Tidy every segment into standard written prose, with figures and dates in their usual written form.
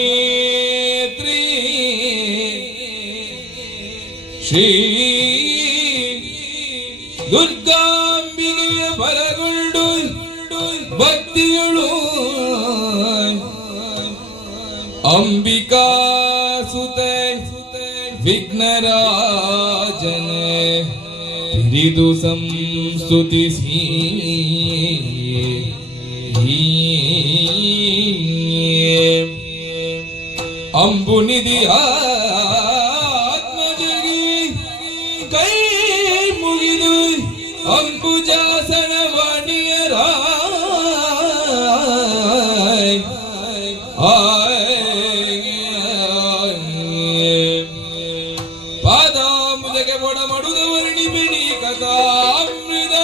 ಬುರುಗದಳನೇತ್ರಿ ಶ್ರೀ ದುರ್ಗಾಂಬಿಗೆ ಬರಗೊಂಡು ಭಕ್ತಿಯಳು ಅಂಬಿಕಾ ಸುತೆ ವಿಘ್ನರಾಜನೆ ಹಿರಿದು ಸಂಸ್ತುತಿಸಿ ಅಂಬುನಿಧಿ ಆತ್ಮಜಗಿ ಕೈ ಮುಗಿದು ಅಂಬುಜಾಸನ ವಾಣಿಯರ ಪಾದಾಂಬುಜಕ್ಕೆ ಬೊಡ ಮಡುದ ವರ್ಣಿ ಬಿಡಿ ಕಥಾಮೃತ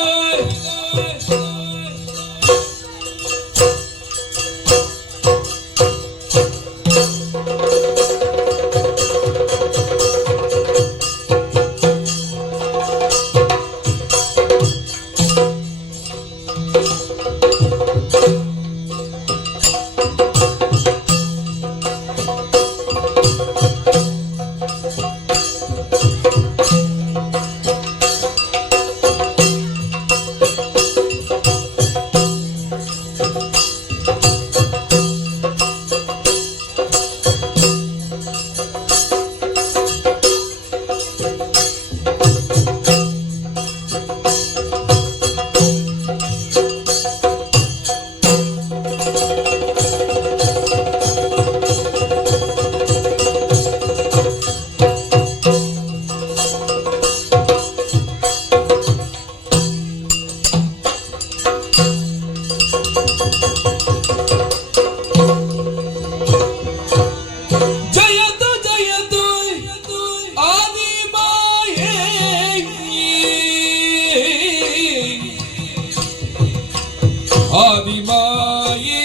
ಆದಿಮಾಯೇ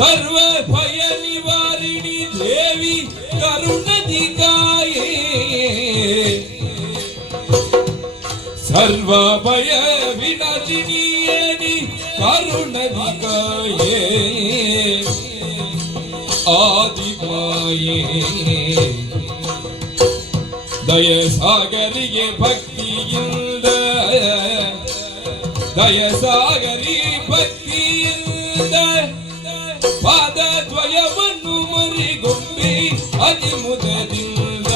सर्व भय निवारिणी देवी करुणधिकाये सर्व भय विनाशिनी करुणधिकाये आदिमाये दय सागरिगे भक्तियिंद दय सागरी भक्तियिंद ಪಾದದ್ವಯವನ್ನು ಮುರಿಗೊಂಬಿ ಅತಿಮುದದಿಂದ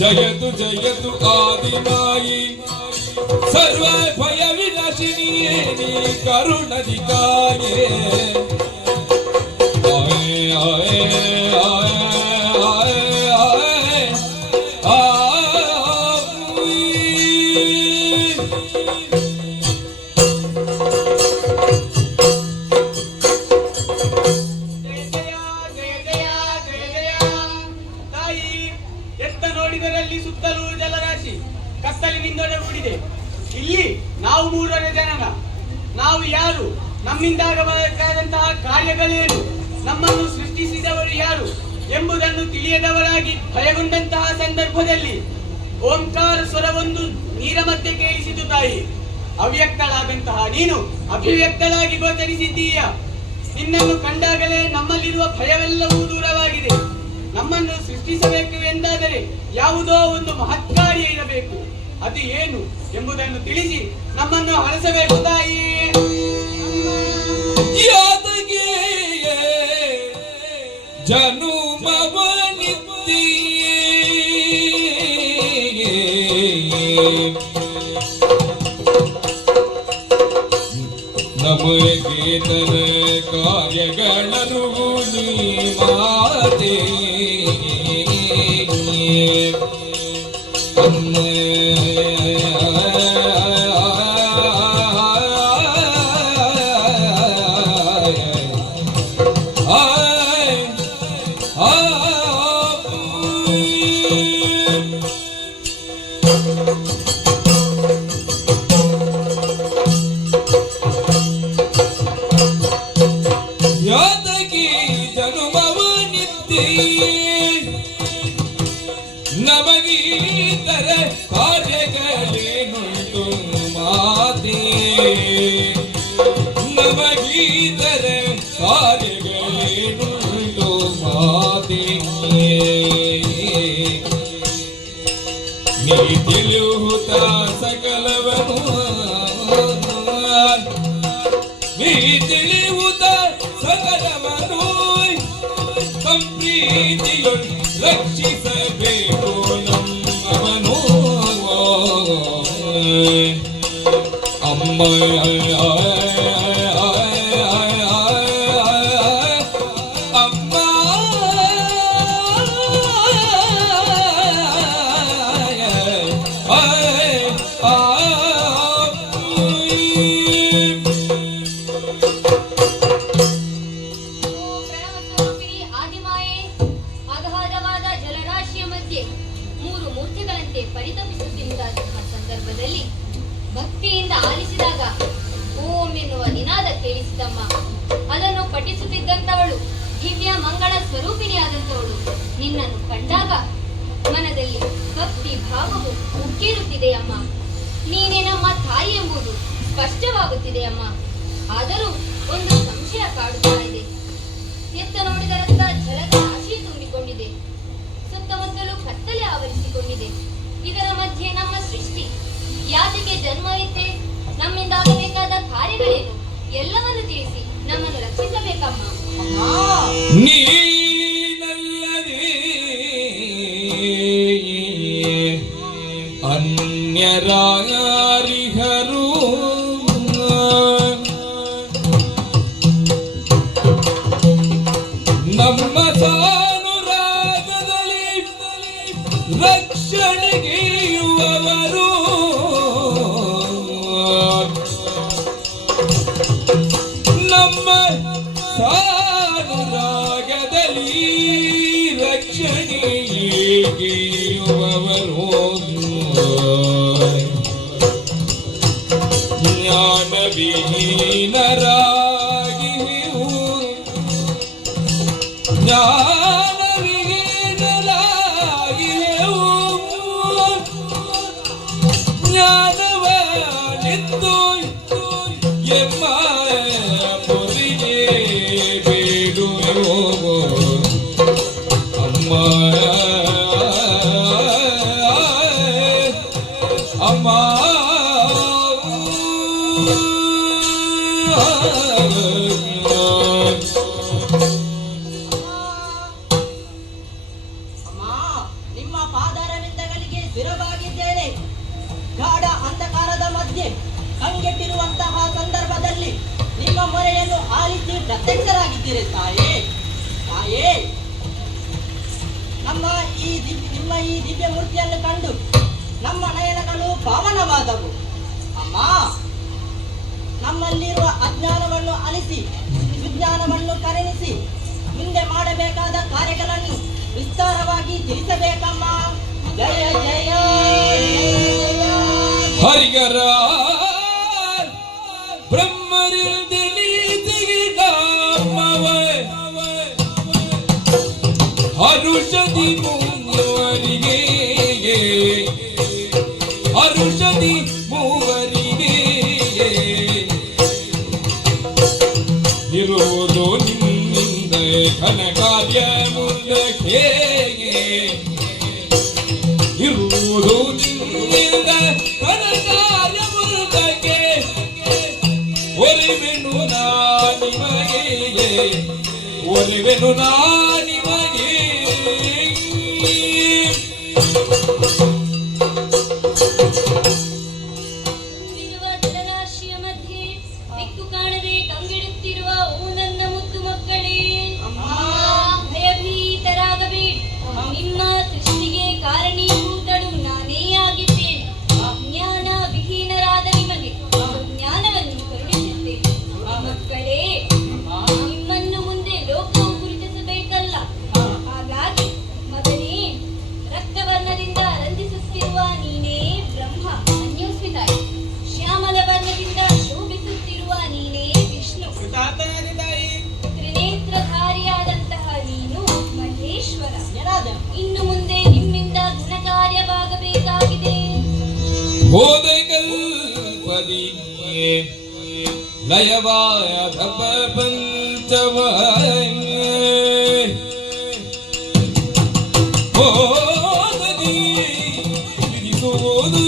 ಜಯತು ಜಯತು ಆದಿಮಾಯಿ ಸರ್ವ ಭಯ ವಿನಾಶಿನಿಯೇ ನೀ ಕರುಣಧಿಕಾಯೇ ಆಯೇ ಆಯೇ ಆಯೇ ಸುತ್ತಲೂ ಜಲರಾಶಿ ಕತ್ತಲಿನಿಂದೊಡೆ ಮೂಡಿದೆ. ಇಲ್ಲಿ ನಾವು ಮೂರನೇ ಜನನ. ನಾವು ಯಾರು? ನಮ್ಮಿಂದಾಗಬೇಕಾದಂತಹ ಕಾರ್ಯಗಳೇನು? ನಮ್ಮನ್ನು ಸೃಷ್ಟಿಸಿದವರು ಯಾರು ಎಂಬುದನ್ನು ತಿಳಿಯದವರಾಗಿ ಭಯಗೊಂಡಂತಹ ಸಂದರ್ಭದಲ್ಲಿ ಓಂಕಾರ ಸ್ವರವೊಂದು ನೀರ ಮಧ್ಯೆ ಕೇಳಿಸಿತು ತಾಯಿ. ಅವ್ಯಕ್ತಳಾದಂತಹ ನೀನು ಅಭಿವ್ಯಕ್ತಳಾಗಿ ಗೋಚರಿಸಿದ್ದೀಯ. ನಿನ್ನನ್ನು ಕಂಡಾಗಲೇ ನಮ್ಮಲ್ಲಿರುವ ಭಯವೆಲ್ಲವೂ ದೂರವಾಗಿದೆ. ನಮ್ಮನ್ನು ಸೃಷ್ಟಿಸಬೇಕು ಎಂದಾದರೆ ಯಾವುದೋ ಒಂದು ಮಹತ್ಕಾರ್ಯ ಇರಬೇಕು. ಅದು ಏನು ಎಂಬುದನ್ನು ತಿಳಿಸಿ ನಮ್ಮನ್ನು ಹರಸಬೇಕು ತಾಯಿ. ನಮಗೆ ತನ ಕಾರ್ಯಗಳನ್ನು ನೀ ಮಾತೆ ಯಾತಕಿ ಜನುಮವ ನಿತ್ಯ ನಮಗೀತರೆ ಕಾರ್ಯಗಳೇನುಂಟು ಮಾತೆ ನಮಗೀತರೆ ಕಾರ್ಯಗಳೇನುಂಟು ಮಾತೆ ನೀ ತಿಳಿಯುತ್ತ ಸಕಲವನು ನೀ ತಿಳಿಯುತ್ತ ಸಕಲವನು ಸಂಪ್ರೀತಿಯು ರಕ್ಷಿಸಬೇಕು ನಮ್ಮವನು ಅಮ್ಮ ಅಮ್ಮ ಪ್ರಣವಸ್ವರೂಪಿಣಿ ಆದಿಮಾಯೆ ಅಗಾಧವಾದ ಜಲರಾಶಿಯ ಮಧ್ಯೆ ಮೂರು ಮೂರ್ತಿಗಳಂತೆ ಪರಿತಪಿಸುತ್ತಿದ್ದಂತಹ ಸಂದರ್ಭದಲ್ಲಿ ಭಕ್ತಿಯಿಂದ ಆಲಿಸಿದಾಗ ಓಂ ಎನ್ನುವ ನಿನಾದ ಕೇಳಿಸಿದಮ್ಮ. ಅದನ್ನು ಪಠಿಸುತ್ತಿದ್ದಂಥವಳು ದಿವ್ಯ ಮಂಗಳ ಸ್ವರೂಪಿಣಿಯಾದಂಥವಳು ನಿನ್ನನ್ನು ಕಂಡಾಗ ಮನದಲ್ಲಿ ಭಕ್ತಿ ಭಾವವು ಉಕ್ಕೇರುತ್ತಿದೆಯಮ್ಮ. ನೀನೇ ನಮ್ಮ ತಾಯಿ ಎಂಬುದು ಸ್ಪಷ್ಟವಾಗುತ್ತಿದೆಯಮ್ಮ. ಆದರೂ ಒಂದು ಸಂಶಯ ಕಾಡುತ್ತಾ ಇದೆ. ಎತ್ತ ನೋಡಿದರತ್ತ ಜಲದ ರಾಶಿ ತುಂಬಿಕೊಂಡಿದೆ, ಸುತ್ತಮುತ್ತಲೂ ಕತ್ತಲೆ ಆವರಿಸಿಕೊಂಡಿದೆ. ಇದರ ಮಧ್ಯೆ ನಮ್ಮ ಸೃಷ್ಟಿ, ಯಾತಕ್ಕೆ ಜನ್ಮವಿತ್ತೆ, ನಮ್ಮಿಂದಾಗಬೇಕಾದ ಕಾರ್ಯಗಳೇನು ಎಲ್ಲವನ್ನು ತಿಳಿಸಿ ನಮ್ಮನ್ನು ರಕ್ಷಿಸಬೇಕಮ್ಮ. ನೀನಲ್ಲದೆ ಅನ್ಯರಾರಿಹರು ನಮ್ಮ ಸಾನುರಾಗದಲ್ಲಿ ರಕ್ಷಣೆಗೆ ಇರುವವರು ನಮ್ಮ ಸಾನುರಾಗದಲ್ಲಿ ರಕ್ಷಣೆಗೆ ಇರುವವರು ಜ್ಞಾನವಿಹೀನರಾಗಿಯೂ ಜ್ಞಾನವಿಹೀನರಾಗಿಯೂ ಜ್ಞಾನವನಿತ್ತು ಎಮ್ಮ ಪೊರಿಗೆ ಬೇಡುವೆವು ಅಮ್ಮ ಅಮ್ಮ ಅಮ್ಮ, ನಿಮ್ಮ ಪಾದಾರವಿಂದಗಳಿಗೆ ಸ್ಥಿರವಾಗಿದ್ದೇನೆ. ಗಾಢ ಅಂಧಕಾರದ ಮಧ್ಯೆ ಕಂಗೆಟ್ಟಿರುವಂತಹ ಸಂದರ್ಭದಲ್ಲಿ ನಿಮ್ಮ ಮೊರೆಯನ್ನು ಆಲಿಸಿ ಪ್ರತ್ಯಕ್ಷರಾಗಿದ್ದೀರಿ ತಾಯೇ. ತಾಯೇ, ನಿಮ್ಮ ಈ ದಿವ್ಯ ಮೂರ್ತಿಯನ್ನು ಕಂಡು ನಮ್ಮ ನಯನಗಳು ಪಾವನವಾದವು. ಅಮ್ಮ, ನಮ್ಮಲ್ಲಿರುವ ಅಜ್ಞಾನವನ್ನು ಅಲಿಸಿ ವಿಜ್ಞಾನವನ್ನು ಕರಣಿಸಿ ಮುಂದೆ ಮಾಡಬೇಕಾದ ಕಾರ್ಯಗಳನ್ನು ವಿಸ್ತಾರವಾಗಿ ತಿಳಿಸಬೇಕಮ್ಮ. ಜಯ ಜಯ ಹರಿಗರ ಬ್ರಹ್ಮರಿಲ್ದಿನೀತಿಗಿದಾಮವ ಹರುಷದಿ ಮೂವರಿಗೆ ಹರುಷದಿ ಮೂವರಿಗೆ ಇರುವುದು ನಿನ್ನಿಂದ ಘನ ಕಾರ್ಯ ಮುಂದಕ್ಕೆ ಇರುವುದು ನಿನ್ನಿಂದ ಘನ ಕಾರ್ಯ ಮುಂದಕ್ಕೆ ಒಲಿವೆನು ನಾನಿಮಗೆ ಒಲಿವೆನು ನಾನಿಮಗೆ ತುಂಬಿರುವ ಜಲರಾಶಿಯ ಮಧ್ಯೆ ದಿಕ್ಕು ಕಾಣದೆ ಕಂಗೆಡುತ್ತಿರುವ ಓ ನನ್ನ ಮುದ್ದು ಮಕ್ಕಳೇ, ಭಯಭೀತರಾಗಬೇಡಿ. ನಿಮ್ಮ ಸೃಷ್ಟಿಗೆ ಕಾರಣೀಭೂತಳು ನಾನೇ ಲಯವಾದ ಪ್ರಪಂಚವ ಓದದಿ ಬಿಡಿಸುವುದು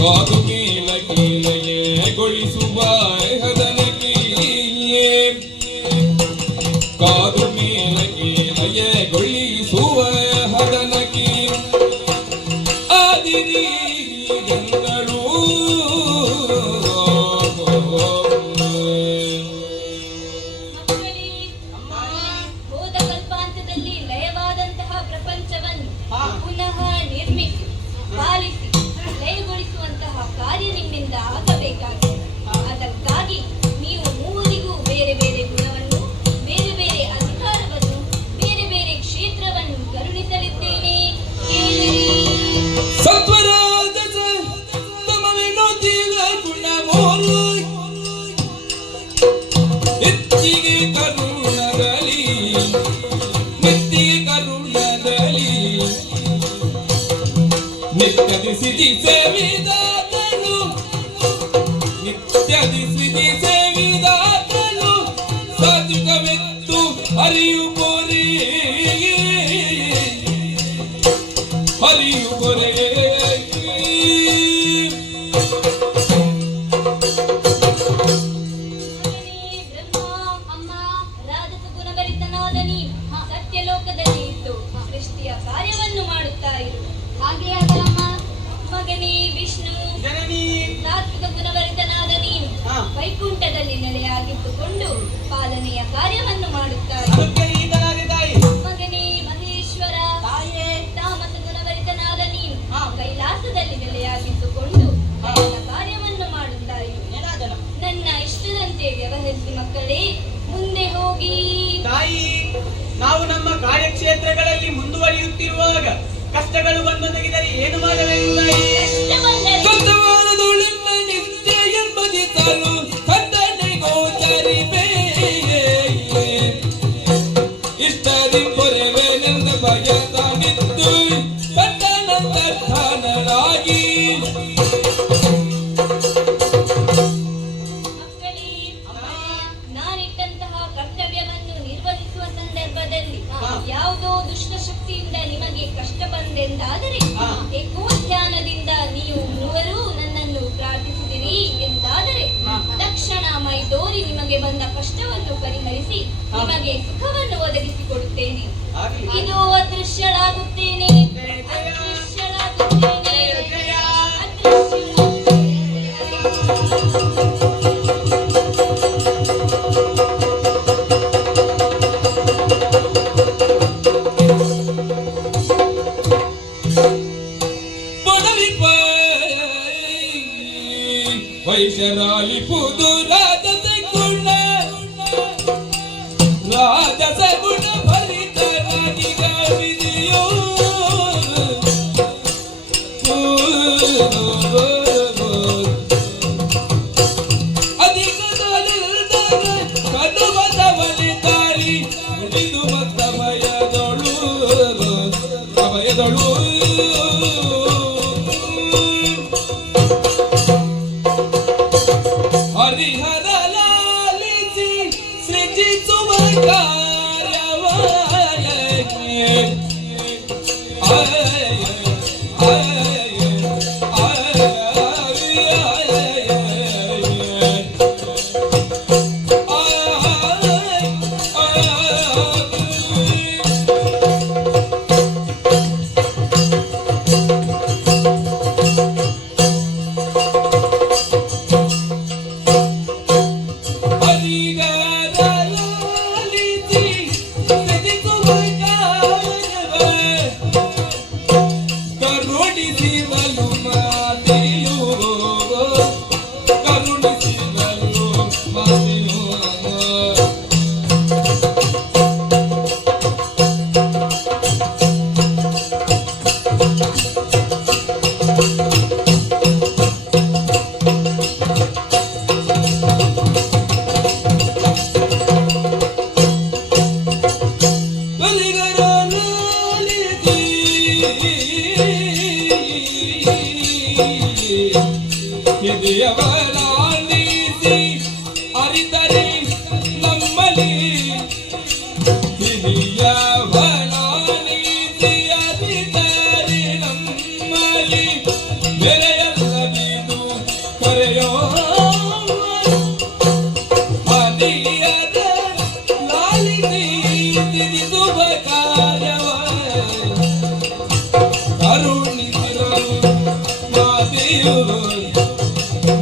ಕಾದು ಕೀಲ ಕೀಲಗೆ ಗೊಳಿಸುವ ಹದನಕ್ಕೆ ಕಾದು ಮೇಲ ಕೀಲಗೆ ಗೊಳಿಸುವ ಹದನಕ್ಕೆ ಆದಿರಿ ಗಂಗಳು ಮಕ್ಕಳೇ, ಹೋದ ಕಲ್ಪಾಂತದಲ್ಲಿ ಲಯವಾದಂತಹ ಪ್ರಪಂಚವನ್ನು ಪುನಃ ನಿರ್ಮಿಸಿ ಪಾಲಿಸಿ ಲಯಗೊಳಿಸುವಂತಹ ಕಾರ್ಯ ನಿಮ್ಮಿಂದ ಆಗಬೇಕಾಗಿದೆ. ಅದಕ್ಕಾಗಿ ನೀವು ಮೂವರಿಗೂ ಬೇರೆ ಬೇರೆ ಗುಣವನ್ನು, ಬೇರೆ ಬೇರೆ ಅಧಿಕಾರವನ್ನು, ಬೇರೆ ಬೇರೆ ಕ್ಷೇತ್ರವನ್ನು ಕರುಣಿಸಲಿದ್ದೇನೆ. ಕೇಳಿರಿ. ಸತ್ವರಾಜ ತಮ ವಿನೋದಿಗ ಗುಣ ಮೋರು ಎತ್ತಿಗೆ ಕರುಣದಲ್ಲಿ ನೆತ್ತಿಗೆ ಕರುಣದಲ್ಲಿ ನಿತ್ಯದಿ ಸಿದ್ಧಿ ಸೇವಿದಾತನು ನಿತ್ಯದಿ ಸಿದ್ಧಿ ಸೇವಿದಾತನು ಸಾತ್ವಿಕವೆತ್ತು ಹರಿಯು ಪೊರೆ ಹರಿಯು ಪೊರೆ ಬ್ರಹ್ಮ ಅಮ್ಮ ರಾಜಸ ಗುಣಭರಿತನಾದ ನೀ ಸತ್ಯಲೋಕದಲ್ಲಿ ಇದ್ದು ಸೃಷ್ಟಿಯ ಕಾರ್ಯವನ್ನು ಮಾಡುತ್ತಾ ಇರು. ಹಾಗೆ ಆಗಲಮ್ಮ. ಮಗನೇ ವಿಷ್ಣು ಜನನಿ ಸಾತ್ವಿಕ ಗುಣಭರಿತನಾದ ನೀನು ವೈಕುಂಠದಲ್ಲಿ ನೆಲೆಯಾಗಿದ್ದುಕೊಂಡು ಪಾಲನೆಯ ಕಾರ್ಯವನ್ನು ಮಾಡುತ್ತಾ ಇರು. ಅದಕ್ಕೆ ಈತನಾದ ತಾಯಿ ಮಗನೇ ಮಹೇಶ್ವರ ತಾಯೇ ತಾಮಸ ಗುಣಭರಿತನಾದ ನೀನು ಕೈಲಾಸದಲ್ಲಿ ನೆಲೆಯಾಗಿದ್ದುಕೊಂಡು ದಯನ ಕಾರ್ಯವನ್ನು ಮಾಡುತ್ತಾ ಇರು. ಏನಾದನ ನನ್ನ ಇಷ್ಟದಂತೆ ವ್ಯವಹರಿಸಿ ಮಕ್ಕಳೇ, ಮುಂದೆ ಹೋಗಿ. ತಾಯಿ, ನಾವು ನಮ್ಮ ಕಾರ್ಯಕ್ಷೇತ್ರಗಳಲ್ಲಿ ಮುಂದುವರಿಯುತ್ತಿರುವಾಗ ಕಷ್ಟಗಳು ಬಂದೊದಗಿದರೆ ಏನು ಮಾಡಬೇಕು ತಾಯಿ? ಕಷ್ಟ ಬಂದರೆ ಕರ್ತವಾದದೊಳಿಂದ ನಿತ್ಯ ಎಂಬದಿ ತಾನು ಕದ್ದನೆ ಗೋಚರಿಪೇ ಇಷ್ಟದಿ ಪೊರೆವೆನೆಂದ ಭಯತಾನಿದ್ದು ಕಟ್ಟನಂತರ್ಥಾನರಾಗಿ ಮಕ್ಕಳೇ, ನಾನಿಟ್ಟಂತಹ ಕರ್ತವ್ಯವನ್ನು ನಿರ್ವಹಿಸುವ ಸಂದರ್ಭದಲ್ಲಿ ಯಾವುದೋ ದುಷ್ಟಶಕ್ತಿಯಿಂದ ನಿಮಗೆ ಕಷ್ಟ ಬಂದೆಂದಾದರೆ ಏಕೋಧ್ಯಾನದಿಂದ ನೀವು ಮೂವರು ನನ್ನನ್ನು ಪ್ರಾರ್ಥಿಸಿದಿರಿ ಎಂದಾದರೆ ತಕ್ಷಣ ಮೈದೋರಿ ನಿಮಗೆ ಬಂದ ಕಷ್ಟವನ್ನು ಪರಿಹರಿಸಿ ನಿಮಗೆ ಸುಖವನ್ನು ಒದಗಿಸಿಕೊಡುತ್ತೇನೆ. ಆಗಲಿ. ಇದು ಅದೃಶ್ಯಳಾಗುತ್ತೇನೆ, ಅದೃಶ್ಯಳಾಗುತ್ತೇನೆ, ಪೊಡಲಿಪ ವೈಶರಾಲಿ ಪುದು ರಾಜಸ ಗುಣ ಭರಿತರಾಗಿ ಗಾವಿದೆಯೋ ಅಧಿಕದಲ್ಲಿದ್ದಾಗ ಕದುವದವಲಿ ತಾರಿ ಮುಡಿದು ಮತ್ತ ಭಯದೊಳು ಭಯದೊಳು ಹರಿ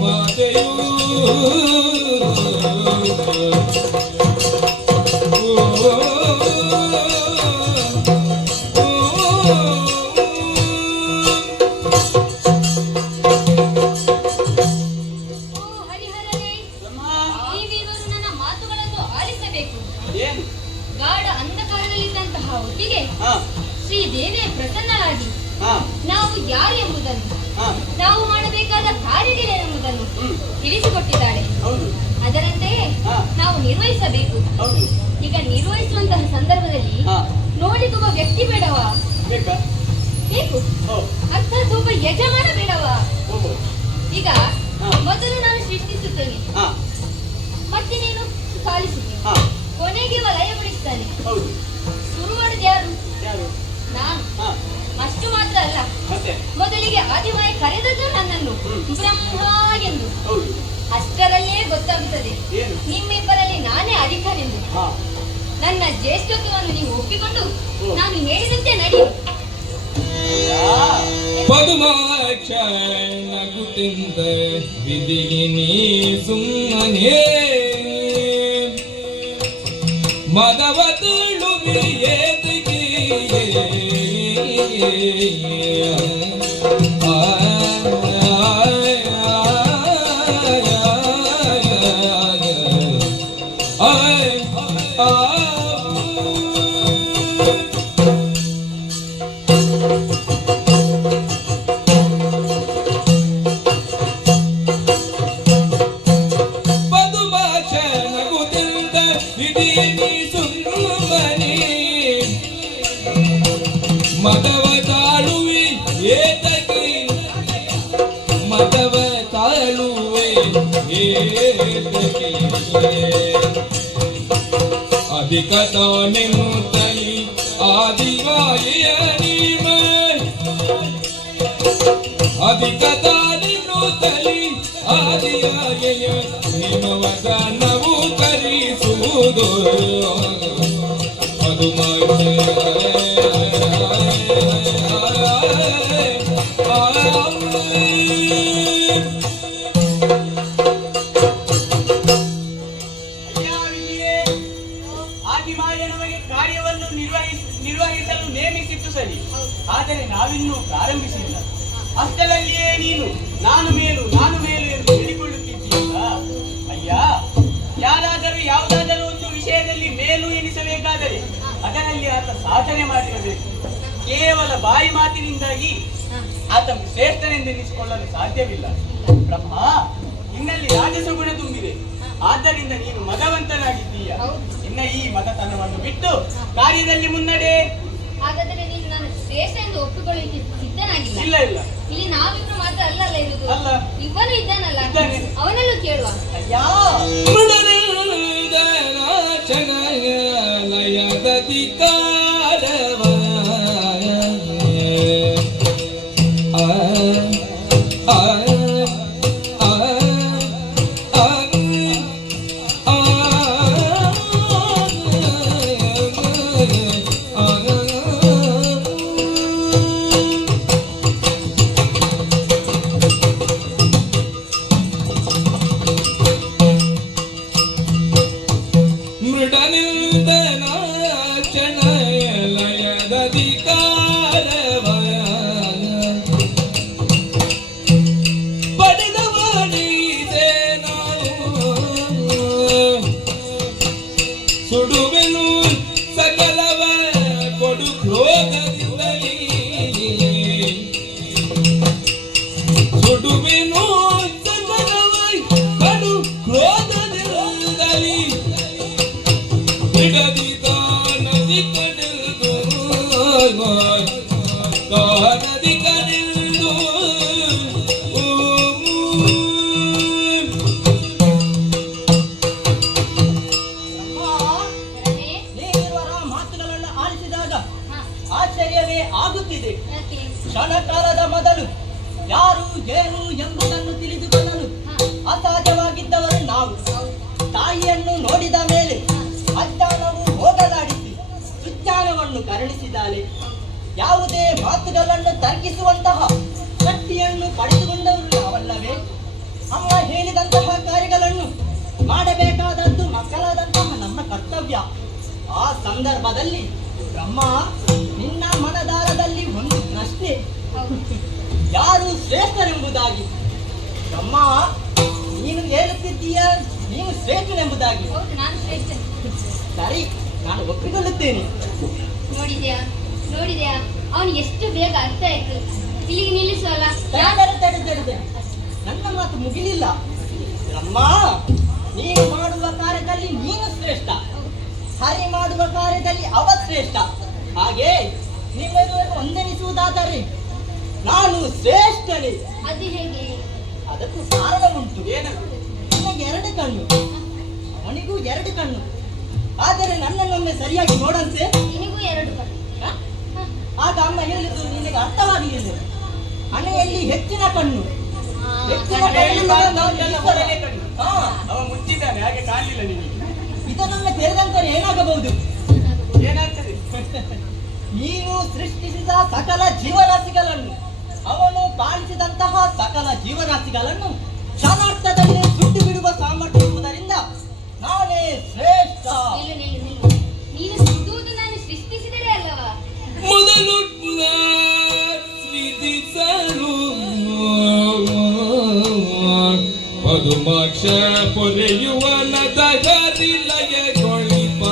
ಮಾತೆಯು ಓ ಹರಿಹರನೇ, ಬ್ರಹ್ಮ, ನೀವಿವರು ನನ್ನ ಮಾತುಗಳನ್ನು ಆಲಿಸಬೇಕು. ಏನು? ಗಾಢ ಅಂಧಕಾರದಲ್ಲಿದ್ದಂತಹ ಹೊತ್ತಿಗೆ ಹಾ ಶ್ರೀದೇವಿಯ ಪ್ರಸನ್ನರಾಗಿ ಹಾ ನಾವು ಯಾರು ಎಂಬುದನ್ನು, ಹಾ ನಾವು ಮಾಡಬೇಕಾದ ಕಾರ್ಯಗಳೇನೆಂಬುದನ್ನು ಹ್ಮ್ ತಿಳಿಸಿಕೊಟ್ಟಿದ್ದಾಳೆ. ಹೌದು ಅದರಂತೆಯೇ ಹಾ. ನಾವು ನಿರ್ವಹಿಸಬೇಕು. ಹೌದು ಈಗ ನಿರ್ವಹಿಸುವಂತಹ ಸಂದರ್ಭದಲ್ಲಿ ಹಾ ನೋಡಿಕೊಬ್ಬ ವ್ಯಕ್ತಿ ಬೇಡವಾ? ಬೇಕಾ? ಬೇಕು. ಓ ಅರ್ಥಾತ್ ಒಬ್ಬ ಯಜಮಾನ ಬೇಡವಾ? ಓಹೋ ಈಗ ಹಾ. ಮೊದಲು ನಾನು ಸೃಷ್ಟಿಸುತ್ತೇನೆ, ಹಾ ಮತ್ತೆ ನೀನು ಪಾಲಿಸುತ್ತೇನೆ, ಹಾ ಕೊನೆಗೆ ಲಯಪಡಿಸುತ್ತಾನೆ. ಹೌದು ಶುರು ಮಾಡುದು ಯಾರು? ಯಾರು? ನಾನು. ಹಾ ಅಷ್ಟು ಮಾತ್ರ ಅಲ್ಲ, ಮತ್ತೆ ಮೊದಲಿಗೆ ಆದಿಮಾಯ ಕರೆದದ್ದು ನನ್ನನ್ನು ಬ್ರಹ್ಮ ಎಂದು. ಹೌದು ಅಷ್ಟರಲ್ಲೇ ಗೊತ್ತಾಗುತ್ತದೆ ಏನು? ನಿಮ್ಮಿಬ್ಬರಲ್ಲಿ ನಾನೇ ಅಧಿಕನೆಂದು. ಹಾ ನನ್ನ ಜ್ಯೇಷ್ಠತ್ವವನ್ನು ನೀವು ಒಪ್ಪಿಕೊಂಡು ಓ. ನಾನು ಹೇಳಿದಂತೆ ನಡಿ. ಯಾ. ಪದುಮಾಕ್ಷ ನಗುತ್ತಿಂದ ವಿಧಿಗಿನಿ ಸುಮ್ಮನೆ ಮದವ ತುಳುವಿ ಏತಕ್ಕೆ ಮದವ ತಾಳುವೆ ಏತಕ್ಕೆ ಮದವ ತಾಳುವೆ ಏತಕ್ಕೆ ಅಧಿಕ ತಾನೆನ್ನುತ್ತಲಿ ಆದಿವಾಯಿಯ ನೀಮ ಅಧಿಕ ತಾನೆನ್ನುತ್ತಲಿ ಆದಿವಾಯಿಯ ನಿಮವದನವು ಕರಿಸುವುದು ಅದು ಅಯ್ಯ ವಿಧಿಯೇ, ಆದಿಮಾಯ ನಮಗೆ ಕಾರ್ಯವನ್ನು ನಿರ್ವಹಿಸಲು ನೇಮಿಸಿತ್ತು ಸರಿ, ಆದರೆ ನಾವಿನ್ನೂ ಪ್ರಾರಂಭಿಸಿಲ್ಲ. ಅಷ್ಟರಲ್ಲಿಯೇ ನೀನು ನಾನು ಮೇಲು ಎಂದು ಹೇಳಿಕೊಳ್ಳುತ್ತಿದ್ದೀಯಲ್ಲ. ಅಯ್ಯ, ಯಾರಾದರೂ ಯಾವುದಾದರೂ ಒಂದು ವಿಷಯದಲ್ಲಿ ಮೇಲು ಎನಿಸಬೇಕಾದರೆ ಅದರಲ್ಲಿ ಆತ ಸಾಧನೆ ಮಾಡಿರಬೇಕು. ಕೇವಲ ಬಾಯಿ ಮಾತಿನಿಂದಾಗಿ ಆತ ಶ್ರೇಷ್ಠನೆಂದೆನಿಸಿಕೊಳ್ಳಲು ಸಾಧ್ಯವಿಲ್ಲ. ಬ್ರಹ್ಮ, ನಿನ್ನಲ್ಲಿ ರಾಜಸ ಗುಣ ತುಂಬಿದೆ, ಆದ್ದರಿಂದ ನೀನು ಮದವಂತನಾಗಿದ್ದೀಯ. ಇನ್ನ ಈ ಮದತನವನ್ನು ಬಿಟ್ಟು ಕಾರ್ಯದಲ್ಲಿ ಮುನ್ನಡೆ. ಹಾಗಾದರೆ ನೀನು ನಾನು ಶ್ರೇಷ್ಠ ಎಂದು ಒಪ್ಪಿಕೊಳ್ಳಲಿಕ್ಕೆ ಸಿದ್ಧನಾಗಿಲ್ಲ. ಇಲ್ಲ ಇಲ್ಲ ಇಲ್ಲಿ ನಾವಿಬ್ರು ಮಾತ್ರ ಅಲ್ಲಲ್ಲ ಇರುವುದು, ಅಲ್ಲ. ಇವನು ಇದ್ದಾನಲ್ಲ, ಇದ್ದಾನೆ. ಅವನಲ್ಲೂ ಕೇಳುವ. ಅಯ್ಯ, ಸುಡುವೆನು ಸಕಲವ ಕೊಡು ಕ್ರೋಧದಿಂದಲೇ ಸುಡುವೆನು ಸಕಲವ ಕಡು ಕ್ರೋಧದಿಂದಲೇ ಬಿಡದಿದ ನದಿ ಕಡಿದು ನದಿ ಕಡಿದು ನೀವಿರುವರ ಮಾತುಗಳನ್ನು ಆಲಿಸಿದಾಗ ಹಾ, ಆಶ್ಚರ್ಯವೇ ಆಗುತ್ತಿದೆ. ಯಾಕೆ? ಕ್ಷಣಕಾಲದ ಮೊದಲು ಯಾರು ಏನು ಎಂಬುದನ್ನು ತಿಳಿದುಕೊಳ್ಳಲು ಅಸಾಧ್ಯವಾಗಿದ್ದವರು ನಾವು. ತಾಯಿಯನ್ನು ನೋಡಿದ ಮೇಲೆ ಅಜ್ಞಾನವು ಹೋಗಲಾಡಿಸಿ ಸುಜ್ಞಾನವನ್ನು ಕರುಣಿಸಿದ್ದಾಳೆ. ಯಾವುದೇ ಮಾತುಗಳನ್ನು ತರ್ಕಿಸುವಂತಹ ಶಕ್ತಿಯನ್ನು ಪಡೆದುಕೊಂಡವರು ನಾವು. ಅಲ್ಲವೇ? ಅಮ್ಮ ಹೇಳಿದಂತಹ ಕಾರ್ಯಗಳನ್ನು ಮಾಡಬೇಕಾದದ್ದು ಮಕ್ಕಳಾದಂತಹ ನಮ್ಮ ಕರ್ತವ್ಯ. ಆ ಸಂದರ್ಭದಲ್ಲಿ ಬ್ರಹ್ಮ ನಿನ್ನ ಮನದಾಳದಲ್ಲಿ ಒಂದು ಪ್ರಶ್ನೆ, ಯಾರು ಶ್ರೇಷ್ಠರೆಂಬುದಾಗಿ. ಬ್ರಹ್ಮ ನೀನು ಹೇಳುತ್ತಿದ್ದೀಯ ನೀನು ಶ್ರೇಷ್ಠನೆಂಬುದಾಗಿ. ಹೌದು, ನಾನು ಶ್ರೇಷ್ಠ. ಸರಿ, ನಾನು ಒಪ್ಪಿಕೊಳ್ಳುತ್ತೇನೆ. ನೋಡಿದ್ಯಾ ಅವನು ಎಷ್ಟು ಬೇಗ ಅರ್ಥ ಆಯ್ತು. ಇಲ್ಲಿಗೆ ನಿಲ್ಲಿಸುವಲ್ಲ. ತಡೆ. ನನ್ನ ಮಾತು ಮುಗಿಲಿಲ್ಲ. ಬ್ರಹ್ಮ ನೀನು ಮಾಡುವ ಕಾರ್ಯದಲ್ಲಿ ನೀನು ಶ್ರೇಷ್ಠ, ಹರಿ ಮಾಡುವ ಕಾರ್ಯದಲ್ಲಿ ಅವ ಶ್ರೇಷ್ಠ. ಹಾಗೆ ನಿಮ್ಮೆದುರು ಒಂದೆನಿಸುವುದಾದರೆ ನಾನು ಶ್ರೇಷ್ಠನೇ. ಅದು ಹೇಗೆ? ಅದಕ್ಕೂ ಕಾರಣ ಉಂಟು. ನಿನಗೆ 2 ಕಣ್ಣು, ಅವನಿಗೂ 2 ಕಣ್ಣು. ಆದರೆ ನನ್ನನ್ನೊಮ್ಮೆ ಸರಿಯಾಗಿ ನೋಡಂತೆ. ನಿನಗೂ 2 ಕಣ್ಣು. ಆಗ ಅಮ್ಮ ಹೇಳಿದ್ದು ನಿನಗೆ ಅರ್ಥವಾಗಲಿಲ್ಲ. ಹಣೆಯಲ್ಲಿ ಹೆಚ್ಚಿನ ಕಣ್ಣು, ಹೆಚ್ಚಿನ ಕಣ್ಣು. ಅವ ಮುಚ್ಚಿದ್ದಾನೆ, ಹಾಗೆ ಕಾಣಲಿಲ್ಲ ನಿನಗೆ. ಇದನ್ನೊಮ್ಮೆ ತೆರೆದಂತೆ ಏನಾಗಬಹುದು? ಏನಾಗ್ತದೆ? ನೀನು ಸೃಷ್ಟಿಸಿದ ಸಕಲ ಜೀವರಾಶಿಗಳನ್ನು, ಅವನು ಪಾಲಿಸಿದಂತಹ ಸಕಲ ಜೀವರಾಶಿಗಳನ್ನು ಕ್ಷಣಾರ್ಥದಲ್ಲಿ ಸುಟ್ಟು ಬಿಡುವ ಸಾಮರ್ಥ್ಯ ಇರುವುದರಿಂದ ನಾನೇ ಶ್ರೇಷ್ಠ. ನಿಲ್ಲು. ನೀನು ಸುಡುವುದು ನಾನು ಸೃಷ್ಟಿಸಿದರೆ ಅಲ್ಲವಾ? ಮೊದಲು ಸೃಷ್ಟಿಸಲು ಪದುಮಾಕ್ಷ ಪೊರೆಯುವ ನದಗರಿಲಯಗೊಳಿಪ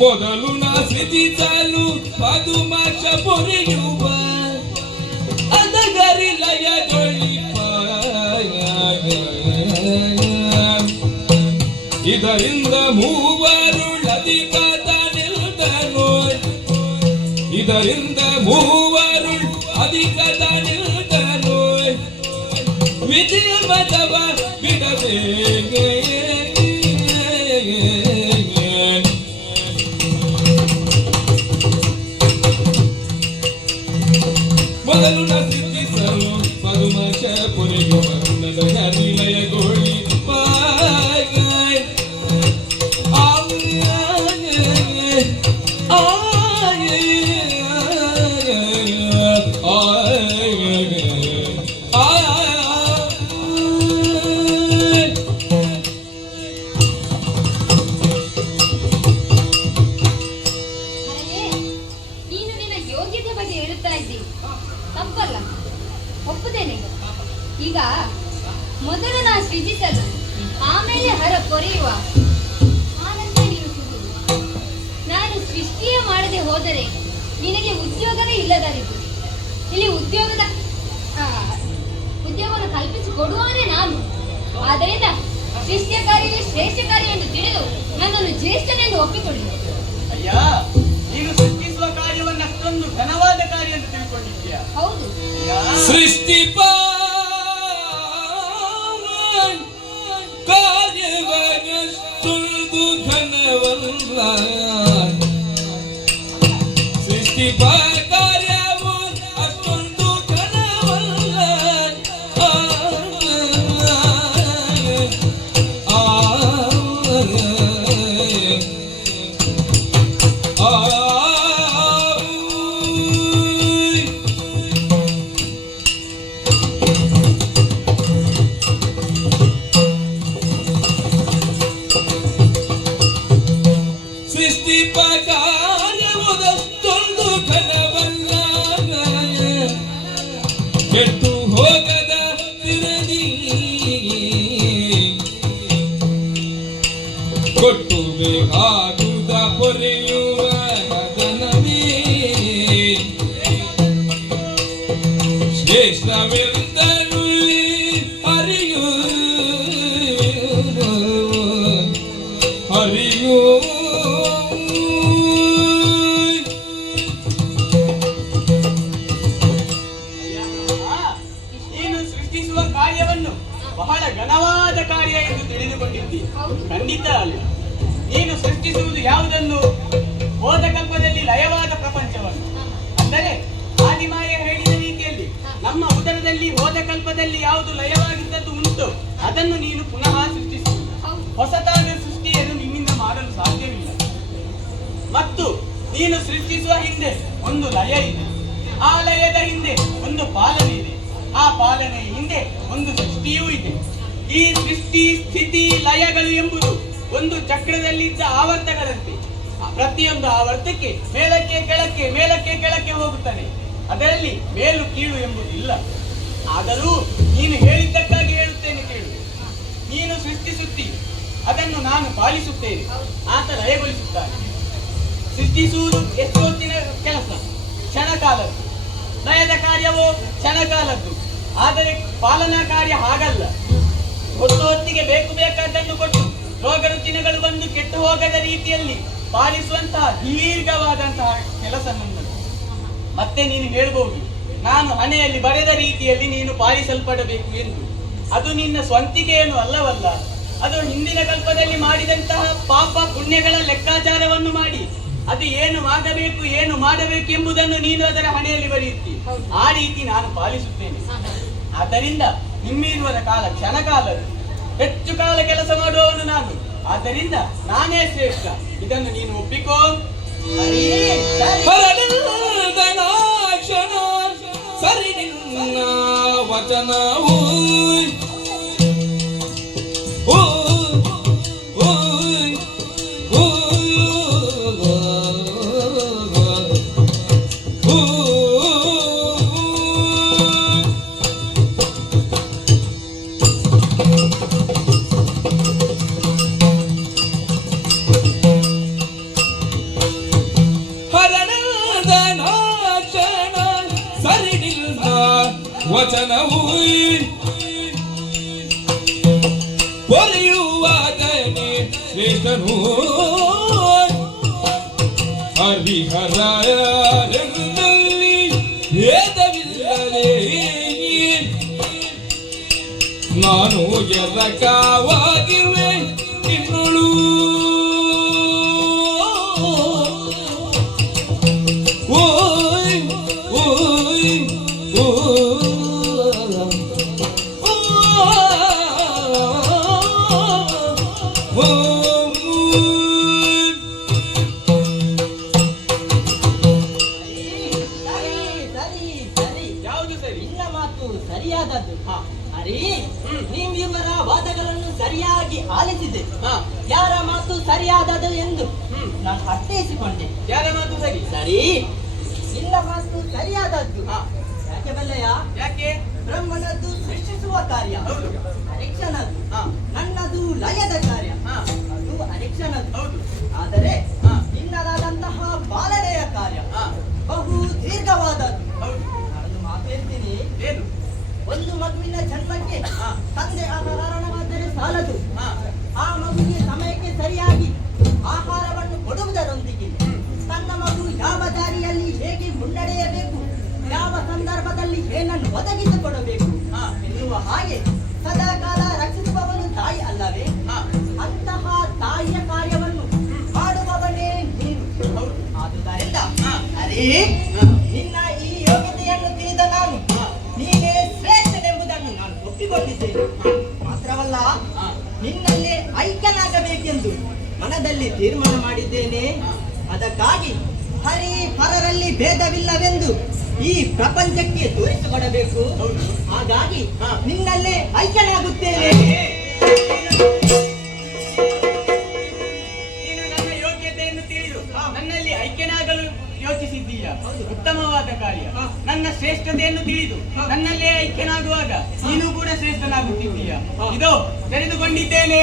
ಮೊದಲು ನಾಸಿಸಲು ಪದುಮಾಕ್ಷ ಪೊರೆಯುವ ಅದಗರಿಲಯಗೊಳಿಪ ಇದರಿಂದ ಮೂವರುಳಧಿಕದ ನಿಲ್ದನು, ಇದರಿಂದ ಮೂವರು ಅಧಿಕದ ನಿಲ್ದನು. ವಿಜಯ ಮತವ ಬಿಡದೆ ಮೊದಲು ನಸಿಸಲು ಪದುಮಾಕ್ಷ ಪೊರೆಯುವ ನದಗರಿಲಯಗೊಳಿಪ ನೀನು ನಿನ್ನ ಯೋಗ್ಯತೆ ಬಗ್ಗೆ ಹೇಳುತ್ತಾ ಇದ್ದೀನಿ, ತಪ್ಪಲ್ಲ, ಒಪ್ಪುತ್ತೇನೆ. ಈಗ ಮೊದಲು ನಾ ಸೃಜಿಸಲು, ಆಮೇಲೆ ಹರ ಕೊರೆಯುವ, ಆನಂತರ ನೀನು ಸುಡುವುದು. ನಾನು ಸೃಷ್ಟಿಯೇ ಮಾಡದೆ ಹೋದರೆ ನಿನಗೆ ಉದ್ಯೋಗವೇ ಇಲ್ಲದಾರಿತು. ಇಲ್ಲಿ ಉದ್ಯೋಗವನ್ನು ಕಲ್ಪಿಸಿಕೊಡುವವನೇ ನಾನು. ಆದ್ದರಿಂದ ಸೃಷ್ಟಿಯ ಕಾರ್ಯವೇ ಶ್ರೇಷ್ಠ ಕಾರ್ಯ ಎಂದು ತಿಳಿದು ನನ್ನನ್ನು ಜ್ಯೇಷ್ಠನೆಂದು ಒಪ್ಪಿಕೊಳ್ಳಿ. ಅಯ್ಯ, ನೀನು ಸೃಷ್ಟಿಸುವ ಕಾರ್ಯವನ್ನು ಅಷ್ಟೊಂದು ಘನವಾದ ಕಾರ್ಯ ಎಂದು ತಿಳ್ಕೊಂಡಿದ್ದೀಯಾ? ಹೌದು. ಸೃಷ್ಟಿ ಕಾರ್ಯವನ್ನಷ್ಟೊಂದು ಘನವಲ್ಲ, ಸೃಷ್ಟಿ ಕಾರ್ಯವು ಅಷ್ಟೊಂದು ಘನವಲ್ಲ. ಸೃಷ್ಟಿ ಕಾರ್ಯವುದಷ್ಟೊಂದು ಘನವಲ್ಲ, ಕೆಟ್ಟು ಹೋಗದ ತಿರದಿ ಕೊಟ್ಟು ಬೇಕಾದುದ ಪೊರೆಯುವ ನದನವೇ ಶ್ರೇಷ್ಠವೆಂದನು ಹರಿಯು ನೀನು ಸೃಷ್ಟಿಸುವ ಕಾರ್ಯವನ್ನು ಬಹಳ ಘನವಾದ ಕಾರ್ಯ ಎಂದು ತಿಳಿದುಕೊಂಡಿದ್ದಿ. ಖಂಡಿತ ಅಲ್ಲ. ನೀನು ಸೃಷ್ಟಿಸುವುದು ಯಾವುದನ್ನು? ಹೋದ ಕಲ್ಪದಲ್ಲಿ ಲಯವಾದ ಪ್ರಪಂಚವನ್ನು. ಅಂದರೆ ಆದಿಮಾಯ ಹೇಳಿದ ರೀತಿಯಲ್ಲಿ ನಮ್ಮ ಉದರದಲ್ಲಿ ಹೋದ ಕಲ್ಪದಲ್ಲಿ ಯಾವುದು ಲಯವಾಗಿದ್ದದ್ದು ಉಂಟು ಅದನ್ನು ನೀನು ಪುನಃ ಸೃಷ್ಟಿಸುವುದು. ಹೊಸತಾದ ಸೃಷ್ಟಿಯನ್ನು ನಿನ್ನಿಂದ ಮಾಡಲು ಸಾಧ್ಯವಿಲ್ಲ. ಮತ್ತು ನೀನು ಸೃಷ್ಟಿಸುವ ಹಿಂದೆ ಒಂದು ಲಯ ಇದೆ. ಆ ಲಯದ ಹಿಂದೆ ಒಂದು ಪಾಲನೆ ಇದೆ. ಆ ಪಾಲನೆಯ ಹಿಂದೆ ಒಂದು ಸೃಷ್ಟಿಯೂ ಇದೆ. ಈ ಸೃಷ್ಟಿ, ಸ್ಥಿತಿ, ಲಯಗಳು ಎಂಬುದು ಒಂದು ಚಕ್ರದಲ್ಲಿದ್ದ ಆವರ್ತಗಳಂತೆ. ಪ್ರತಿಯೊಂದು ಆವರ್ತಕ್ಕೆ ಮೇಲಕ್ಕೆ ಕೆಳಕ್ಕೆ ಮೇಲಕ್ಕೆ ಕೆಳಕ್ಕೆ ಹೋಗುತ್ತಾನೆ. ಅದರಲ್ಲಿ ಮೇಲು ಕೀಳು ಎಂಬುದು ಇಲ್ಲ. ಆದರೂ ನೀನು ಹೇಳಿದ್ದಕ್ಕಾಗಿ ಹೇಳುತ್ತೇನೆ ಕೇಳು. ನೀನು ಸೃಷ್ಟಿಸುತ್ತಿ, ಅದನ್ನು ನಾನು ಪಾಲಿಸುತ್ತೇನೆ. ಆತ ಲಯಗೊಳಿಸುತ್ತಾನೆ. ಸೃಷ್ಟಿಸುವುದು ಎಷ್ಟು ಹೊತ್ತಿನ ಕೆಲಸ, ಕ್ಷಣಕಾಲದ್ದು. ಲಯದ ಕಾರ್ಯವೋ ಕ್ಷಣಕಾಲದ್ದು. ಆದರೆ ಪಾಲನಾ ಕಾರ್ಯ ಹಾಗಲ್ಲ. ಹೊತ್ತು ಹೊತ್ತಿಗೆ ಬೇಕು ಬೇಕಾದ್ದನ್ನು ಕೊಟ್ಟು ರೋಗ ರುಚಿನಗಳು ಬಂದು ಕೆಟ್ಟು ಹೋಗದ ರೀತಿಯಲ್ಲಿ ಪಾಲಿಸುವಂತಹ ದೀರ್ಘವಾದಂತಹ ಕೆಲಸ ನನ್ನದು. ಮತ್ತೆ ನೀನು ಹೇಳ್ಬಹುದು, ನಾನು ಹಣೆಯಲ್ಲಿ ಬರೆದ ರೀತಿಯಲ್ಲಿ ನೀನು ಪಾಲಿಸಲ್ಪಡಬೇಕು ಎಂದು. ಅದು ನಿನ್ನ ಸ್ವಂತಿಕೆಯನ್ನು ಅಲ್ಲವಲ್ಲ. ಅದು ಹಿಂದಿನ ಕಲ್ಪದಲ್ಲಿ ಮಾಡಿದಂತಹ ಪಾಪ ಪುಣ್ಯಗಳ ಲೆಕ್ಕಾಚಾರವನ್ನು ಮಾಡಿ ಅದು ಏನು ಆಗಬೇಕು ಏನು ಮಾಡಬೇಕು ಎಂಬುದನ್ನು ನೀನು ಅದರ ಹಣೆಯಲ್ಲಿ ಬರೆಯುತ್ತಿ. ಆ ರೀತಿ ನಾನು ಪಾಲಿಸುತ್ತೇನೆ. ಆದ್ದರಿಂದ ನಿಮ್ಮಿರುವ ಕಾಲ ಕ್ಷಣಕಾಲದ್ದು. ಹೆಚ್ಚು ಕಾಲ ಕೆಲಸ ಮಾಡುವವನು ನಾನು. ಆದ್ದರಿಂದ ನಾನೇ ಶ್ರೇಷ್ಠ. ಇದನ್ನು ನೀನು ಒಪ್ಪಿಕೋ. ಕ್ಷಣ ಸರಿ ನಿನ್ನ ವಚನವು ವಚನವು ಪೊರೆಯುವಾಗನೆ ಶ್ರೇಷ್ಠನು ಹರಿಹರಾಯರಲ್ಲಿ ಭೇದವಿಲ್ಲದೆ ನಾನು ಎರಕವಾಗಿವೆ ನಿನ್ನಳು. ಓಯ್ ಓಯ್ ಸರಿಯಾದದ್ದು. ಹರಿ, ನೀವಿವರ ವಾದಗಳನ್ನು ಸರಿಯಾಗಿ ಆಲಿಸಿದೆ. ಯಾರ ಮಾತು ಸರಿಯಾದದು ಎಂದು ನಾನು ಅರ್ಥೈಸಿಕೊಂಡೆ. ಯಾರ ಮಾತು ಸರಿ? ಸರಿ, ನಿನ್ನ ಮಾತು ಸರಿಯಾದದ್ದು. ಯಾಕೆ ಬಲ್ಲೆಯ? ಯಾಕೆ? ಬ್ರಹ್ಮನದ್ದು ಸೃಷ್ಟಿಸುವ ಕಾರ್ಯ, ಅರಿಕ್ಷಣದ್ದು. ನನ್ನದು ಲಯದ ಕಾರ್ಯ, ಅದು ಅರಿಕ್ಷಣದ್ದು. ಹೌದು. ಆದರೆ ನಿನ್ನದಾದಂತಹ ಪಾಲನೆಯ ಕಾರ್ಯ ಬಹು ದೀರ್ಘವಾದದ್ದು. ನಾನು ಮಾತು ಹೇಳ್ತೀನಿ. ಏನು? ಒಂದು ಮಗುವಿನ ಜನ್ಮಕ್ಕೆ ತಂದೆ ಕಾರಣವಾದರೆ ಸಾಲದು. ಆ ಮಗುವಿಗೆ ಸಮಯಕ್ಕೆ ಸರಿಯಾಗಿ ಆಹಾರವನ್ನು ಕೊಡುವುದರೊಂದಿಗೆ ತನ್ನ ಮಗು ಯಾವ ದಾರಿಯಲ್ಲಿ ಹೇಗೆ ಮುನ್ನಡೆಯಬೇಕು, ಯಾವ ಸಂದರ್ಭದಲ್ಲಿ ಏನನ್ನು ಒದಗಿಸಿಕೊಡಬೇಕು ಎನ್ನುವ ಹಾಗೆ ಸದಾಕಾಲ ರಕ್ಷಿಸುವವನು ತಾಯಿ ಅಲ್ಲವೇ? ಅಂತಹ ತಾಯಿಯ ಕಾರ್ಯವನ್ನು ಮಾಡುವವನೇ ನೀನು. ಆದುದರಿಂದ ಅರೇ, ನಿನ್ನ ಈ ಯೋಗ್ಯತೆಯನ್ನು ತಿಳಿದ ನಾನು ನೀನೇ ಶ್ರೇಷ್ಠನೆಂಬುದನ್ನು ನಾನು ಒಪ್ಪಿಕೊಂಡಿದ್ದೇನೆ. ಮಾತ್ರವಲ್ಲ, ನಿನ್ನಲ್ಲೇ ಐಕ್ಯನಾಗಬೇಕೆಂದು ಮನದಲ್ಲಿ ತೀರ್ಮಾನ ಮಾಡಿದ್ದೇನೆ. ಅದಕ್ಕಾಗಿ ಹರಿ ಹರರಲ್ಲಿ ಭೇದವಿಲ್ಲವೆಂದು ಈ ಪ್ರಪಂಚಕ್ಕೆ ತೋರಿಸಿಕೊಡಬೇಕು. ಹಾಗಾಗಿ ನಿನ್ನಲ್ಲೇ ಐಕ್ಯನಾಗುತ್ತೇನೆ. ನೀನು ನನ್ನ ಯೋಗ್ಯತೆಯನ್ನು ತಿಳಿದು ನನ್ನಲ್ಲಿ ಐಕ್ಯನಾಗಲು ಯೋಚಿಸಿದ್ದೀಯ. ಉತ್ತಮವಾದ ಕಾರ್ಯ. ನನ್ನ ಶ್ರೇಷ್ಠತೆಯನ್ನು ತಿಳಿದು ನನ್ನಲ್ಲೇ ಐಕ್ಯನಾಗುವಾಗ ನೀನು ಕೂಡ ಶ್ರೇಷ್ಠನಾಗುತ್ತಿದ್ದೀಯ. ಇದು ತೆರೆದುಕೊಂಡಿದ್ದೇನೆ.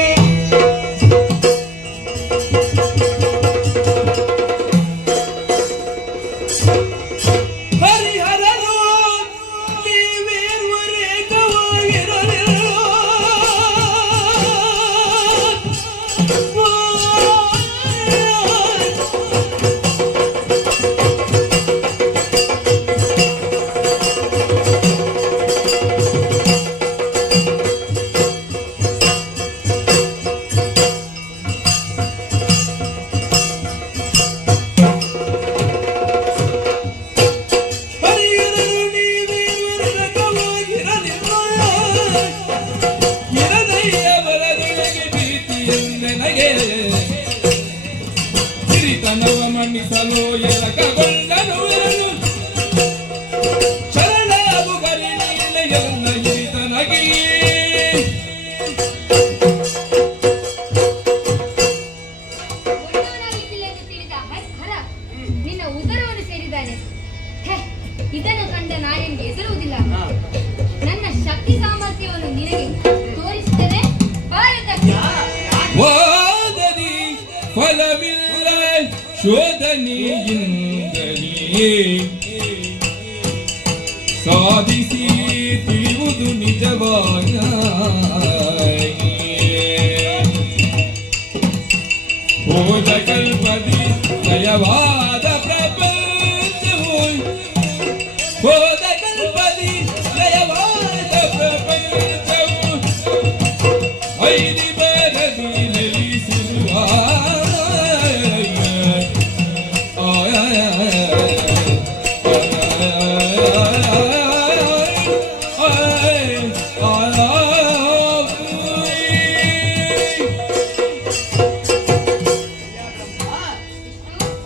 ಎಲ್ಲ ಈತನಗೆ ಒಳ್ಳೆಯವನಾಗಿದ್ದಿಲ್ಲ ಎಂದು ತಿಳಿದ ಹರ ನಿನ್ನ ಉದರವನ್ನು ಸೇರಿದ್ದಾನೆ. ಹೇ, ಇದನ್ನು ಕಂಡ ನಾನೆಂದು ಹೆದರುವುದಿಲ್ಲ. ನನ್ನ ಶಕ್ತಿ ಸಾಮರ್ಥ್ಯವನ್ನು ನಿನಗೆ ತೋರಿಸುತ್ತೇನೆ. ಭಾರತಕ್ಕೆ ವಾದದಿ ಫಲವಿಲ್ಲ ಶೋಧನೆಯಿಂದಲೇ ಸಾಧಿಸಿ ತಿಳಿಯುವುದು ನಿಜವಾಗ ಹೋದ ಕಲ್ಪದಿ ಲಯವಾದ ಪ್ರಪಂಚವು ಹೋದ ಕಲ್ಪದಿ ಲಯವಾದ ಪ್ರಪಂಚವು ಐದಿ ಬರದಿ ನೆಲೆಸಿರುವ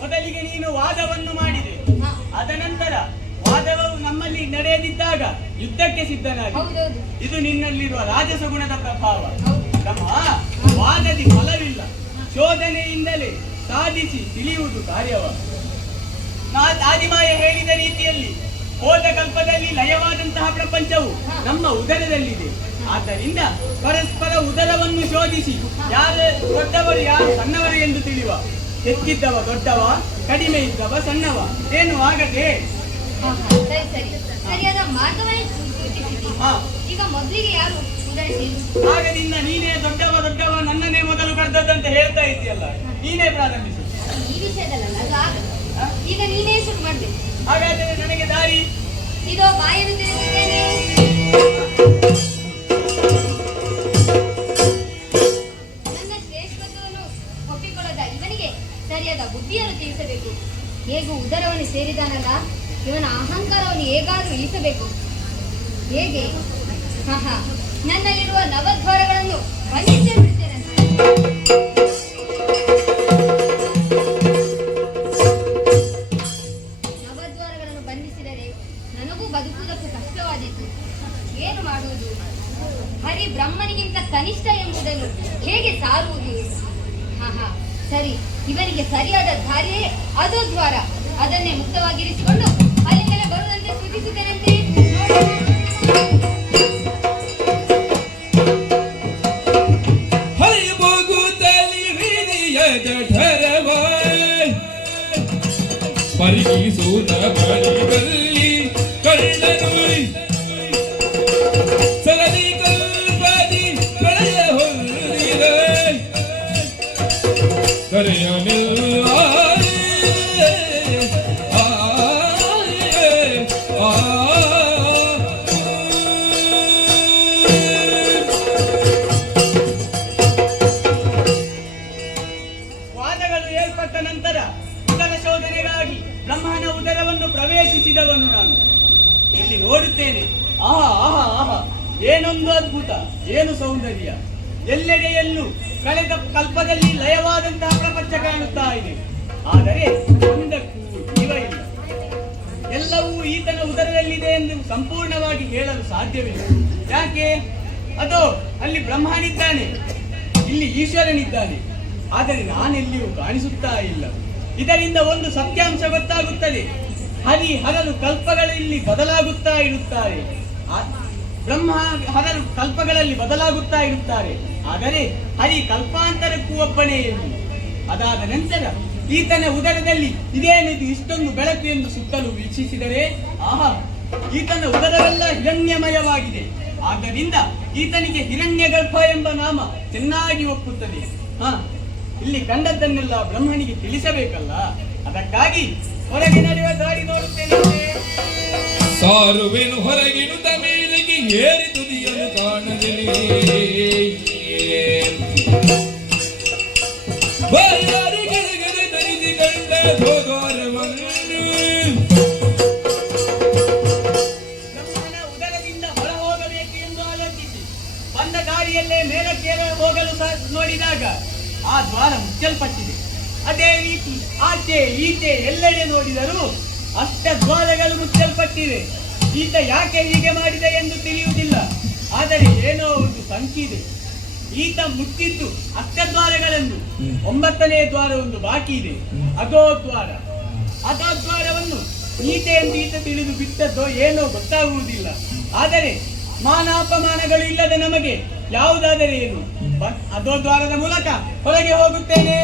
ಮೊದಲಿಗೆ ನೀನು ವಾದವನ್ನು ಮಾಡಿದೆ. ಅದನಂತರ ವಾದವು ನಮ್ಮಲ್ಲಿ ನಡೆಯದಿದ್ದಾಗ ಯುದ್ಧಕ್ಕೆ ಸಿದ್ಧನಾಗಿ. ಹೌದೌದು. ಇದು ನಿನ್ನಲ್ಲಿರುವ ರಾಜಸ ಗುಣದ ಪ್ರಭಾವ. ಹೌದು. ತಮ್ಮ ವಾದದಿ ಫಲವಿಲ್ಲ, ಶೋಧನೆಯಿಂದಲೇ ಸಾಧಿಸಿ ತಿಳಿಯುವುದು ಕಾರ್ಯವ. ಆದಿಮಾಯ ಹೇಳಿದ ರೀತಿಯಲ್ಲಿ ಹೋದ ಕಲ್ಪದಲ್ಲಿ ಲಯವಾದಂತಹ ಪ್ರಪಂಚವು ನಮ್ಮ ಉದರದಲ್ಲಿದೆ. ಆದ್ದರಿಂದ ಪರಸ್ಪರ ಉದರವನ್ನು ಶೋಧಿಸಿ ಯಾರು ದೊಡ್ಡವರು ಯಾರು ಸಣ್ಣವರು ಎಂದು ತಿಳಿಯುವ. ಹೆಚ್ಚಿದ್ದವ ದೊಡ್ಡವ, ಕಡಿಮೆ ಇದ್ದವ ಸಣ್ಣವ, ಏನು ಆಗದೆ. ಸರಿ ಸರಿ, ಸರಿಯಾದ ಮಾರ್ಗವನ್ನೇ ಸೂಚಿಸಿದಿ. ಹಾ, ಈಗ ಮೊದಲಿಗೆ ಯಾರು ಉದರಿಸಿ? ಆಗದಿಂದ ನೀನೇ ದೊಡ್ಡವ ನನ್ನನ್ನೇ ಮೊದಲು ಕರೆದದ್ದಂತ ಹೇಳ್ತಾ ಇದ್ದೀಯಲ್ಲ, ನೀನೇ ಪ್ರಾರಂಭಿಸು. ಈ ವಿಷಯದಲ್ಲ, ಅದು ಆಗದು. ಈಗ ನೀನೇ ಶುರು ಮಾಡ್ಬೇಕು. ಹಾಗಾದರೆ ನನಗೆ ದಾರಿ ಇದೋ ಬಾಯನ್ನು ತಿಳಿಸುತ್ತೇನೆ. ನನ್ನ ಶ್ರೇಷ್ಠತ್ವವನ್ನು ಒಪ್ಪಿಕೊಳ್ಳದ ಇವನಿಗೆ ಸರಿಯಾದ ಬುದ್ಧಿಯನ್ನು ತಿಳಿಸಬೇಕು. ಹೇಗೂ ಉದರವನ್ನು ಸೇರಿದಾನಲ್ಲ, ಇವನ ಅಹಂಕಾರವನ್ನು ಹೇಗಾದರೂ ಇಳಿಸಬೇಕು. ಹೇಗೆ? ನನ್ನಲ್ಲಿರುವ ನವದ್ವಾರಗಳನ್ನು ಬಂಧಿಸೇ ಬಿಡ್ತೇನೆ. ನವದ್ವಾರಗಳನ್ನು ಬಂಧಿಸಿದರೆ ನನಗೂ ಬದುಕುವುದಕ್ಕೂ ಕಷ್ಟವಾದೀತು. ಏನು ಮಾಡುವುದು? ಹರಿ ಬ್ರಹ್ಮನಿಗಿಂತ ಕನಿಷ್ಠ ಎಂಬುದನ್ನು ಹೇಗೆ ಸಾರುವುದು? ಸರಿ, ಇವನಿಗೆ ಸರಿಯಾದ ದಾರಿಯೇ ಅದು ದ್ವಾರ. ಅದನ್ನೇ ಮುಕ್ತವಾಗಿರಿಸಿಕೊಂಡು ಅಲ್ಲಿಂದಲೇ ಬರುವಂತೆ ಸೂಚಿಸುತ್ತೇನಂತೆ. ಪರಿಗಿಸೂತ ಬಳಿಗಳಲ್ಲಿ ಕಳ್ಳನು ಸರದಿ ಕಲ್ಪದಿ ಪ್ರಳಯ ಹೊಂದಿದ ಕರೆಯನಿಲ್ಲ ವಾದಗಳು ಏರ್ಪಟ್ಟ ನಂತರ ಉದರ ಶೋಧನೆಗಾಗಿ ಬ್ರಹ್ಮನ ಉದರವನ್ನು ಪ್ರವೇಶಿಸಿದವನು ನಾನು. ಇಲ್ಲಿ ನೋಡುತ್ತೇನೆ, ಆಹಾ ಆಹಾ ಆಹಾ, ಏನೊಂದು ಅದ್ಭುತ, ಏನು ಸೌಂದರ್ಯ. ಎಲ್ಲೆಡೆಯಲ್ಲೂ ಕಳೆದ ಕಲ್ಪದಲ್ಲಿ ಲಯವಾದಂತಹ ಪ್ರಪಂಚ ಕಾಣುತ್ತಾ ಇದೆ. ಆದರೆ ಒಂದಕ್ಕೂ ಜೀವ ಇಲ್ಲ. ಎಲ್ಲವೂ ಈತನ ಉದರದಲ್ಲಿದೆ ಎಂದು ಸಂಪೂರ್ಣವಾಗಿ ಹೇಳಲು ಸಾಧ್ಯವಿಲ್ಲ. ಯಾಕೆ? ಅದೋ ಅಲ್ಲಿ ಬ್ರಹ್ಮನಿದ್ದಾನೆ, ಇಲ್ಲಿ ಈಶ್ವರನಿದ್ದಾನೆ, ಆದರೆ ನಾನೆಲ್ಲಿಯೂ ಕಾಣಿಸುತ್ತಾ ಇಲ್ಲ. ಇದರಿಂದ ಒಂದು ಸತ್ಯಾಂಶ ಗೊತ್ತಾಗುತ್ತದೆ. ಹರಿ ಹರರು ಕಲ್ಪಗಳಲ್ಲಿ ಬದಲಾಗುತ್ತಾ ಇರುತ್ತಾರೆ. ಬ್ರಹ್ಮ ಹರರು ಕಲ್ಪಗಳಲ್ಲಿ ಬದಲಾಗುತ್ತಾ ಇರುತ್ತಾರೆ, ಆದರೆ ಹರಿ ಕಲ್ಪಾಂತರಕ್ಕೂ ಒಬ್ಬನೇ ಎಂದು. ಅದಾದ ನಂತರ ಈತನ ಉದರದಲ್ಲಿ ಇದೇನಿದು ಇಷ್ಟೊಂದು ಬೆಳಕು ಎಂದು ಸುತ್ತಲೂ ವೀಕ್ಷಿಸಿದರೆ, ಆಹಾ, ಈತನ ಉದರವೆಲ್ಲ ಹಿರಣ್ಯಮಯವಾಗಿದೆ. ಆದ್ದರಿಂದ ಈತನಿಗೆ ಹಿರಣ್ಯ ಗರ್ಭ ಎಂಬ ನಾಮ ಚೆನ್ನಾಗಿ ಒಪ್ಪುತ್ತದೆ. ಇಲ್ಲಿ ಕಂಡದ್ದನ್ನೆಲ್ಲ ಬ್ರಹ್ಮನಿಗೆ ತಿಳಿಸಬೇಕಲ್ಲ, ಅದಕ್ಕಾಗಿ ಹೊರಗೆ ನಡೆಯುವ ದಾರಿ ನೋಡುತ್ತೇನೆ. ಸಾರುವೆನು ಹೊರಗಿಡುತ್ತ ಮೇಲೆಗೆ ಏರಿ ತುದಿಯನ್ನು ಕಾಣದಲ್ಲಿ ಬಳ್ಳಾರಿ ಗೆರೆಗೆರೆ ತರಿಸಿಕೊಂಡ ದ್ವಾರವನ್ನು ಬ್ರಹ್ಮನ ಉದರದಿಂದ ಹೊರ ಹೋಗಬೇಕು ಎಂದು ಆಲೋಚಿಸಿ ಬಂದ ದಾರಿಯಲ್ಲೇ ಮೇಲಕ್ಕೆ ಹೋಗಲು ನೋಡಿದಾಗ ಆ ದ್ವಾರ ಮುಚ್ಚಲ್ಪಟ್ಟಿದೆ. ಅದೇ ರೀತಿ ಆಚೆ ಈಚೆ ಎಲ್ಲೆಡೆ ನೋಡಿದರೂ ಅಷ್ಟ ದ್ವಾರಗಳು ಮುಚ್ಚಲ್ಪಟ್ಟಿವೆ. ಈತ ಯಾಕೆ ಹೀಗೆ ಮಾಡಿದೆ ಎಂದು ತಿಳಿಯುವುದಿಲ್ಲ. ಆದರೆ ಏನೋ ಒಂದು ಸಂಚಿದೆ. ಈತ ಮುಚ್ಚಿದ್ದು ಅಷ್ಟದ್ವಾರಗಳನ್ನು, 9ನೇ ದ್ವಾರ ಒಂದು ಬಾಕಿ ಇದೆ, ಅದೋ ದ್ವಾರ. ಅದೋ ದ್ವಾರವನ್ನು ನೀತೆಯೆಂದು ಈತ ತಿಳಿದು ಬಿಟ್ಟದ್ದೋ ಏನೋ ಗೊತ್ತಾಗುವುದಿಲ್ಲ. ಆದರೆ ಮಾನಾಪಮಾನಗಳು ಇಲ್ಲದೆ ನಮಗೆ ಯಾವುದಾದರೆ ಏನು, ಅದೋ ದ್ವಾರದ ಮೂಲಕ ಹೊರಗೆ ಹೋಗುತ್ತೇನೆ.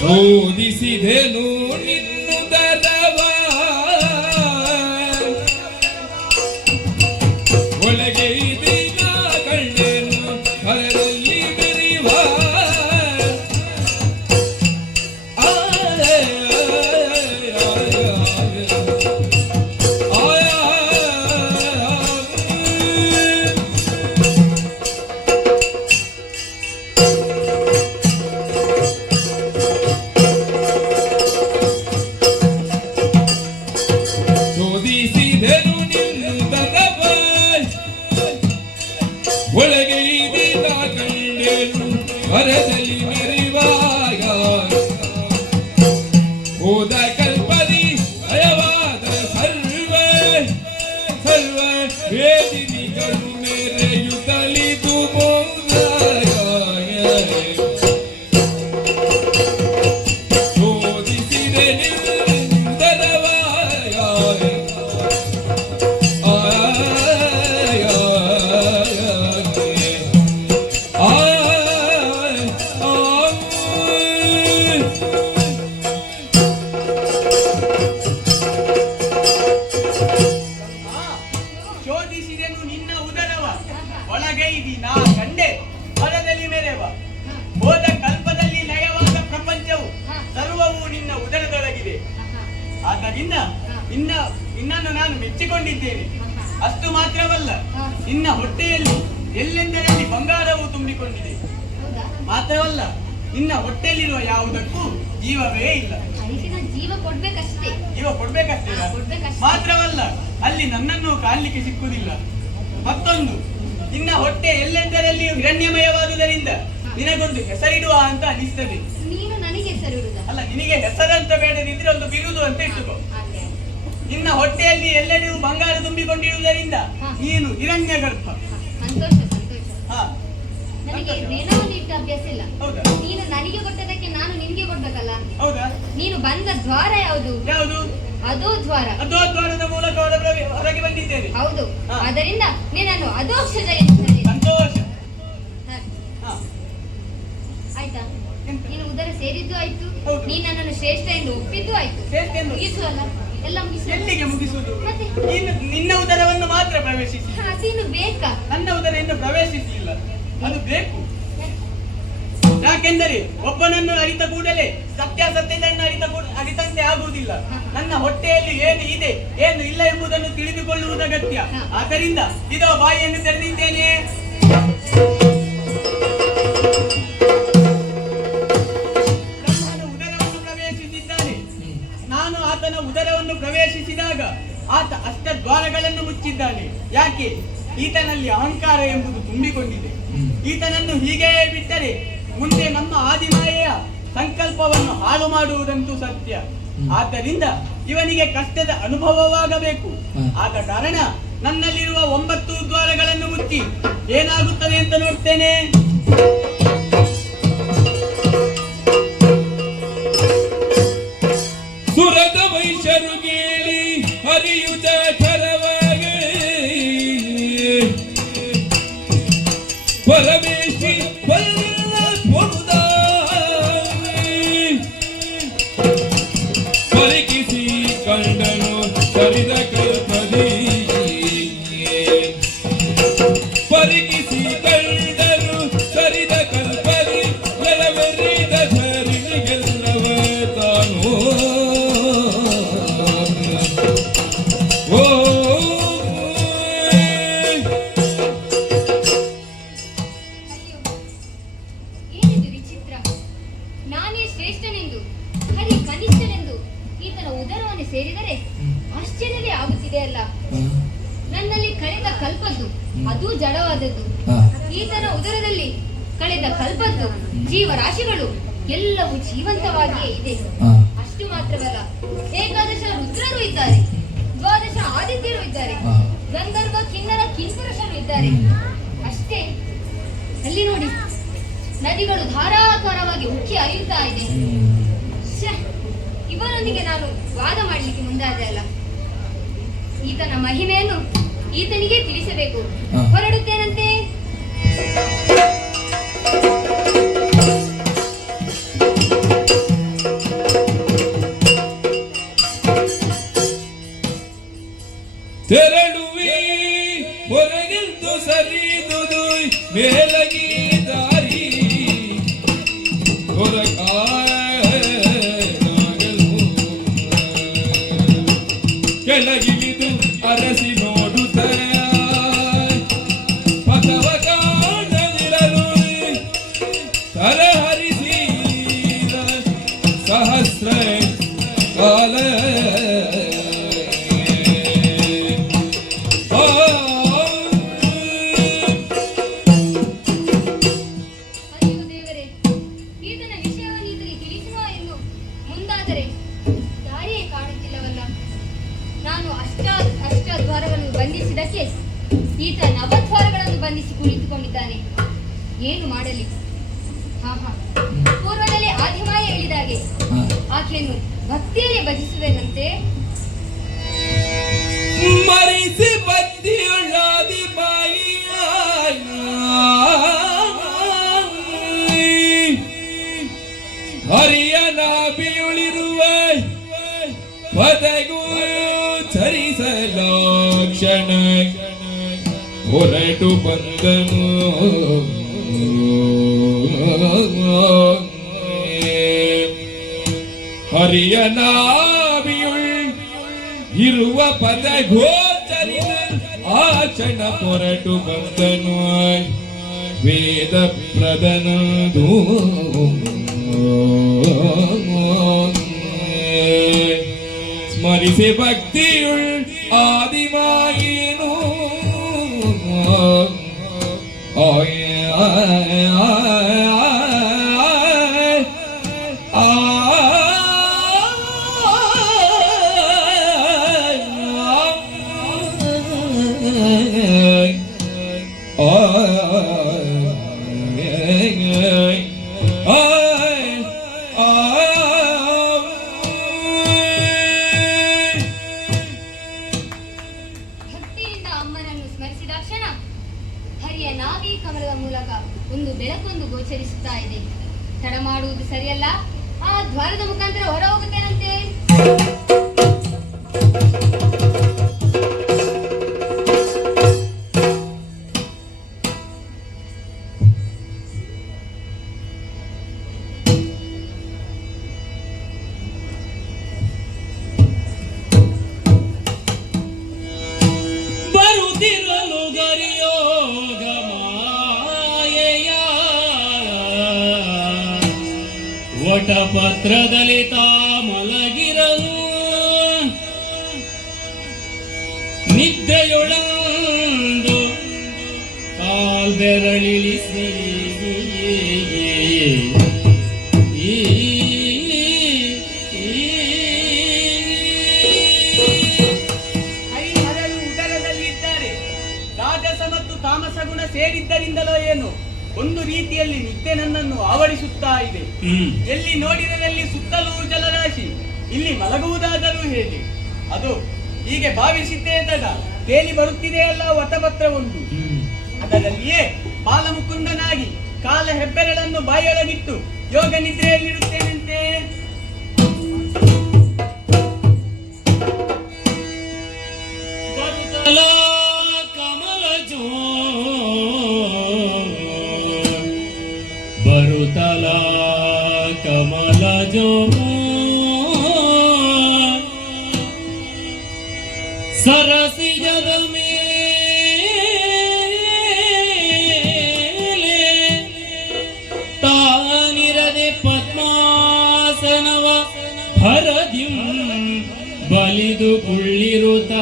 ಶೋಧಿಸಿದೆನು ನಿನ್ನುದರವ ಒಳಗೆ ಇದೀಗ ಕಂಡೆನು ಹೊರದಲ್ಲಿ ಮೆರೆಯುವ ಶೋಧಿಸಿದೆನು ನಿನ್ನುದರವ ಒಳಗೆ ಇದೀಗ ಕಂಡೆನು ಹೊರದಲ್ಲಿ ಮೆರೆಯುವಾಗ ಹೋದ ಕಲ್ಪದಿ ಭಯವಾದ ಸರ್ವ ಸರ್ವ ವೇದಿನಿಗಳು ಮೆರೆಯುತ್ತಲಿದು ಶೋಧಿಸಿದೆ ನಿಂದರವ ಶೋಧಿಸಿದೆನು ನಿನ್ನ ಉದರವ ಒಳಗೈದಿ ನಾ ಕಂಡೆ ಹೊರದಲ್ಲಿ ಮೆರೆವ. ಹೋದ ಕಲ್ಪದಲ್ಲಿ ಲಯವಾದ ಪ್ರಪಂಚವು ಸರ್ವವು ನಿನ್ನ ಉದರದೊಳಗಿದೆ. ಆದ್ದರಿಂದ ನಿನ್ನನ್ನು ನಾನು ಮೆಚ್ಚಿಕೊಂಡಿದ್ದೇನೆ. ಅಷ್ಟು ಮಾತ್ರವಲ್ಲ, ನಿನ್ನ ಹೊಟ್ಟೆಯಲ್ಲಿ ಎಲ್ಲೆಂದರಲ್ಲಿ ಬಂಗಾರವು ತುಂಬಿಕೊಂಡಿದೆ. ಮಾತ್ರವಲ್ಲ, ನಿನ್ನ ಹೊಟ್ಟೆಯಲ್ಲಿರುವ ಯಾವುದಕ್ಕೂ ಜೀವವೇ ಇಲ್ಲ. ಜೀವ ಕೊಡ್ಬೇಕಷ್ಟೇ. ಜೀವ ಕೊಡ್ಬೇಕಷ್ಟೇ. ಮಾತ್ರವಲ್ಲ, ಅಲ್ಲಿ ನನ್ನನ್ನು ಕಾಣಲಿಕ್ಕೆ ಸಿಕ್ಕುವುದಿಲ್ಲ. ಮತ್ತೊಂದು, ನಿನ್ನ ಹೊಟ್ಟೆ ಎಲ್ಲೆಂದರಲ್ಲಿ ಹಿರಣ್ಯಮಯವಾದುದರಿಂದ ನಿನಗೊಂದು ಹೆಸರಿಡುವ ಅಂತ ಅನಿಸ್ತದೆ. ನೀನು ನನಗೆ ಹೆಸರಿಡುವುದ? ಅಲ್ಲ, ನಿನಗೆ ಹೆಸರಂತ ಬೇಡದಿದ್ರೆ ಒಂದು ಬಿರುದು ಅಂತ ಇಟ್ಟುಕೋ. ನಿನ್ನ ಹೊಟ್ಟೆಯಲ್ಲಿ ಎಲ್ಲೆಡೆಯೂ ಬಂಗಾರ ತುಂಬಿಕೊಂಡಿರುವುದರಿಂದ ನೀನು ಹಿರಣ್ಯ ಗರ್ಭ. ಸಂತೋಷ ಸಂತೋಷ. ಹಾ, ನನಗೆ ಋಣವನ್ನು ಇಟ್ಟ ಅಭ್ಯಾಸ ಇಲ್ಲ. ಹೌದಾ? ನೀನು ನನಗೆ ಕೊಟ್ಟದಕ್ಕೆ ನಾನು ನಿನ್ಗೆ ಕೊಡ್ಬೇಕಲ್ಲ. ಹೌದಾ? ನೀನು ಬಂದ ದ್ವಾರ ಯಾವುದು? ಯಾವುದು? ಅದೋ ದ್ವಾರ. ಅದೋ ದ್ವಾರದ ಮೂಲಕ ಹೊರಗೆ ಬಂದಿದ್ದೇನೆ. ಹೌದು. ಹಾ. ಅದರಿಂದ ನಿನ್ನನ್ನು ಅದೋಕ್ಷಜ ಎನ್ನುತ್ತೇನೆ. ಸಂತೋಷ. ಹ. ಹಾ. ಆಯ್ತಾ? ಎಂತ? ನೀನು ಉದರ ಸೇರಿದ್ದು ಆಯ್ತು. ಹೌದು. ನೀನು ನನ್ನನ್ನು ಶ್ರೇಷ್ಠ ಎಂದು ಒಪ್ಪಿದ್ದು ಆಯ್ತು. ಶ್ರೇಷ್ಠ ಎಂದು? ಮುಗಿಸು ಅಲ್ಲ, ಎಲ್ಲ ಮುಗಿಸು. ಎಲ್ಲಿಗೆ ಮುಗಿಸುವುದು? ಮತ್ತೆ? ನೀನು ನಿನ್ನ ಉದರವನ್ನು ಮಾತ್ರ ಪ್ರವೇಶಿಸಿ. ಅದೇನು ಬೇಕಾ? ನನ್ನ ಉದರ ಇನ್ನು ಪ್ರವೇಶಿಸಿಲ್ಲ. ಅದು ಬೇಕು. ಯಾಕೆಂದರೆ ಒಬ್ಬನನ್ನು ಅರಿತ ಕೂಡಲೇ ಸತ್ಯಾಸತ್ಯತೆಯನ್ನು ಅರಿತಂತೆ ಆಗುವುದಿಲ್ಲ. ನನ್ನ ಹೊಟ್ಟೆಯಲ್ಲಿ ಏನು ಇದೆ ಏನು ಇಲ್ಲ ಎಂಬುದನ್ನು ತಿಳಿದುಕೊಳ್ಳುವುದು ಅಗತ್ಯ. ಆದ್ದರಿಂದ ಇದೋ ಬಾಯಿಯನ್ನು ತೆರೆದಿದ್ದೇನೆ. ಬ್ರಹ್ಮನ ಉದರವನ್ನು ಪ್ರವೇಶಿಸಿದ್ದಾನೆ. ನಾನು ಆತನ ಉದರವನ್ನು ಪ್ರವೇಶಿಸಿದಾಗ ಆತ ಅಷ್ಟದ್ವಾರಗಳನ್ನು ಮುಚ್ಚಿದ್ದಾನೆ. ಯಾಕೆ? ಈತನಲ್ಲಿ ಅಹಂಕಾರ ಎಂಬುದು ತುಂಬಿಕೊಂಡಿದೆ. ಈತನನ್ನು ಹೀಗೇ ಬಿಟ್ಟರೆ ಮುಂದೆ ನಮ್ಮ ಆದಿಮಾಯೆಯ ಸಂಕಲ್ಪವನ್ನು ಹಾಳು ಮಾಡುವುದಂತೂ ಸತ್ಯ. ಆದ್ದರಿಂದ ಇವನಿಗೆ ಕಷ್ಟದ ಅನುಭವವಾಗಬೇಕು. ಆದ ಕಾರಣ ನನ್ನಲ್ಲಿರುವ 9 ದ್ವಾರಗಳನ್ನು ಮುಚ್ಚಿ ಏನಾಗುತ್ತದೆ ಅಂತ ನೋಡ್ತೇನೆ. ಸುರದ ವೈಶರು ಗೇಳಿ ಹರಿಯುತ್ತ ಕರವಾಗಿ ಪರಮೇಶಿ ಪರಿಕಿಸಿ ಕಂಡನು ಸರಿದ ಕಲ್ಪದಿ ಪರಿಕಿಸಿ ಕಂಡನು ಸರಿದ ಕಲ್ಪದಿ ನೆಲವೆರಿದ ಸರಿಗೆಲ್ಲವ ತಾನು ಓ ಏನಿದು ವಿಚಿತ್ರ? ನಾನೇ ಶ್ರೇಷ್ಠನೆಂದು ಹರಿ ಕನಿಷ್ಠನೆಂದು ಈತನ ಉದರವನ್ನು ಸೇರಿದರೆ ಆಶ್ಚರ್ಯವೇ ಆಗುತ್ತಿದೆ ಅಲ್ಲ. ನನ್ನಲ್ಲಿ ಅದ್ಭುತವಾದದ್ದು. ಹಾ. ಈತನ ಉದರದಲ್ಲಿ ಕಳೆದ ಕಲ್ಪದ್ದು ಜೀವರಾಶಿಗಳು ಎಲ್ಲವೂ ಜೀವಂತವಾಗಿಯೇ ಇದೆ. ಹಾ. ಅಷ್ಟು ಮಾತ್ರವಲ್ಲ, ಏಕಾದಶ ರುದ್ರರು ಇದ್ದಾರೆ, ದ್ವಾದಶ ಆದಿತ್ಯರು ಇದ್ದಾರೆ, ಹಾ. ಗಂಧರ್ವ ಕಿನ್ನರ ಕಿಂಪುರುಷರು ಇದ್ದಾರೆ. ಅಷ್ಟೇ ಅಲ್ಲಿ ನೋಡಿ, ನದಿಗಳು ಧಾರಾಕಾರವಾಗಿ ಉಕ್ಕಿ ಹರಿಯುತ್ತಾ ಇದೆ. ಶ್ಯೆ, ಇವರೊಂದಿಗೆ ನಾನು ವಾದ ಮಾಡಲಿಕ್ಕೆ ಮುಂದಾದೆ ಅಲ್ಲ. ಈತನ ಮಹಿಮೆಯನ್ನು ಈತನಿಗೆ ತಿಳಿಸಬೇಕು. ಹಾ. ಹೊರಡುತ್ತೇನಂತೆ. ತೆರಳುವಿ ಹೊರಗೆಂದು ಸರಿದುದು ಮೇಲಗಿ ದಾರಿ ಕೆಳಗಿಳಿದು ಅರಸಿ ನೋಡುತ್ತ ಪಥವ ಕಾಣದಿರಲು ತರಹರಿಸಿ ಸಹಸ್ರ ಕಾಲ ಅಯ್ಯೋ ದೇವರೇ, ಈತನ ವಿಷಯವನ್ನು ಈತನಿಗೆ ತಿಳಿಸುವ ಎಂದು ಮುಂದಾದರೆ ದಾರಿಯೇ ಕಾಣುತ್ತಿಲ್ಲವಲ್ಲ. ನಾನು ಅಷ್ಟದ್ವಾರವನ್ನು ಬಂಧಿಸಿದಕ್ಕೆ ಈತ ನವದ್ವಾರಗಳನ್ನು ಬಂಧಿಸಿ ಕುಳಿತುಕೊಂಡಿದ್ದಾನೆ. ಏನು ಮಾಡಲಿ? ಪೂರ್ವದಲ್ಲಿ ಆದಿಮಾಯ ಹೇಳಿದಾಗೆ ಆಕೆಯನ್ನು ಭಕ್ತಿಯಲ್ಲೇ ಭಜಿಸುವೆನಂತೆ. ಮರಿಸಿ ಬತ್ತಿಯುಳ್ಳಾದಿ ಬಾಯಿಯ ಹರಿಯ ನಾಭಿಯುಳಿರುವ ಪದಗೂ ಚರಿಸಲಾಕ್ಷಣ ಹೊರಟು ಬಂದನು. ಹರಿಯ ನಾಭಿಯುಳ್ ಇರುವ ಪದ ಗೋಚರಿನ ಆ ಕ್ಷಣ ಹೊರಟು ಬಂದನು. ವೇದ ಪ್ರದನದು ಸ್ಮರಿಸಿ ಭಕ್ತಿಯುಳ್ ಆದಿಮಾಯೇನು ಭಕ್ತಿಯಿಂದ ಅಮ್ಮನನ್ನು ಸ್ಮರಿಸಿದ ಕ್ಷಣ ಹರಿಯ ನಾಭಿ ಕಮಲದ ಮೂಲಕ ಒಂದು ಬೆಳಕೊಂದು ಗೋಚರಿಸುತ್ತಾ ಇದೆ. ತಡ ಮಾಡುವುದು ಸರಿಯಲ್ಲ. ಆ ದ್ವಾರದ ಮುಖಾಂತರ ಹೊರ ಹೋಗುತ್ತೇನಂತೆ. ಬರುತ್ತಿರಲು ಗರಿಯೋಗ ಮಾಯೆಯ ವಟಪತ್ರದಲ್ಲಿ ತಾ ಮಲಗಿರಲು ನಿದ್ದೆಯೊಳಂದು ಕಾಲ್ಬೆರಳಿಳಿಸಿ ಹರಿಹರರು ಉದರದಲ್ಲಿದ್ದಾರೆ. ರಾಜಸ ಮತ್ತು ತಾಮಸ ಗುಣ ಸೇರಿದ್ದರಿಂದಲೋ ಏನು, ಒಂದು ರೀತಿಯಲ್ಲಿ ನಿದ್ದೆ ನನ್ನನ್ನು ಆವರಿಸುತ್ತಾ ಇದೆ. ಎಲ್ಲಿ ನೋಡಿದಲ್ಲಿ ಸುತ್ತಲೂ ಜಲರಾಶಿ, ಇಲ್ಲಿ ಮಲಗುವುದಾದರೂ ಹೇಗೆ? ಅದು ಹೀಗೆ ಭಾವಿಸಿದ್ದೇ ತಡ ತೇಲಿ ಬರುತ್ತಿದೆಯಲ್ಲ ವಟಪತ್ರ ಒಂದು. ಅದರಲ್ಲಿಯೇ ಬಾಲಮುಕುಂದನಾಗಿ ಕಾಲ ಹೆಬ್ಬೆರಳನ್ನು ಬಾಯೊಳಗಿಟ್ಟು ಯೋಗ ನಿದ್ರೆಯಲ್ಲಿರುತ್ತೇನಂತೆ. ಬರುತ್ತಲ ಕಮಲಜೋ ಬರುತ್ತಲ ಕಮಲಜೋ ಸರಸಿಜದ ಮೇಲೆ ತಾನಿರದೆ ಪದ್ಮಾಸನವ ಹರದಿಂ ಬಲಿದು ಕುಳ್ಳಿರುತ್ತ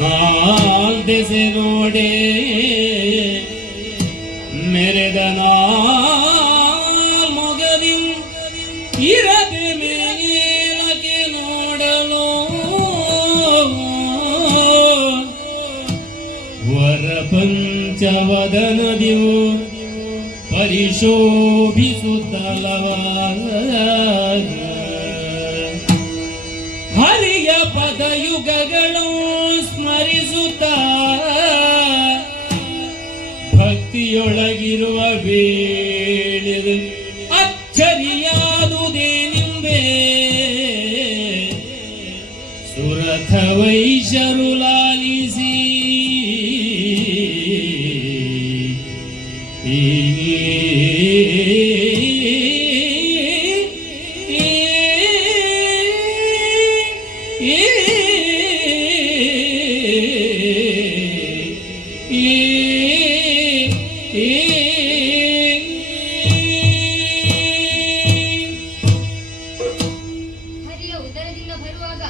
ನಾಲ್ದೆಸೆ ನೋಡೆ ಮೆರೆದ ಮೊಗದಿ ಇರದೆ ಮೇಲಕ್ಕೆ ನೋಡಲು ವರ ಪಂಚವದನದಿವು ಪರಿಶೋಭಿಸುತ್ತಲವ ಹರಿಯ ಪದಯುಗಗಳು ಸ್ಮರಿಸುತ್ತ ಭಕ್ತಿಯೊಳಗಿರುವ ವೇಳೆ ಅಚ್ಚರಿಯಾದುದೇನೆಂಬೆ ಸುರಥ ವೈಶರು ಲಾಲಿಸಿ ಹರಿಯ ಉದರದಿಂದ ಬರುವಾಗ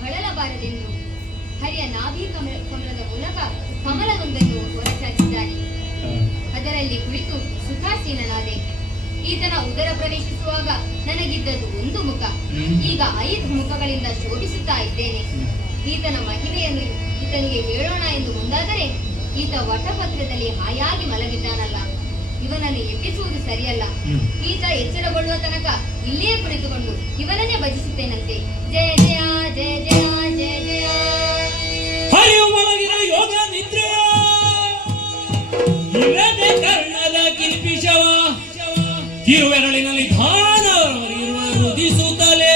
ಬಳಲಬಾರದೆಂದು ಹರಿಯ ನಾಭಿ ಕಮಲದ ಮೂಲಕ ಕಮಲವೊಂದನ್ನು ಹೊರಚಾಚಿದ್ದಾನೆ. ಅದರಲ್ಲಿ ಕುಳಿತು ಸುಖಾಸೀನನಾದೆ. ಈತನ ಉದರ ಪ್ರವೇಶಿಸುವಾಗ ನನಗಿದ್ದದ್ದು ಒಂದು ಮುಖ, ಈಗ 5 ಮುಖಗಳಿಂದ ಶೋಭಿಸುತ್ತಾ ಇದ್ದೇನೆ. ಈತನ ಮಹಿಮೆಯನ್ನು ಈತನಿಗೆ ಹೇಳೋಣ ಎಂದು ಮುಂದಾದರೆ ಈತ ವಟಪತ್ರದಲ್ಲಿ ಹಾಯಾಗಿ ಮಲಗಿದ್ದಾನಲ್ಲ, ಇವನನ್ನು ಎಬ್ಬಿಸುವುದು ಸರಿಯಲ್ಲ. ಈತ ಎಚ್ಚರಗೊಳ್ಳುವ ತನಕ ಇಲ್ಲಿಯೇ ಕುಳಿತುಕೊಂಡು ಇವನನ್ನೇ ಭಜಿಸುತ್ತೇನಂತೆ. ಜಯ ಜಯ ಜಯ ಜಯ ಜಯ ಜಯ. ಹರಿಯು ಮಲಗಿದ ಯೋಗ ನಿದ್ರೆಯ ಇರದೆ ಕರ್ಣದ ಕಿಲ್ಪಿಶವ ಕಿರುವೆರಳಿನಲ್ಲಿ ಧಾನ ಇರುವ ರುದಿಸುತ್ತಲೇ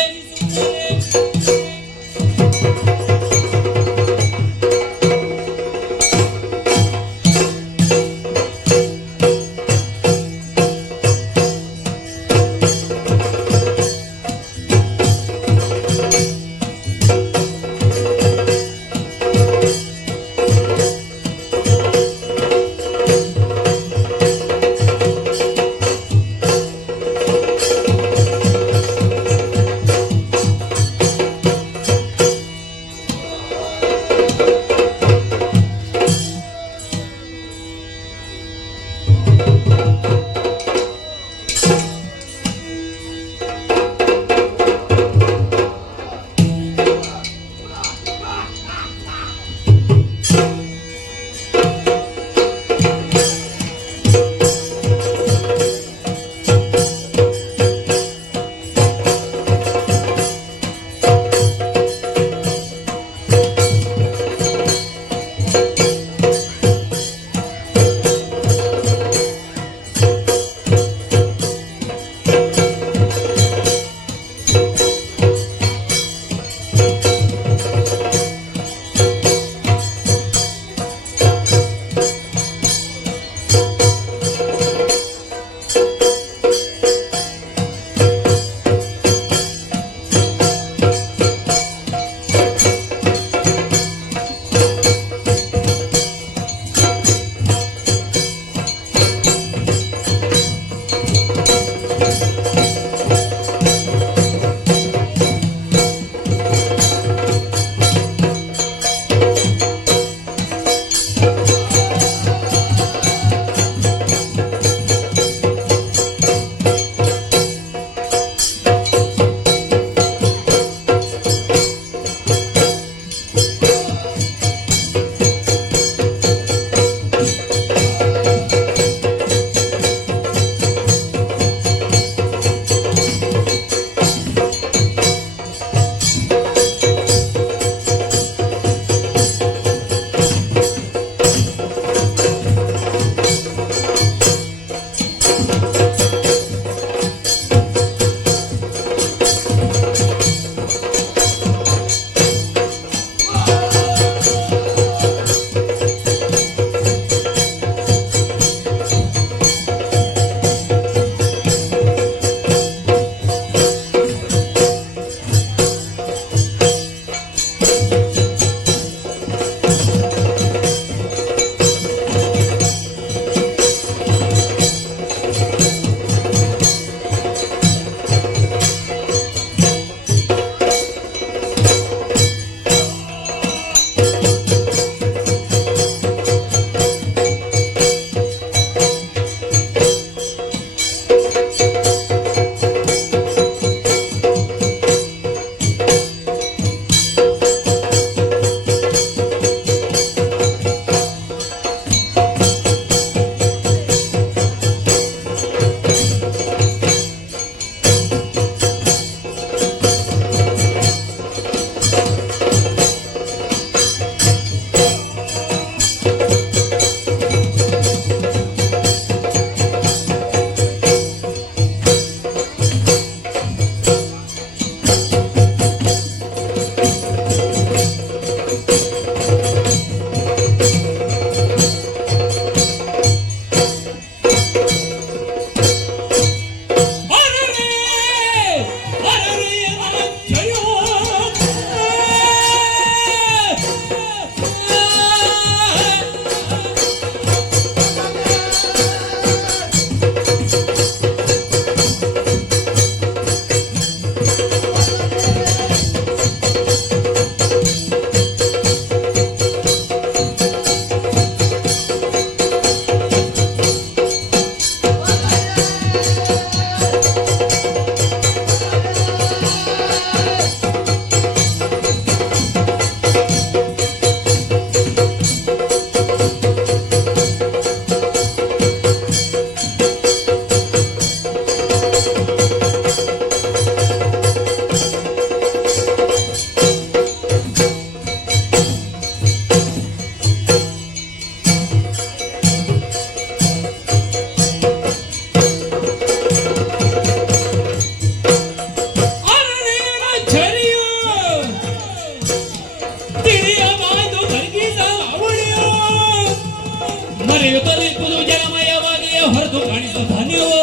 ಮರೆಯುತ್ತಲಿಪ್ಪುದು ಜನಮಯವಾಗಿಯೇ ಹೊರತು ಕಾಣಿಸುವ ಧಾನ್ಯವೋ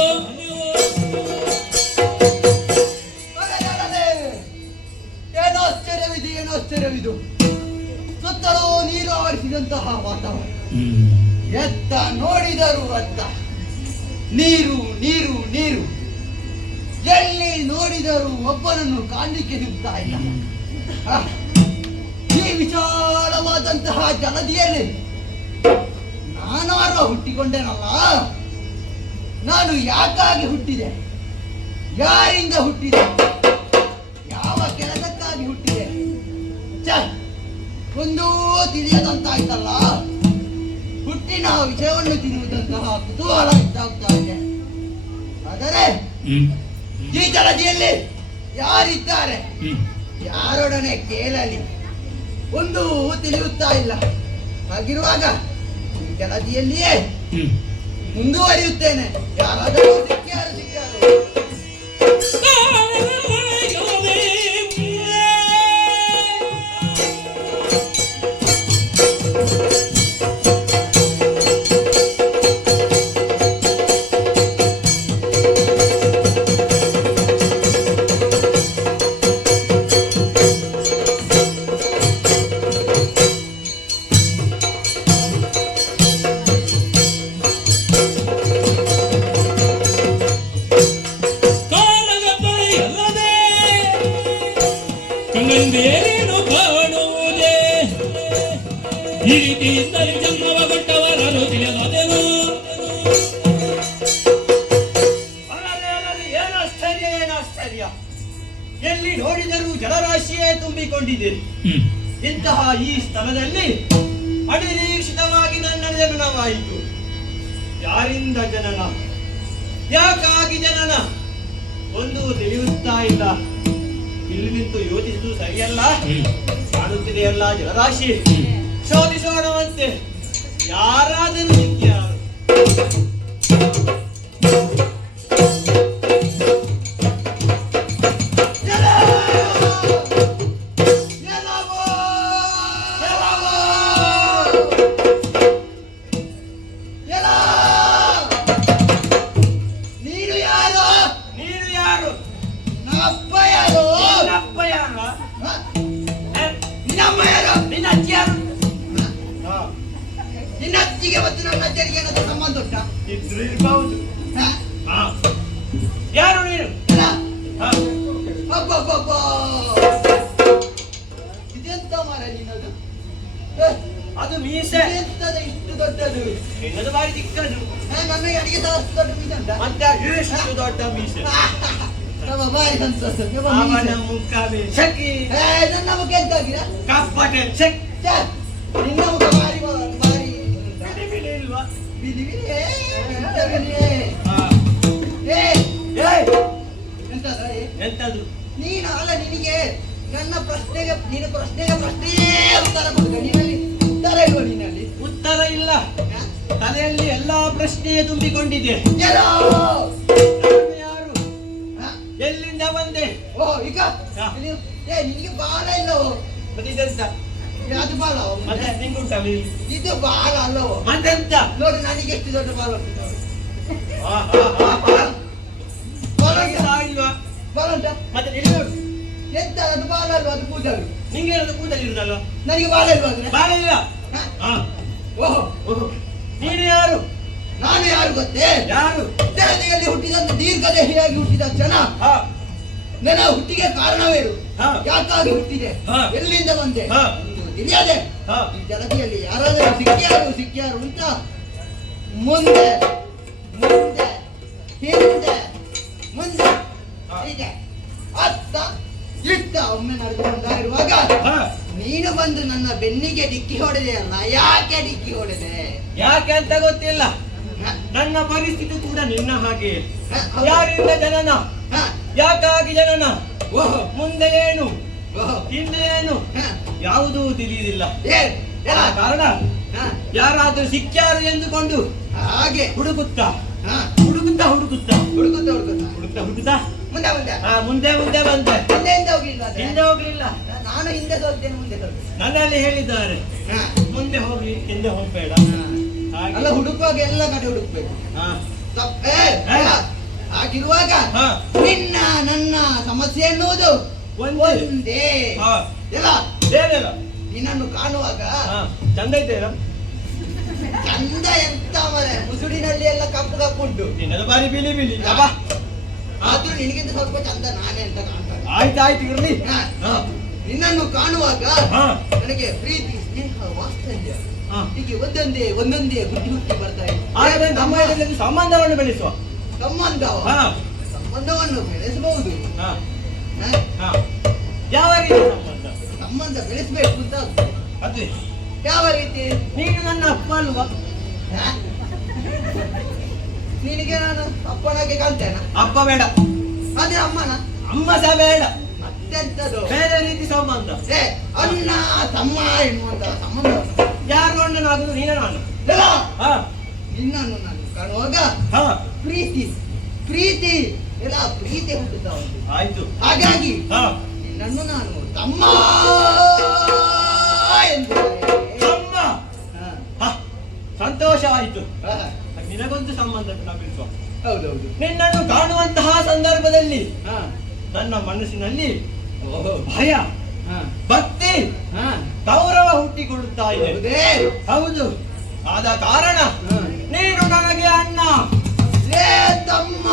ಏನೋ ಆಶ್ಚರ್ಯವಿದು, ಏನೋ ಆಶ್ಚರ್ಯವಿದು. ಸುತ್ತಲೂ ನೀರು ಆವರಿಸಿದಂತಹ ವಾತಾವರಣ, ಎತ್ತ ನೋಡಿದರು ರಕ್ತ, ನೀರು ನೀರು ನೀರು, ಎಲ್ಲಿ ನೋಡಿದರೂ ಒಬ್ಬನನ್ನು ಕಾಣಲಿಕ್ಕೆ ಸಿಗ್ತಾ ಇಲ್ಲ. ಈ ವಿಶಾಲವಾದಂತಹ ಜಲದಿಯಲ್ಲಿ ನಾನಾರೋ ಹುಟ್ಟಿಕೊಂಡೇನಲ್ಲ. ನಾನು ಯಾಕಾಗಿ ಹುಟ್ಟಿದೆ, ಯಾರಿಂದ ಹುಟ್ಟಿದೆ, ಯಾವ ಕೆಲಸಕ್ಕಾಗಿ ಹುಟ್ಟಿದೆ, ಒಂದೂ ತಿಳಿಯದಂತಾಯ್ತಲ್ಲ. ಹುಟ್ಟಿನ ವಿಷಯವನ್ನು ತಿಳಿಯುವುದಂತಹ ಕುತೂಹಲ ಇದ್ದಾಗ್ತಾ ಇದೆ. ಆದರೆ ಈ ಜಲದಿಯಲ್ಲಿ ಯಾರಿದ್ದಾರೆ, ಯಾರೊಡನೆ ಕೇಳಲಿ, ಒಂದು ತಿಳಿಯುತ್ತಾ ಇಲ್ಲ. ಹಾಗಿರುವಾಗ ಈ ಜಲದಿಯಲ್ಲಿಯೇ ಮುಂದುವರಿಯುತ್ತೇನೆ. ಯಾರಾದರೂ ಸಿಕ್ಕ್ಯಾರು ಕಂಗಂದೇನು ಕಾಣುವುದೇ, ಈ ರೀತಿಯಿಂದಲೇ ಜನ್ಮವ ಕೊಟ್ಟವರನ್ನು ತಿಳಿಯಲಾದೆನು. ಏನಾಶ್ಚರ್ಯ, ಏನಾಶ್ಚರ್ಯ. ಎಲ್ಲಿ ನೋಡಿದರೂ ಜಲರಾಶಿಯೇ ತುಂಬಿಕೊಂಡಿದೆ. ಇಂತಹ ಈ ಸ್ಥಳದಲ್ಲಿ ಅನಿರೀಕ್ಷಿತವಾಗಿ ನನ್ನ ಜನನವಾಯಿತು. ಯಾರಿಂದ ಜನನ, ಯಾಕಾಗಿ ಜನನ, ಒಂದು ತಿಳಿಯುತ್ತಾ ಇಲ್ಲ. ಇಲ್ಲಿ ನಿಂತು ಯೋಚಿಸುವುದು ಸರಿಯಲ್ಲ. ಕಾಣುತ್ತಿದೆಯಲ್ಲ ಜಲರಾಶಿ, ಶೋಧಿಸೋಣವಂತೆ. ಯಾರಾದರೂ ಸಿಕ್ಕ್ಯಾರು? ನಿನ್ನಜ್ಜಿಗೆ ಮತ್ತು ನನ್ನ ಅಜ್ಜರಿಗೆ ಏನಾದರೂ ಸಂಬಂಧ ಉಂಟಾ? ಇದ್ರು ಇರಬಹುದು. ಯಾರು ನೀನು? ಇದೆಂತ ಮರ ನಿನ್ನದು? ಅದು ಮೀಸೆ. ಎಂತದ ಇಷ್ಟು ದೊಡ್ಡದು? ನಿನ್ನದು ಬಾರಿ ಚಿಕ್ಕದು. ನನಗೆ ಅಡಿಗೆ ಅಷ್ಟು ದೊಡ್ಡ ಮೀಸೆ ಉಂಟಾ? ಮತ್ತೆ ಎಷ್ಟು ದೊಡ್ಡ ಮೀಸೆ. ಬಾರಿ ಸಂತೋಷ. ಅವನ ಮುಖ ಶಕಿ. ನನ್ನ ಮುಖ ಎಂತ ಆಗಿದೆ? ಕಪ್ಪಟೆ ಶಕ್. ನಿನ್ನ ಮುಖ ಬಾರಿ ಬಾರಿ ಬಿಡಿ ಬಿಡಿ ಇಲ್ವಾ? ಬಿಡಿ ಬಿಡಿ. ಎಂತದು? ನೀನು ಅಲ್ಲ, ನಿನಗೆ ನನ್ನ ಪ್ರಶ್ನೆಗೆ ನೀನು ಪ್ರಶ್ನೆಗೆ ಪ್ರಶ್ನೆಯೇ ಉತ್ತರ ಕೊಡುಗ. ನೀನಲ್ಲಿ ಉತ್ತರ ಇಲ್ವ? ನೀನಲ್ಲಿ ಉತ್ತರ ಇಲ್ಲ. ತಲೆಯಲ್ಲಿ ಎಲ್ಲಾ ಪ್ರಶ್ನೆ ತುಂಬಿಕೊಂಡಿದೆ. ಯಾರು? ಎಲ್ಲಿಂದ ಬಂದೆ? ಓ ಈಗ ನಿನಗೆ ಬಾಲ ಇಲ್ಲವೋ? ಮತ್ತೆಂತ? ಅದು ಬಾಲ ಮತ್ತೆ ನಿಂಗುಂಟಲ್ಲ ಇದು ಬಾಲ ಅಲ್ಲವೋ? ಮತ್ತೆಂತ? ನೋಡಿ ನನಗೆ ಎಷ್ಟು ದೊಡ್ಡ ಬಾಲ ಉಂಟು. ಇಲ್ವಾ? ಬಾಲ ಉಂಟಾ? ಮತ್ತೆ ಇಲ್ಲಿ ನೋಡು. ಎಂತ ಅದು ಬಾಲ ಅಲ್ವಾ? ಅದು ಕೂದಲು. ನಿಂಗೆ ಏನದು ಕೂದಲು ಇರುದಲ್ಲ? ನನಗೆ ಬಾಲ ಇಲ್ವಾ? ಅಂದ್ರೆ ಬಾಳ ಇಲ್ಲ. ಓಹೋ, ಓಹೋ, ನೀನು ಯಾರು? ನಾನು ಯಾರು ಗೊತ್ತೇ? ಯಾರು? ದೇಹದಲ್ಲಿ ಹುಟ್ಟಿದಂತ ದೀರ್ಘದೇಹಿಯಾಗಿ ಹುಟ್ಟಿದ ಜನ. ನನ್ನ ಹುಟ್ಟಿಗೆ ಕಾರಣವೇನು? ಯಾಕಾಗಿ ಹುಟ್ಟಿದೆ? ಎಲ್ಲಿಂದ ಬಂದೆ? ಇದು ತಿಳಿಯದೆ ಈ ಜಗತ್ತಿಯಲ್ಲಿ ಯಾರಾದರೂ ಸಿಕ್ಕ್ಯಾರು ಅಂತ ಮುಂದೆ ಮುಂದೆ ಹಿಂದೆ ಮುಂದೆ ಹೀಗೆ ಅತ್ತ ಇತ್ತ ಒಮ್ಮೆ ನಡೆದುಕೊಂಡ ಇರುವಾಗ ನೀನು ಬಂದು ನನ್ನ ಬೆನ್ನಿಗೆ ಡಿಕ್ಕಿ ಹೊಡೆದೆ ಅಲ್ಲ. ಯಾಕೆ ಡಿಕ್ಕಿ ಹೊಡೆದೆ? ಯಾಕೆ ಅಂತ ಗೊತ್ತಿಲ್ಲ. ನನ್ನ ಪರಿಸ್ಥಿತಿ ಕೂಡ ನಿನ್ನ ಹಾಗೆ. ಯಾರಿಂದ ಜನನ, ಯಾಕಾಗಿ ಜನನ, ಮುಂದೆ ಏನು ಹಿಂದೆ ಏನು ಯಾವುದೂ ತಿಳಿಯುವುದಿಲ್ಲ. ಕಾರಣ ಯಾರಾದ್ರೂ ಸಿಕ್ಕ್ಯಾರು ಎಂದುಕೊಂಡು ಹಾಗೆ ಹುಡುಕುತ್ತಾ ಹುಡುಕುತ್ತಾ ಹುಡುಕುತ್ತಾ ಹುಡುಕುತ್ತಾ ಹುಡುಕುತ್ತಾ ಹುಡುಕ್ತಾ ಹುಡುಕ್ತಾ ಮುಂದೆ ಮುಂದೆ ಮುಂದೆ ಮುಂದೆ ಬಂದೆ. ಹಿಂದೆ ಹೋಗ್ಲಿಲ್ಲ. ಹಿಂದೆ ಹೋಗ್ಲಿಲ್ಲ. ನಾನು ಹಿಂದೆ ಹೋಗ್ತೇನೆ, ಮುಂದೆ ಹೋಗ್ತೇನೆ. ನನ್ನಲ್ಲಿ ಹೇಳಿದ್ದಾರೆ ಮುಂದೆ ಹೋಗಿ ಹಿಂದೆ ಹೋಗ್ಬೇಡ. ಹಾಗೆ. ಅಲ್ಲ ಹುಡುಕುವಾಗ ಎಲ್ಲ ಕಡೆ ಹುಡುಕ್ಬೇಕು. ಹಾ. ತಪ್ಪೇ ಹಾಗಿರುವಾಗ ಹಾ. ನಿನ್ನ ನನ್ನ ಸಮಸ್ಯೆ ಎನ್ನುವುದು ಒಂದೇ. ಹಾ. ಎಲ್ಲ ಏನಿಲ್ಲ. ನಿನ್ನನ್ನು ಕಾಣುವಾಗ ಹಾ. ಚಂದ ಇದ್ದೇನಾ? ಚಂದ ಎಂತ ಮರೆ, ಮುಸುಡಿನಲ್ಲಿ ಎಲ್ಲ ಕಪ್ಪು ಕಪ್ಪು ಉಂಟು. ನಿನ್ನದು ಬಾರಿ ಬಿಳಿ ಬಿಳಿ. ಅಬ್ಬಾ. ಆದ್ರೂ ನಿನಗಿಂತ ಸ್ವಲ್ಪ ಚಂದ ನಾನೇ ಅಂತ ಕಾಣ್ತಾನೆ. ಆಯ್ತು ಇರ್ಲಿ. ಹಾ. ಹಾ. ನಿನ್ನನ್ನು ಕಾಣುವಾಗ ಹಾ. ನನಗೆ ಪ್ರೀತಿ ಸ್ನೇಹ ವಾತ್ಸಲ್ಯ ಹಾ. ಹೀಗೆ ಒಂದೊಂದೇ ಹುಟ್ಟಿ ಹುಟ್ಟಿ ಬರ್ತಾ ಇದೆ. ಹಾಗಾದ್ರೆ ನಮ್ಮ ಇದರಲ್ಲಿ ಸಂಬಂಧವನ್ನು ಬೆಳೆಸುವ. ಹಾ. ಸಂಬಂಧವನ್ನು ಬೆಳೆಸಬಹುದು. ಹಾ. ಹಾ? ಹಾ. ಯಾವ ರೀತಿ ಸಂಬಂಧ? ಸಂಬಂಧ ಬೆಳೆಸಬೇಕು ಅಂತ ಆಗ್ತದೆ. ಅದೇ ಯಾವ ರೀತಿ? ನೀನು ನನ್ನ ಅಪ್ಪ ಅಲ್ವಾ? ಹಾ? ನಿನಗೆ ನಾನು ಅಪ್ಪನಾಗೆ ಕಾಣ್ತೇನ? ಅಪ್ಪ ಬೇಡ, ಅದೇ ಅಮ್ಮನ? ಅಮ್ಮ ಸಹ ಬೇಡ. ಮತ್ತೆಂತದು? ಬೇರೆ ರೀತಿ ಸಂಬಂಧ. ಏ, ಅಣ್ಣ ತಮ್ಮ ಎನ್ನುವಂತ ಸಂಬಂಧ. ಯಾರು ಅಣ್ಣನಾಗುದು? ನೀನ ನಾನು. ಇಲ್ಲ. ಹಾ. ನಿನ್ನನ್ನು ನಾನು ಕಾಣುವಾಗ ಹಾ. ಪ್ರೀತಿ ಎಲ್ಲ ಪ್ರೀತಿ ಹುಟ್ಟುತ್ತಾ ಉಂಟು. ಆಯ್ತು. ಹಾಗಾಗಿ ಹಾ. ನಿನ್ನನ್ನು ನಾನು ತಮ್ಮ ಎಂದು ಅಮ್ಮ. ಹಾ. ಹಾ. ಸಂತೋಷ ಆಯ್ತು. ಹಾ. ನಿನಗೊಂದು ಸಂಬಂಧ ಬೆಳೆಸುವ. ಹೌದೌದು. ನಿನ್ನನ್ನು ಕಾಣುವಂತಹ ಸಂದರ್ಭದಲ್ಲಿ ಹಾ. ನನ್ನ ಮನಸ್ಸಿನಲ್ಲಿ ಓಹೋ. ಭಯ, ಹಾ. ಭಕ್ತಿ, ಹಾ. ಗೌರವ ಹುಟ್ಟಿಕೊಳ್ಳುತ್ತಾ ಇದೆ. ಹೌದೇ? ಹೌದು. ಆದ ಕಾರಣ ಹಾ. ನೀನು ನನಗೆ ಅಣ್ಣ. ಲೇ ತಮ್ಮ.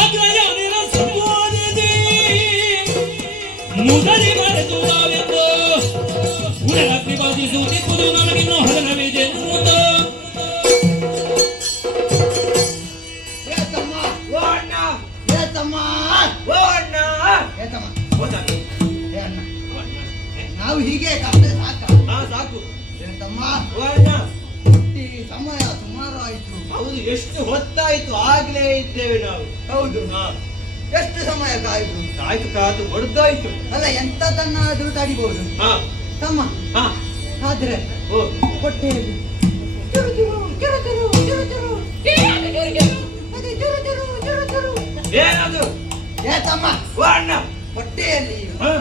ಅಗ್ರಯ ಅಗ್ರಯ ಸಹೋದರಿ ಮುದರಿ ಮರೆತು ನಾವೆಂದು ಉಡರಾತ್ರಿ ಬಾಧಿಸುತ್ತಿಪ್ಪುದು ನನಗಿನ್ನೂ ಹದನವಿದೆ ಅನ್ನುವುದು. ಏ ತಮ್ಮ. ಓ ಅಣ್ಣ. ಏ ತಮ್ಮ. ಓ ಅಣ್ಣ. ಏ ತಮ್ಮ. ಹೋದಾನೆ. ಏ ಅಣ್ಣ. ಓ ಅಣ್ಣ. ನಾವು ಹೀಗೆ ಕಪ್ಪೆ ಸಾಕ. ಹಾ, ಸಾಕು. ಏ ತಮ್ಮ. ಓ ಅಣ್ಣ. ಹುಟ್ಟಿ ಸಮಯ ಸುಮಾರು ಆಯ್ತು. ಹೌದು, ಎಷ್ಟು ಹೊತ್ತಾಯ್ತು, ಆಗ್ಲೇ ಇದ್ದೇವೆ ನಾವು. ಹೌದು. ಹಾ. ಎಷ್ಟು ಸಮಯ ಕಾಯ್ದು? ಆಯ್ತು, ಕಾದು ಹೊಡೆದಾಯ್ತು. ಅಲ್ಲ ಎಂತದನ್ನಾದ್ರೂ ತಡಿಬಹುದು ಹಾ. ತಮ್ಮ. ಹಾ. ಆದ್ರೆ ಓ. ಹೊಟ್ಟೆಯಲ್ಲಿ ಚುರು ಚುರು ಚುರು ಚುರು ಚುರು ಚುರು ಅದೇ ಚುರು ಚುರು ಚುರು ಚುರು. ಏನದು? ಏ ತಮ್ಮ. ಓ ಅಣ್ಣ. ಹೊಟ್ಟೆಯಲ್ಲಿ ಹಾ.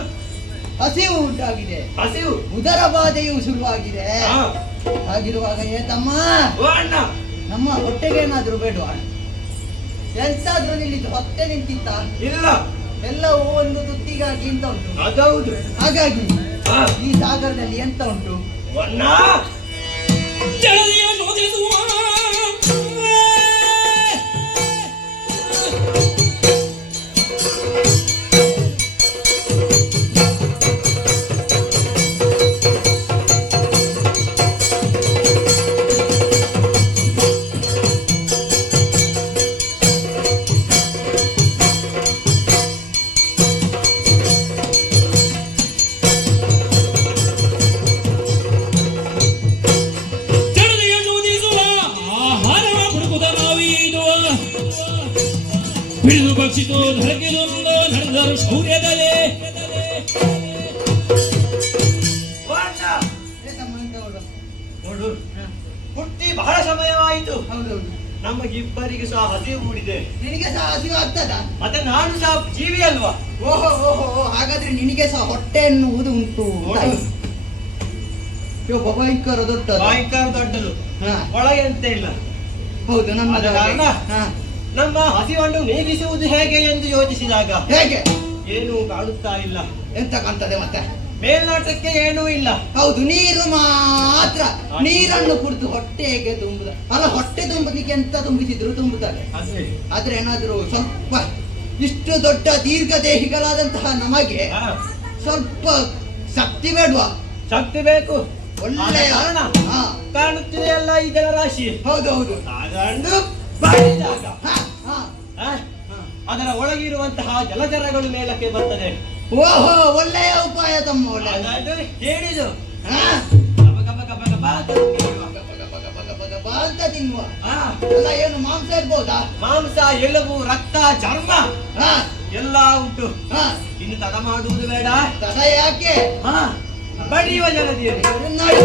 ಹಸಿವು ಉಂಟಾಗಿದೆ. ಹಸಿವು. ಉದರ ಬಾಧೆಯು ಶುರುವಾಗಿದೆ. ಹಾ. ಹಾಗಿರುವಾಗ ಏ ತಮ್ಮ, ಓ ಅಣ್ಣ. ನಮ್ಮ ಹೊಟ್ಟೆಗೆ ಏನಾದ್ರೂ ಬೇಡವಾ? ಎಂತಾದ್ರೂ ನಿಲ್ಲಿದ್ದು ಹೊಟ್ಟೆ ನಿಂತಿತ್ತ? ಇಲ್ಲ. ಎಲ್ಲವೂ ಒಂದು ತುತ್ತಿಗಾಗಿ ಅಂತ ಉಂಟು. ಅದೌದು. ಹಾಗಾಗಿ ಹಾ. ಈ ಸಾಗರದಲ್ಲಿ ಎಂತ ಉಂಟು? ಓ ಅಣ್ಣ. ಜಲದಿಯ ಶೋಧಿಸುವ ಹಿಡಿದು ಭಕ್ಷಿತು ಧರಕಿದೊಂದು ನಡೆದರು ಶೌರ್ಯದಲ್ಲಿ. ಓ ಅಣ್ಣ. ಏ ತಮ್ಮ ಎಂತ ನೋಡು? ನೋಡು, ಹುಟ್ಟಿ ಬಹಳ ಸಮಯವಾಯಿತು. ಹೌದೌದು. ನಮಗಿಬ್ಬರಿಗೆ ಸಹ ಹಸಿವು ಮೂಡಿದೆ. ನಿನಗೆ ಸಹ ಹಸಿವು ಆಗ್ತದ? ಮತ್ತೆ ನಾನು ಸಹ ಜೀವಿ ಅಲ್ವಾ? ಓಹೋ ಓಹೋ ಓಹೋ, ಹಾಗಾದ್ರೆ ನಿನಗೆ ಸಹ ಹೊಟ್ಟೆ ಎನ್ನುವುದು ಉಂಟು ಅಂತ ನೋಡು. ಆಯ್ತು. ಒಬ್ಬ ಭಯಂಕರ ದೊಡ್ಡ ಭಯಂಕರ ದೊಡ್ಡದು, ಹಾ ಒಳಗೆ ಎಂತ ಇಲ್ಲ. ಹೌದು ನಮ್ಮ ಆದ ಕಾರಣ ಹಾ ನಮ್ಮ ಹಸಿವನ್ನು ನೀಗಿಸುವುದು ಹೇಗೆ ಎಂದು ಯೋಚಿಸಿದಾಗ ಹೇಗೆ ಏನೂ ಕಾಣುತ್ತಾ ಇಲ್ಲ. ಎಂತ ಕಾಣ್ತದೆ ಮತ್ತೆ? ಮೇಲ್ನೋಟಕ್ಕೆ ಏನೂ ಇಲ್ಲ. ಹೌದು, ನೀರು ಮಾತ್ರ. ನೀರನ್ನು ಕುಡಿದು ಹೊಟ್ಟೆ ಹೇಗೆ ತುಂಬುದ ಅಲ್ಲ, ಹೊಟ್ಟೆ ತುಂಬಲಿಕ್ಕೆ ಎಂತ ತುಂಬಿಸಿದ್ರು ತುಂಬುತ್ತಾರೆ. ಅದೇ ಆದ್ರೆ ಏನಾದ್ರು ಸ್ವಲ್ಪ ಇಷ್ಟು ದೊಡ್ಡ ದೀರ್ಘದೇಹಿಗಳಾದಂತಹ ನಮಗೆ ಸ್ವಲ್ಪ ಶಕ್ತಿ ಬೇಡ್ವಾ? ಶಕ್ತಿ ಬೇಕು. ಒಳ್ಳೆಯ ಕಾರಣ ಹಾ ಕಾಣುತ್ತಿದೆ ಅಲ್ಲ ಈ ಜಲರಾಶಿ. ಹೌದು ಹೌದು ಅದನ್ನು ಬಡಿದಾಗ ಹಾ ಹಾ ಅದರ ಒಳಗಿರುವಂತಹ ಜಲಚರಗಳು ಮೇಲಕ್ಕೆ ಬರ್ತದೆ. ಓಹೋ, ಒಳ್ಳೆಯ ಉಪಾಯ ತಮ್ಮ, ಒಳ್ಳೆಯ ಅದನ್ನು ಹೇಳಿದು ಹಾ ಗಬ ಗಬ ಗಬ ಗಬ ಅಂತ ತಿನ್ನುವ. ಅಂತ ತಿನ್ನುವ. ಹಾ, ಅಲ್ಲ ಏನು ಮಾಂಸ ಇರ್ಬೋದಾ? ಮಾಂಸ, ಎಲುಬು, ರಕ್ತ, ಚರ್ಮ ಹಾ ಎಲ್ಲ ಉಂಟು. ಹಾ ಇನ್ನು ತಡ ಮಾಡುವುದು ಬೇಡ. ತಡ ಯಾಕೆ? ಹಾ, ಬಡಿಯುವ ಜನದಿಯಲ್ಲಿ ನೋಡಿ.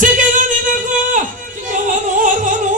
ಸಿಕ್ಕಿದ ನಿನಗೂ ಚಿಕ್ಕವನೋರ್ವನು.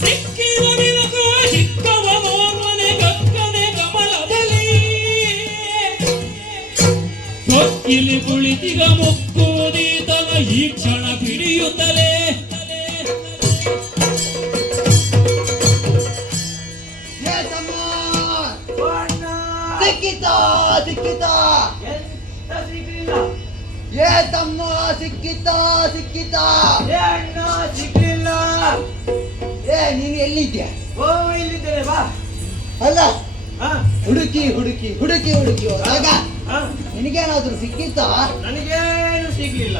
ಸಿಕ್ಕಿದ ನಿನಗೂ ಚಿಕ್ಕವನೋರ್ವನೆ ಗಕ್ಕನೆ ಕಮಲದಲ್ಲಿ. ಕೊಕ್ಕಿಲಿ ಕುಳಿತಿಗ ಮುಕ್ಕುವುದೀತನ ಈ ಕ್ಷಣ ಹಿಡಿಯುತ್ತಲೇ. ಏ ತಮ್ಮ, ಸಿಕ್ಕಿತ ಸಿಕ್ಕಿತ. ಎಂತ ಸಿಗ್ಲಿಲ್ಲ. ಏ ತಮ್ಮ, ಸಿಕ್ಕಿತ ಸಿಕ್ಕಿತ. ಏ ಅಣ್ಣ, ಸಿಗ್ಲಿಲ್ಲ. ಏ ನೀನು ಎಲ್ಲಿದ್ಯಾ? ಓ, ಇಲ್ಲಿದ್ದೇನೆ, ಬಾ. ಅಲ್ಲ, ಹಾ, ಹುಡುಕಿ ಹುಡುಕಿ ಹುಡುಕಿ ಹುಡುಕಿ ಹೋದಾಗ ಹಾ, ನಿನಗೇನಾದ್ರೂ ಸಿಕ್ಕಿತ್ತ? ನನಗೇನು ಸಿಗ್ಲಿಲ್ಲ.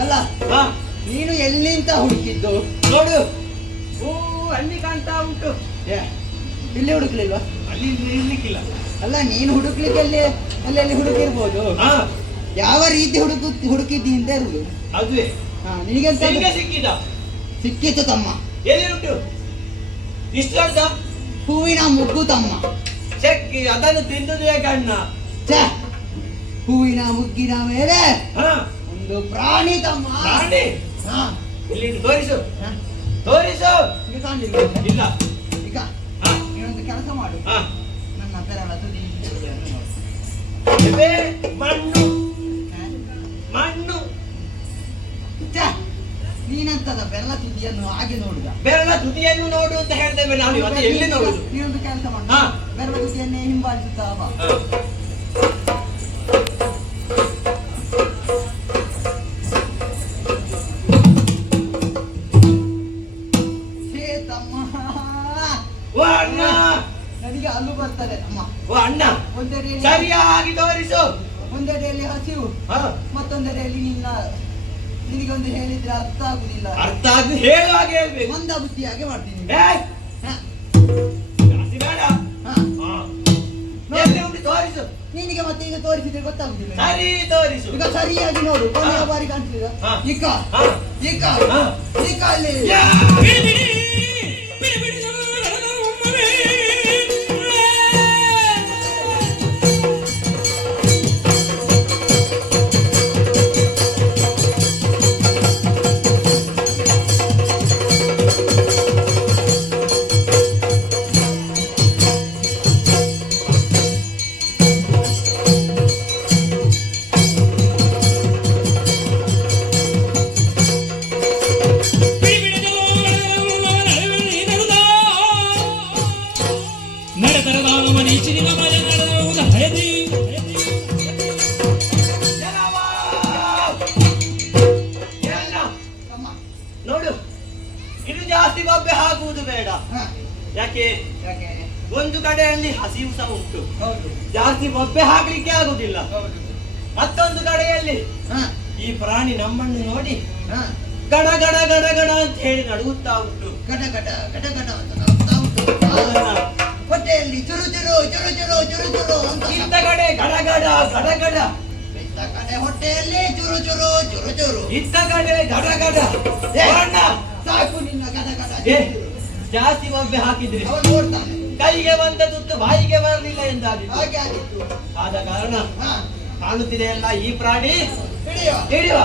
ಅಲ್ಲ, ಹಾ, ನೀನು ಎಲ್ಲಿಂದ ಹುಡುಕಿದ್ದು? ನೋಡು. ಓ, ಅಲ್ಲಿ ಕಾಣ್ತಾ ಉಂಟು. ಏ, ಇಲ್ಲಿ ಹುಡುಕ್ಲಿಲ್ವಾ? ಅಲ್ಲಿ ಇರ್ಲಿಕ್ಕಿಲ್ಲ. ಅಲ್ಲ, ನೀನು ಹುಡುಕ್ಲಿಕ್ಕೆ ಅಲ್ಲಿ ಹುಡುಕಿರ್ಬೋದು. ಹಾ, ಯಾವ ರೀತಿ ಹುಡುಕಿದ್ದಿ ಅಂತ ಇರುದು. ಅದುವೇ ನಿನಗೆಂತ ಹೆಂಗೆ ಸಿಕ್ಕಿದ? ಸಿಕ್ಕಿತ್ತು ತಮ್ಮ. ಎಲ್ಲಿ ಉಂಟು? ಇಷ್ಟು ದೊಡ್ಡ ಹೂವಿನ ಮುಗ್ಗು ತಮ್ಮ. ಚೆಕ್ಕಿ, ಅದನ್ನು ತಿಂದುದೇ ಕಣ್ಣ. ಛೆ, ಹೂವಿನ ಮುಗ್ಗಿನ ಮೇಲೆ ಹಾ, ಒಂದು ಪ್ರಾಣಿ ತಮ್ಮ. ಪ್ರಾಣಿ? ಹಾ, ಇಲ್ಲಿ ತೋರಿಸು, ಹಾ, ತೋರಿಸು. ಈಗ ಕಾಣ್ಲಿಲ್ವಾ? ಇಲ್ಲ. ಈಗ ಹಾ, ನೀನೊಂದು ಕೆಲಸ ಮಾಡು. ಹಾ. ನನ್ನ ಬೆರಳ ತುದಿ ನೋಡು. ಇವೇ ಮಣ್ಣು, ಹಾ? ಮಣ್ಣು. ಛೆ, ನೀನಂತದ ಬೆರಳ ತುದಿಯನ್ನು ಹಾಗೆ ನೋಡುದ? ಬೆರಳ ತುದಿಯನ್ನು ನೋಡು ಅಂತ ಹೇಳ್ತೇವೆ ನಾವು. ಮತ್ತೆ ಎಲ್ಲಿ ನೋಡುದು? ನೀನೊಂದು ಕೆಲಸ ಮಾಡು. ಹಾ. ಬೆರಳ ತುದಿಯನ್ನೇ ಹಿಂಬಾಲಿಸುತ್ತಾ ಬಾ. ಹಾ. ಛೇ ತಮ್ಮ, ಓ ಅಣ್ಣ, ನನಗೆ ಅಲ್ಲು ಬರ್ತದೆ ತಮ್ಮ. ಓ ಅಣ್ಣ, ಒಂದೆಡೆಯಲ್ಲಿ ಸರಿಯಾಗಿ ತೋರಿಸು. ಒಂದೆಡೆಯಲ್ಲಿ ಹಸಿವು, ಹಾ, ಮತ್ತೊಂದೆಡೆಯಲ್ಲಿ ನಿನಗೊಂದು ಹೇಳಿದ್ರೆ ಅರ್ಥ ಆಗುದಿಲ್ಲ. ಅರ್ಥ ಆಗಿ ಹೇಳುವಾಗ ಹೇಳ್ಬೇಕು. ಮಂದ ಬುದ್ಧಿಯಾಗಿ ಮಾಡ್ತೀನಿ. ಏ, ಹಾ, ಜಾಸ್ತಿ ಬೇಡ. ಹಾ. ಹಾ. ಎಲ್ಲಿ ಉಂಟು ತೋರಿಸು. ನಿನಗೆ ಮತ್ತೆ ಈಗ ತೋರಿಸಿದ್ರೆ ಗೊತ್ತಾಗುದಿಲ್ಲ. ಸರಿ, ತೋರಿಸು. ಈಗ ಸರಿಯಾಗಿ ನೋಡು. ಕೊನೆಯ ಬಾರಿ ಕಾಣ್ತಿದ ಹಾ. ಈಗ ಹಾ. ಈಗ ಹಾ. ಈಗ ಅಲ್ಲಿ ಯಾ! ಬಿಡಿ ಬಿಡಿ ಬಿಡಿ ಬಿಡಿ ಜನರ ಒಮ್ಮವೇ. ಯಾಕೆ ಯಾಕೆ? ಒಂದು ಕಡೆಯಲ್ಲಿ ಹಸಿವು ಸಹ ಉಂಟು, ಹೌದು ಜಾಸ್ತಿ ಬೊಬ್ಬೆ ಹಾಕ್ಲಿಕ್ಕೆ ಆಗುದಿಲ್ಲ. ಹೌದು. ಮತ್ತೊಂದು ಕಡೆಯಲ್ಲಿ ಹಾ ಈ ಪ್ರಾಣಿ ನಮ್ಮನ್ನು ನೋಡಿ ಹಾ ಗಡ ಗಡ ಗಡ ಗಡ ಅಂತ ಹೇಳಿ ನಡುಗುತ್ತಾ ಉಂಟು. ಗಟ ಗಟ ಗಟ ಗಟ ಅಂತ ನಗ್ತಾ ಉಂಟು. ಅದನ್ನ ಹೊಟ್ಟೆಯಲ್ಲಿ ಚುರು ಚುರು ಚುರು ಚುರು ಚುರು ಚುರು ಅಂತ ಇತ್ತ ಕಡೆ ಗಡ ಗಡ ಗಡ ಗಡ, ಇತ್ತ ಕಡೆ ಹೊಟ್ಟೆಯಲ್ಲಿ ಚುರು ಚುರು ಚುರು ಚುರು. ಇತ್ತ ಕಡೆ ಗಡ ಗಡ. ಏ, ಅಣ್ಣ, ಸಾಕು ನಿನ್ನ ಗಡ ಗಡ ಏ, ಚುರು ಚುರು. ಜಾಸ್ತಿ ಬೊಬ್ಬೆ ಹಾಕಿದ್ರಿ ಅವನು ನೋಡ್ತಾನೆ. ಕೈಗೆ ಬಂದ ತುತ್ತು ಬಾಯಿಗೆ ಬರಲಿಲ್ಲ ಎಂದಾದಿತ್ತು. ಹಾಗೆ ಆಗಿತ್ತು. ಆದ ಕಾರಣ ಹಾ ಕಾಣುತ್ತಿದೆ ಅಲ್ಲ ಈ ಪ್ರಾಣಿ ಹಿಡಿಯೋ. ಹಿಡಿಯುವ.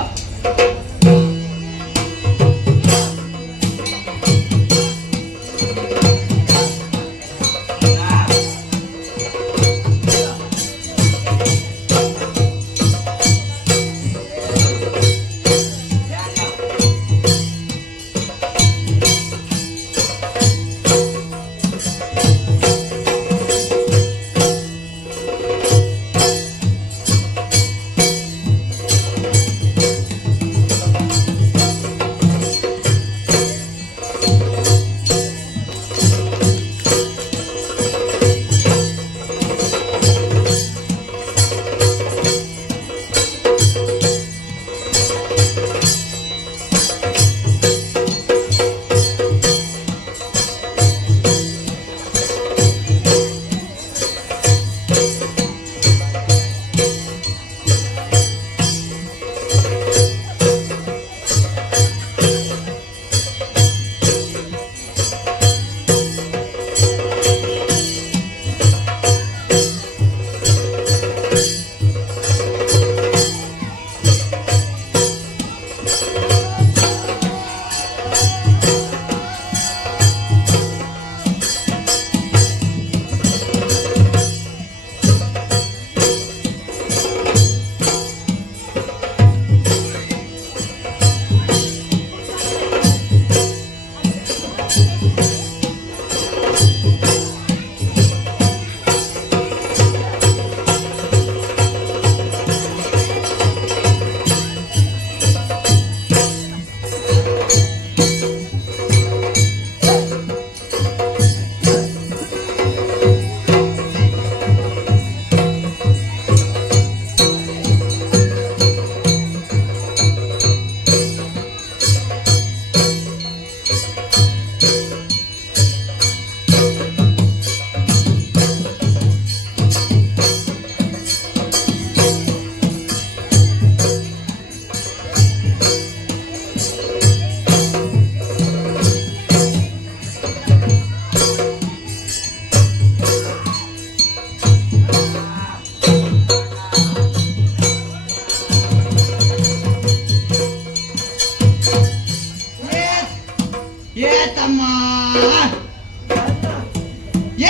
ಏತಮ್ಮ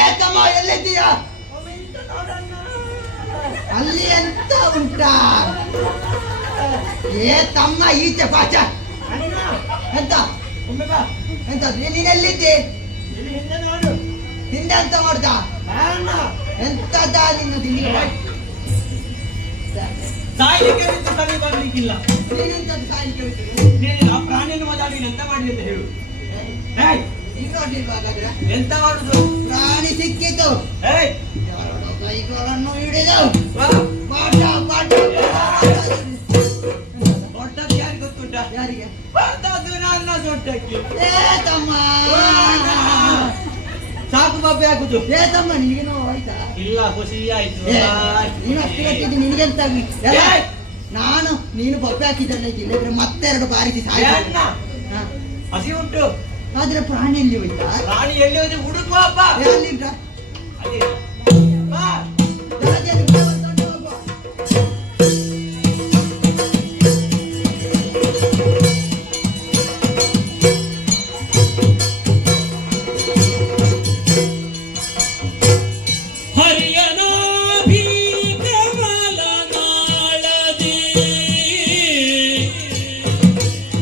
ಏತಮ್ಮ ಎಲ್ಲಿದ್ದೀಯ? ಅಲ್ಲಿ ಎಂತ ಉಂಟಾ? ಏತಮ್ಮ ಈಚೆ ಪಾಚ ಎಂತ ಎಂತ ನೀನೆಲ್ಲಿದ್ದಿ? ಹಿಂದೆ ಎಂತ ಮಾಡ್ದ? ಎಂತದ ನಿನ್ನ ತಿಂಡಿ? ಸಾಯ್ಲಿಕ್ಕೆ ನಿಂತು ಸರಿ ಬರ್ಲಿಕ್ಕಿಲ್ಲ. ನೀನೆಂತದ್ದು ಸಾಯ್ಲಿಕ್ಕೆ ಬಿಟ್ಟಿದೆ? ನೀನು ಆ ಪ್ರಾಣಿಯನ್ನು ಮೊದಲು ಎಂತ ಮಾಡಿ ಅಂತ ಹೇಳು. ಏಯ್, ನೀನು ನೋಡ್ಲಿಲ್ವಾ ಹಾಗಾದ್ರೆ? ಎಂತ ಮಾಡುದು? ಪ್ರಾಣಿ ಸಿಕ್ಕಿತು, ಏಯ್, ಎರಡು ಕೈಗಳನ್ನು ಹಿಡಿದು ವಾ. ಪಾಠ ಪಾಠ ಹೊಟ್ಟದ್ದು ಯಾರಿಗೆ ಗೊತ್ತುಂಟ? ಯಾರಿಗೆ? ಹೊಟ್ಟದ್ದು ನನ್ನ ಸೊಟ್ಟಕ್ಕೆ. ಏತಮ್ಮ ಸಾಕು ಬಾಬೆ ಹಾಕುದು. ಏತಮ್ಮ ನಿನಗೆ ನೋವು ಆಯ್ತಾ? ಇಲ್ಲ, ಖುಷಿ ಆಯ್ತು. ನೀನು ಅಷ್ಟು ಗೊತ್ತಿದ್ದು ನಿನಗೆಂತ ಏಯ್! ನಾನು ನೀನು ಬೊಬ್ಬೆ ಹಾಕಿದ್ದಲ್ಲ ಇಲ್ಲದ್ರೆ ಮತ್ತೆರಡು ಬಾರಿಸಿ ಏನ್ನ? ಹಸಿ ಉಂಟು. ಆದ್ರೆ ಪ್ರಾಣಿ ಎಲ್ಲಿ ಹೋಯ್ತಾ? ಪ್ರಾಣಿ ಎಲ್ಲಿ ಹೋಯ್ತು? ಹುಡುಕುವ ಹಬ್ಬ. ಅಲ್ಲಿಂದ ಅಲ್ಲಿ ಬಾ. ರಾಜನಿಂದ ಬಂದೋಡು ಹೋಗುವ. ಹರಿಯನಾಭಿ ಕಮಲ ನಾಳದಿ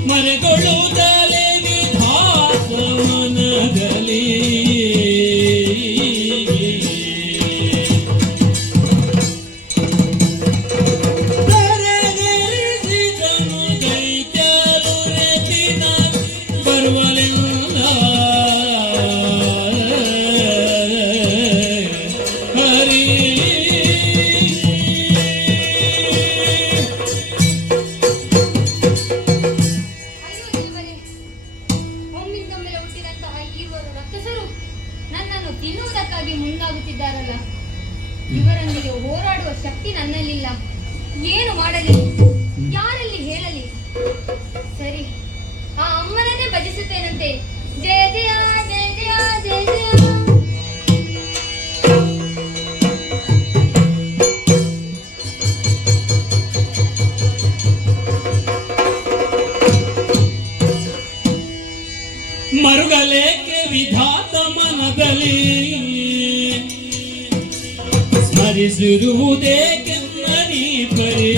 ಮರೆಗೊಳ್ಳುತ್ತಲೇ ವಿಧಾಸವನದಲ್ಲಿ ಶಕ್ತಿ ನನ್ನಲ್ಲಿಲ್ಲ. ಏನು ಮಾಡಲಿ, ಯಾರಲ್ಲಿ ಹೇಳಲಿ? ಸರಿ, ಆ ಅಮ್ಮನನ್ನೇ ಭಜಿಸುತ್ತೇನಂತೆ. ಜಯ ಜಯ ಜಯ ಜಯ ಜಯ ಜಯ. ಮರುಗಲೇಕೆ ವಿಧಾತ ಮನದಲ್ಲಿ ಸ್ಮರಿಸಿರುವುದೇಕೆನ್ನೀ ಪರೇ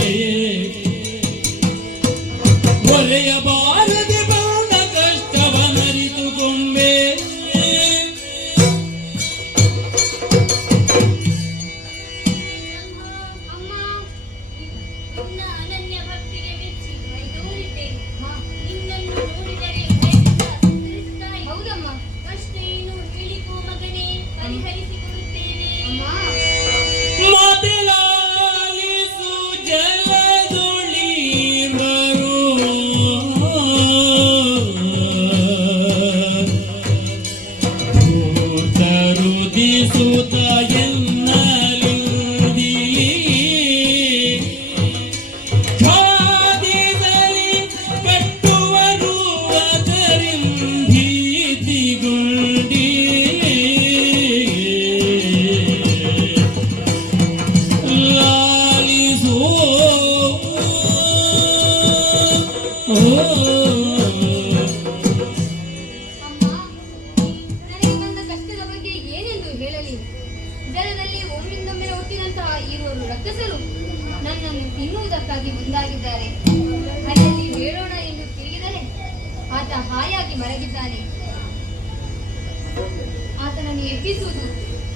ಒರೆಯಬಾರದೆ ಬಂದ ಕಷ್ಟವನರಿತುಕೊಂಬೆ. ಅಮ್ಮ, ನಿನ್ನ ಅನನ್ಯ ಭಕ್ತಿಗೆ ಮೆಚ್ಚಿ ಮೈದೂರಿದ್ದೇನೆ. ನಿನ್ನನ್ನು ನೋಡಿದರೆ ಹೌದಮ್ಮ, ಕಷ್ಟ ಏನು ಹೇಳಿಕೋ ಮಗನೇ, ಪರಿಹರಿಸಿಕೊಡುತ್ತೇನೆ. ಮಾತೆಲಾಲಿಸು ಜಲದುಳಿ ಬರು ತರುದಿಸುತ್ತ ಎನ್ನಲುದಿ ಖಾದಿಸಲಿ ಕಟ್ಟುವರು ಅದರಿಂಭೀತಿಗೊಂಡಿ ಲಾಲಿಸೋ ಅಮ್ಮ, ನನಗೆ ಬಂದ ಕಷ್ಟದ ಬಗ್ಗೆ ಏನೆಂದು ಹೇಳಲಿ? ಜಲದಲ್ಲಿ ಒಮ್ಮಿಂದೊಮ್ಮೆ ಹುಟ್ಟಿದಂತಹ ಇರುವರು ರಕ್ಕಸರು ನನ್ನನ್ನು ತಿನ್ನುವುದಕ್ಕಾಗಿ ಮುಂದಾಗಿದ್ದಾರೆ. ಅಲ್ಲಲ್ಲಿ ಹೇಳೋಣ ಎಂದು ತಿರುಗಿದರೆ ಆತ ಹಾಯಾಗಿ ಮಲಗಿದ್ದಾನೆ. ಆತನನ್ನು ಎಬ್ಬಿಸುವುದು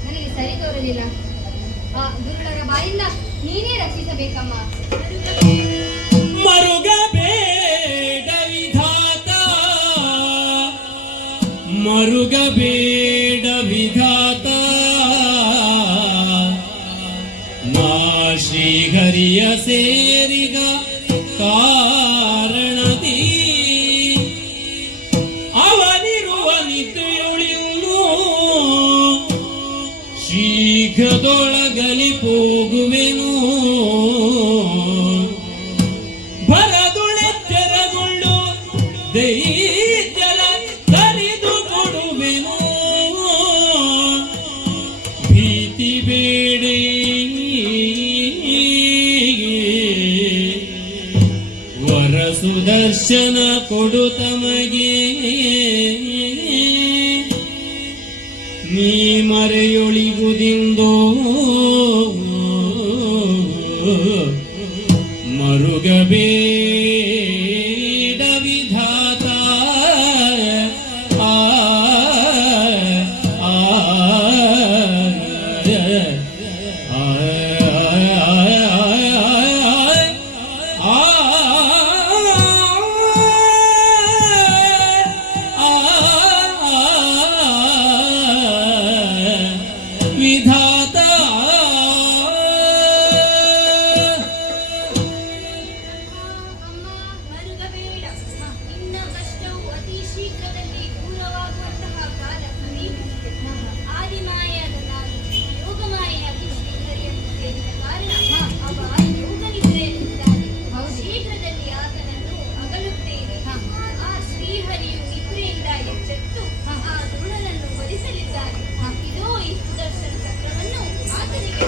ನನಗೆ ಸರಿ ತೋರಲಿಲ್ಲ. ಆ ದುರುಳರ ಬಾಯಿಂದ ನೀನೇ ರಕ್ಷಿಸಬೇಕಮ್ಮ. ಮರುಗಬೇಡ ವಿಧಾತ, ಮರುಗಬೇಡ ವಿಧಾತ, ನಾ ಶ್ರೀಹರಿಯ ಸೇರಿಗ ಕಾರಣದಿ ಅವನಿರುವ ನಿತ್ಯುಳಿಯುನು ಶೀಘ್ರದೊಳಗಲಿ ಹೋಗುವೆನು. ಭರದುಳೆಚ್ಚರಗೊಳ್ಳು ದೈತ್ಯರ ತರಿದು ಕೊಡುವೆನು. ಭೀತಿ ಬೇಡಿ ವರ ಸುದರ್ಶನ ಕೊಡು ತಮಗೆ, ನೀ ಮರೆಯೊಳಿಗುದಿಂದೋ ಮರುಗಬೇಡ ವಿಧಾತ. ಆ ಆ ವಿಧಾತ ಅಮ್ಮ, ಮರುಗಬೇಡ. ನಿನ್ನ ಕಷ್ಟವು ಅತಿ ಶೀಘ್ರದಲ್ಲಿ ದೂರವಾಗುವಂತಹ ಕಾಲ ಸಮೀಪಿಸಿದೆ. ಆದಿಮಾಯಾದ ನಾನು ಯೋಗಮಾಯಾಗಿ ಶ್ರೀಹರಿಯನ್ನು ಸೇರಿದ ಕಾರಣ ಅವ ಯೋಗನಿದ್ರೆಯಲ್ಲಿದ್ದಾನೆ. ಶೀಘ್ರದಲ್ಲಿ ಆತನನ್ನು ಅಗಲುತ್ತೇನೆ. ಆ ಶ್ರೀಹರಿಯು ನಿದ್ರೆಯಿಂದ ಎಚ್ಚೆತ್ತು ಆ ದುರುಳನನ್ನು ವಧಿಸಲಿದ್ದಾನೆ. ಇದೋ ಈ ಸುದರ್ಶನ ಚಕ್ರವನ್ನು ಆತನಿಗೆ.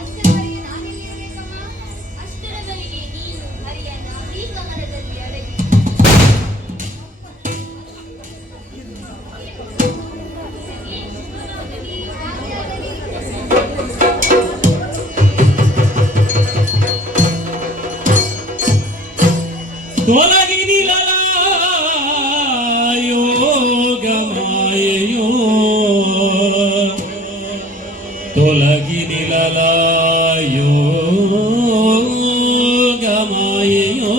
ಅಷ್ಟರವರೆಗೆ ನಾನೆಲ್ಲಿರಬೇಕಮ್ಮ? ಅಷ್ಟರವರೆಗೆ ನೀನು ಹರಿಯ ನಾಭಿ ಕಮಲದಲ್ಲಿ ಅಡಗಿ ತೊಲಗಿ ನಿಲಲ ಯೋಗ ಮಾಯೆಯೋ, ತೊಲಗಿ ನಿಲಲ ಯೋಗ ಮಾಯೆಯೋ,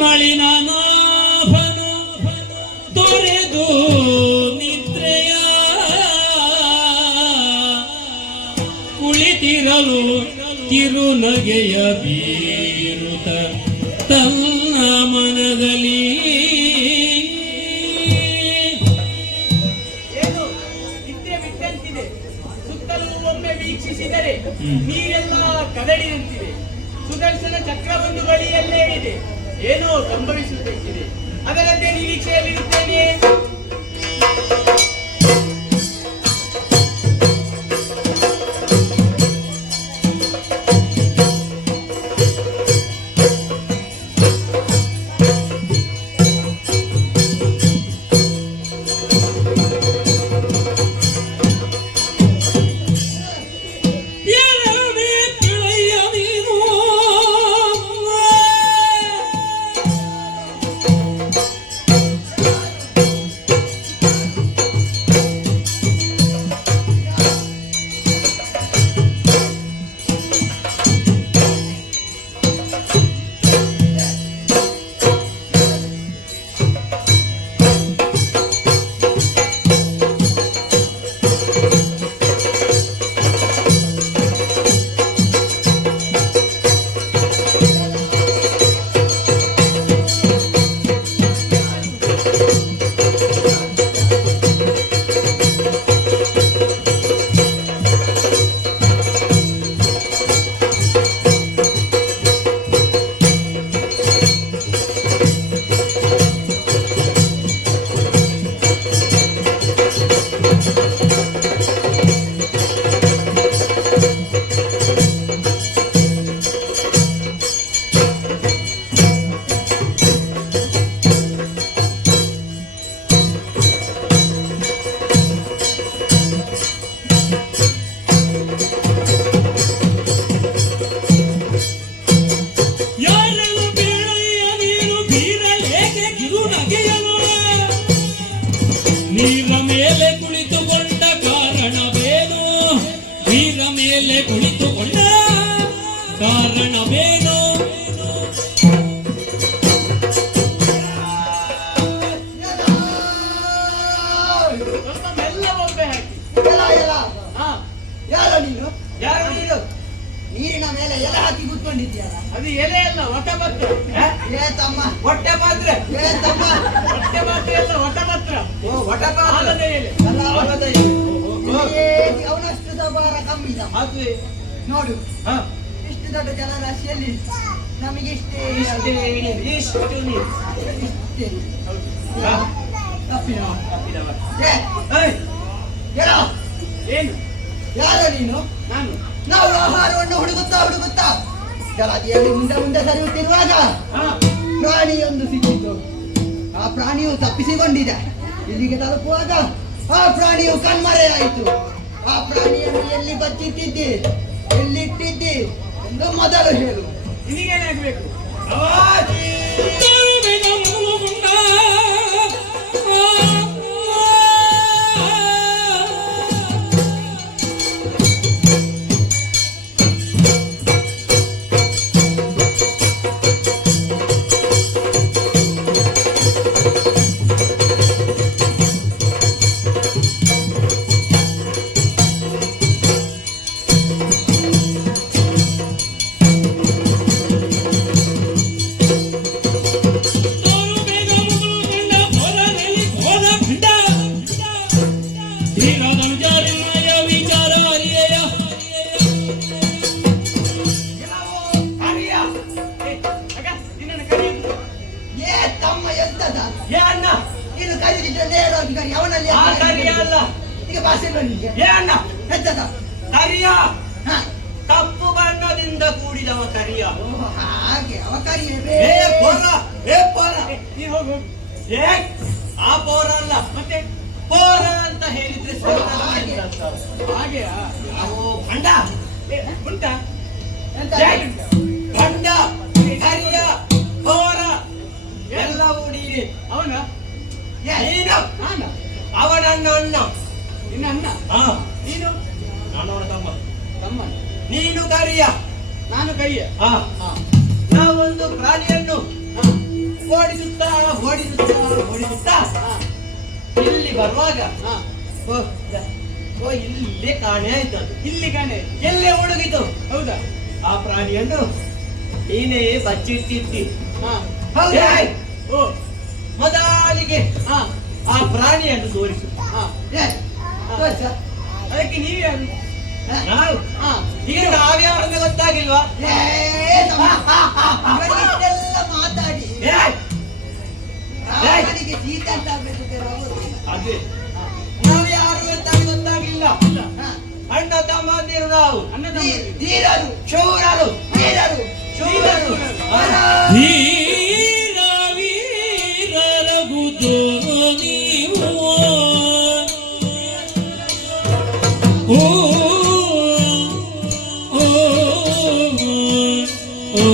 ಮಳಿನ ನಾಭನು ತೊರೆದು ನಿದ್ರೆಯ ಕುಳಿತಿರಲು ಕಿರುನಗೆಯ ಬೀರುತ ತನ್ನ ಮನದಲ್ಲಿ. ಏನು ನಿದ್ದೆ ಬಿಟ್ಟಂತಿದೆ. ಸುತ್ತಲೂ ಒಮ್ಮೆ ವೀಕ್ಷಿಸಿದರೆ ಹ್ಮ್. ನೀರೆಲ್ಲ ಕದಡಿದಂತಿದೆ. ಸುದರ್ಶನ ಚಕ್ರ ಒಂದು ಬಳಿಯಲ್ಲೇ ಇದೆ. ಏನೋ ಸಂಭವಿಸುತ್ತಿದೆ. ಅದರಂತೆ ನಿರೀಕ್ಷೆಯಲ್ಲಿರುತ್ತೇನೆ. ಎರಡನೇ ಗೆಳೆಯ ನೀನು ಯಾರನ್ನು ಬೇಡಯ್ಯ ನೀನು ಬೀರಲೇಕೆ ಕಿರುನಗೆಯನು ನೀರ ಮೇಲೆ ಕುಳಿತುಕೊಂಡ ಕಾರಣವೇನು ನೀರ ಮೇಲೆ ಕುಳಿತುಕೊಂಡ ಕಾರಣವೇನು ಸ್ವಲ್ಪ ಮೆಲ್ಲ ಒಬ್ಬೆ ಹಾಕಿ. ಎಲ ಎಲ ಹಾ, ಯಾರ ನೀನು? ಯಾರು ನೀನು? ನೀರಿನ ಮೇಲೆ ಎಲೆ ಹಾಕಿ ಕೂತ್ಕೊಂಡಿದ್ಯಲ್ಲ. ಅದು ಎಲೆ ಅಲ್ಲ, ವಟಪತ್ರ. ಏ ತಮ್ಮ, ಹೊಟ್ಟೆ ಪಾತ್ರೆ. ಏ ತಮ್ಮ, ಹೊಟ್ಟೆ ಪಾತ್ರೆ ಅಲ್ಲ, ವಟಪತ್ರ. ವಟಪಾತ್ರ. ಆಲದ ಎಲೆ. ಅಲ್ಲ, ಆಲದ ಎಲೆ. ಅವನಷ್ಟು ದಬಾರ ಕಮ್ಮಿ ಇದ. ಅದುವೆ. ನೋಡು, ಹಾ, ಇಷ್ಟು ದೊಡ್ಡ ಜಲರಾಶಿಯಲ್ಲಿ ನಮಗೆ ಇಷ್ಟೇ ಇಷ್ಟೇ ನೀರು, ಇಷ್ಟು ನೀರು. ಇಷ್ಟೇ. ಹೌದು. ಹಾ, ತಪ್ಪಿನವ. ತಪ್ಪಿದವ. ಏ, ಏಯ್, ಎಲ, ಏನು? ಯಾರ ನೀನು? ನಾನು. ನಾವು ಆಹಾರವನ್ನು ಹುಡುಗುತ್ತಾ ಜಲಾದಿಯಲ್ಲಿ ಮುಂದೆ ಮುಂದೆ ಸರಿಯುತ್ತಿರುವಾಗ ಹಾ, ಪ್ರಾಣಿಯೊಂದು ಸಿಕ್ಕಿತು. ಆ ಪ್ರಾಣಿಯು ತಪ್ಪಿಸಿಕೊಂಡಿದೆ. ಇಲ್ಲಿಗೆ ತಲುಪುವಾಗ ಆ ಪ್ರಾಣಿಯು ಕಣ್ಮರೆಯಾಯಿತು. ಆ ಪ್ರಾಣಿಯನ್ನು ಎಲ್ಲಿ ಬಚ್ಚಿಟ್ಟಿದ್ದಿ, ಎಲ್ಲಿಟ್ಟಿದ್ದಿ ಎಂದು ಮೊದಲು ಹೇಳು. ನಿನಗೇನಾಗಬೇಕು? ಅವನಲ್ಲಿ ಆ ಕರಿಯ ಅಲ್ಲ. ಈಗ ಭಾಷೆ ಬಂದಿದೆ. ಏ ಅಣ್ಣ, ಎಂತದ? ಕರಿಯ. ಹಾ, ಕಪ್ಪು ಬಣ್ಣದಿಂದ ಕೂಡಿದವ ಕರಿಯ. ಓ, ಹಾಗೆ ಅವ ಕರಿಯೇ ಏ ಪೋರ, ಏ ಪೋರ. ನೀನ್ ಹೋಗು. ಏ ಆ ಪೋರ ಅಲ್ಲ, ಮತ್ತೆ ಪೋರ ಅಂತ ಹೇಳಿದ್ರೆ ಹಾಗೆ. ಹಾಗೆಯಾ? ನಾವು ಭಂಡ. ಏ, ಉಂಟಾ? ಎಂತ? ಏ, ಭಂಡ, ಕರಿಯ, ಪೋರ ಎಲ್ಲವೂ ನೀನೆ. ಅವನ? ನೀನು ನಾನ? ಅವನನ್ನ ಅಣ್ಣ. ನಿನ್ನ ಅಣ್ಣ? ಹಾ, ನೀನು? ನಾನು ಅವನ ತಮ್ಮ. ತಮ್ಮ? ನೀನು ಕರಿಯ. ನಾನು ಕೈಯ. ಹಾ, ಹಾ. ನಾವೊಂದು ಪ್ರಾಣಿಯನ್ನು ಹಾ. ಓಡಿಸುತ್ತಾ ಓಡಿಸುತ್ತಾ ಓಡಿಸುತ್ತಾ ಹಾ. ಇಲ್ಲಿ ಬರುವಾಗ ಹಾ. ಓ ಇಲ್ಲೇ ಕಾಣೆ ಆಯ್ತು. ಅದು ಇಲ್ಲಿ ಕಾಣೆ. ಎಲ್ಲೇ ಹುಡುಗಿತು. ಹೌದಾ? ಆ ಪ್ರಾಣಿಯನ್ನು ನೀನೇ ಬಚ್ಚಿಟ್ಟಿದ್ದಿ. ಹಾ. ಹೌದಾ? ಓ. ಮೊದಲಿಗೆ ಹಾ. ಆ ಪ್ರಾಣಿಯನ್ನು ತೋರಿಸು. ಹಾ. ಏ, ತೋರ್ಸ. ಅದಕ್ಕೆ ನೀವ್ಯಾರು? ನಾವು ಹಾ. ಈಗ ನಾವ್ಯಾರಂತ ಗೊತ್ತಾಗಿಲ್ವಾ? ಇಷ್ಟೆಲ್ಲ ಮಾತಾಡಿ ಏ, ರಾವಣನಿಗೆ ಸೀತೆ ಅಂತ ಆಗ್ಬೇಕು ಅಂತ ಗೊತ್ತಿಲ್ಲ. ಅದೇ ನಾವು ಯಾರು ಅಂತ ಗೊತ್ತಾಗಿಲ್ಲ. ಅಣ್ಣ ತಮ್ಮಂದಿರು ನಾವು, ಧೀರರು ಶೂರರು ವೀರರು ಶೂರರು ಧೀರ ವೀರರಗುದು ನೀವು ಓ ಓ ಓ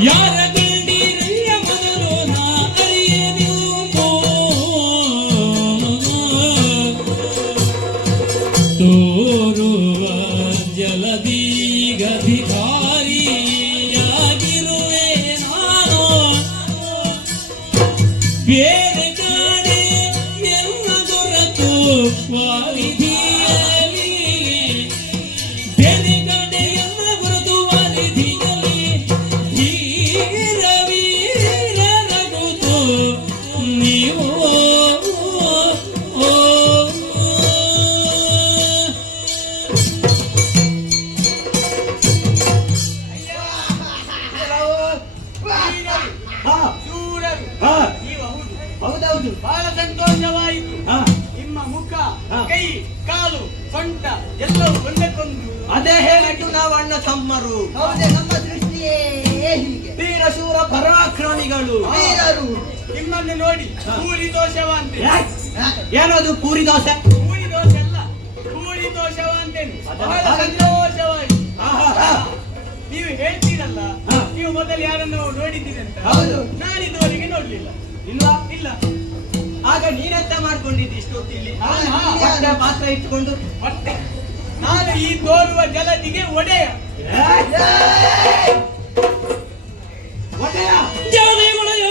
ಯಾರ ಗಂಡಿರಯ್ಯ ಮೊದಲು ನಾ ಅರಿಯನಿಂದು ತೋರುವ ಜಲದೀಗಧಿಕಾರಿಯಾಗಿರುವೆ ನಾನು ಬೇರೆ ಕಡೆ ಎಲ್ಲ ದೊರೆತು ವಾರಿಧಿಯಲ್ಲಿ ಬೇರೆ ಕಡೆ ಎಲ್ಲ ಗುರುತು ವಾರಿಧಿಯಲ್ಲಿ ಧೀರ ವೀರರಗುದು ನೀವು ಹಾ, ಶೂರರು ಹಾ, ನೀವು ಹೌದು. ಹೌದೌದು. ಬಹಳ ಸಂತೋಷವಾಯಿತು. ಹಾ, ನಿಮ್ಮ ಮುಖ ಹಾ. ಕೈ ಕಾಲು ಸೊಂಟ ಎಲ್ಲವೂ ಒಂದಕ್ಕೊಂದು ಅದೇ ಹೇಳಿದ್ದು ನಾವು ಅಣ್ಣ ತಮ್ಮರು, ಹೌದೇ ನಮ್ಮ ಸೃಷ್ಟಿಯೇ ಹೀಗೆ ವೀರ ಶೂರ ಪರಾಕ್ರಮಿಗಳು. ವೀರರು ನಿಮ್ಮನ್ನು ನೋಡಿ ಹಾ. ಪೂರಿ ದೋಷವ ಅಂತೇನೆ. ಏನದು ಪೂರಿ ದೋಸೆ? ಪೂರಿ ದೋಷ ಅಲ್ಲ, ಪೂರಿ ದೋಷವ ಅಂತೇನೆ. ಅದನ್ನ ಬಹಳ ಹಾಗೆ- ಸಂತೋಷವಾಯಿತು. ಆಹಾ, ನೀವು ಹೇಳ್ತೀರಲ್ಲ, ಹಾ. ನೀವು ಮೊದಲು ಯಾರನ್ನು ನೋಡಿದ್ದೀರಿ ಅಂತ. ಹೌದು. ನಾನಿದುವರೆಗೆ ನೋಡ್ಲಿಲ್ಲ. ಇಲ್ವಾ? ಇಲ್ಲ. ಆಗ ನೀನೆಂತ ಮಾಡ್ಕೊಂಡಿದ್ದಿ ಇಷ್ಟೊತ್ತಿಲ್ಲಿ? ಹಾ. ಬಟ್ಟೆ ಪಾತ್ರ ಇಟ್ಟುಕೊಂಡು ಮತ್ತೆ ನಾನು ಈ ತೋರುವ ಜಲದಿಗೆ ಒಡೆಯ. ಒಡೆಯ ಜಾನೆಗೊಳೆಯ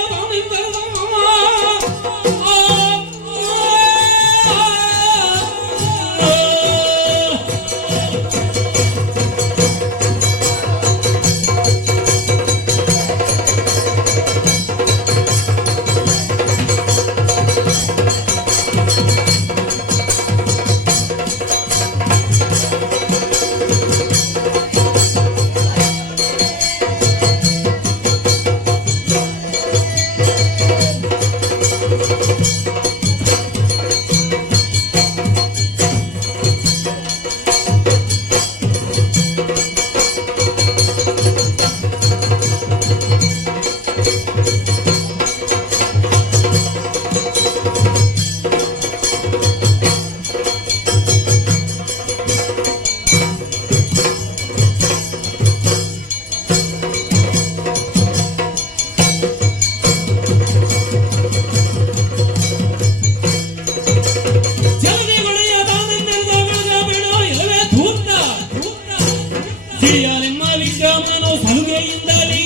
ನಿಮ್ಮ ವಿಕ್ರಮನು ಸಲುಗೆಯಿಂದಲೇ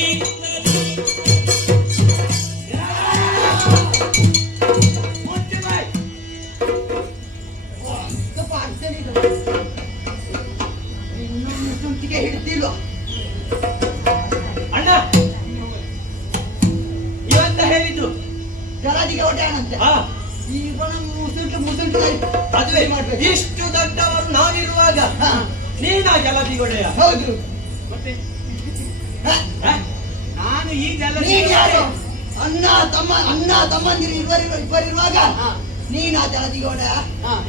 ಸ್ವಲ್ಪ ಅರ್ಚನೆಗಳು ಇನ್ನೊಂದು ಸುಂಟಿಗೆ ಹಿಡ್ತಿಲ್ವ ಅಣ್ಣ ಇವಂತ ಹೇಳಿದ್ದು ಜಲದಿಗೆ ಹೊಡೆಯಣಂತೆ ಹಾ, ಈಗ ಮುಸುಂಟು ಅದುವೇ ಮಾಡ್ಬೇಕು. ಇಷ್ಟು ದೊಡ್ಡವರು ನಾವಿರುವಾಗ ಹಾ, ನೀನಾ ಜಲದಿ ಒಡೆಯ? ಹೌದು ಮತ್ತೆ ಹ? ಹ? ನಾನು ಈ ನೀನ್ ಯಾರು ಜಲದಿ ಅಣ್ಣ ತಮ್ಮಂದಿರು ಇಬ್ಬರಿರುವಾಗ ಹಾ. ನೀನ್ ಆ ಜಲದಿಗೆ ಹೊಡೆಯ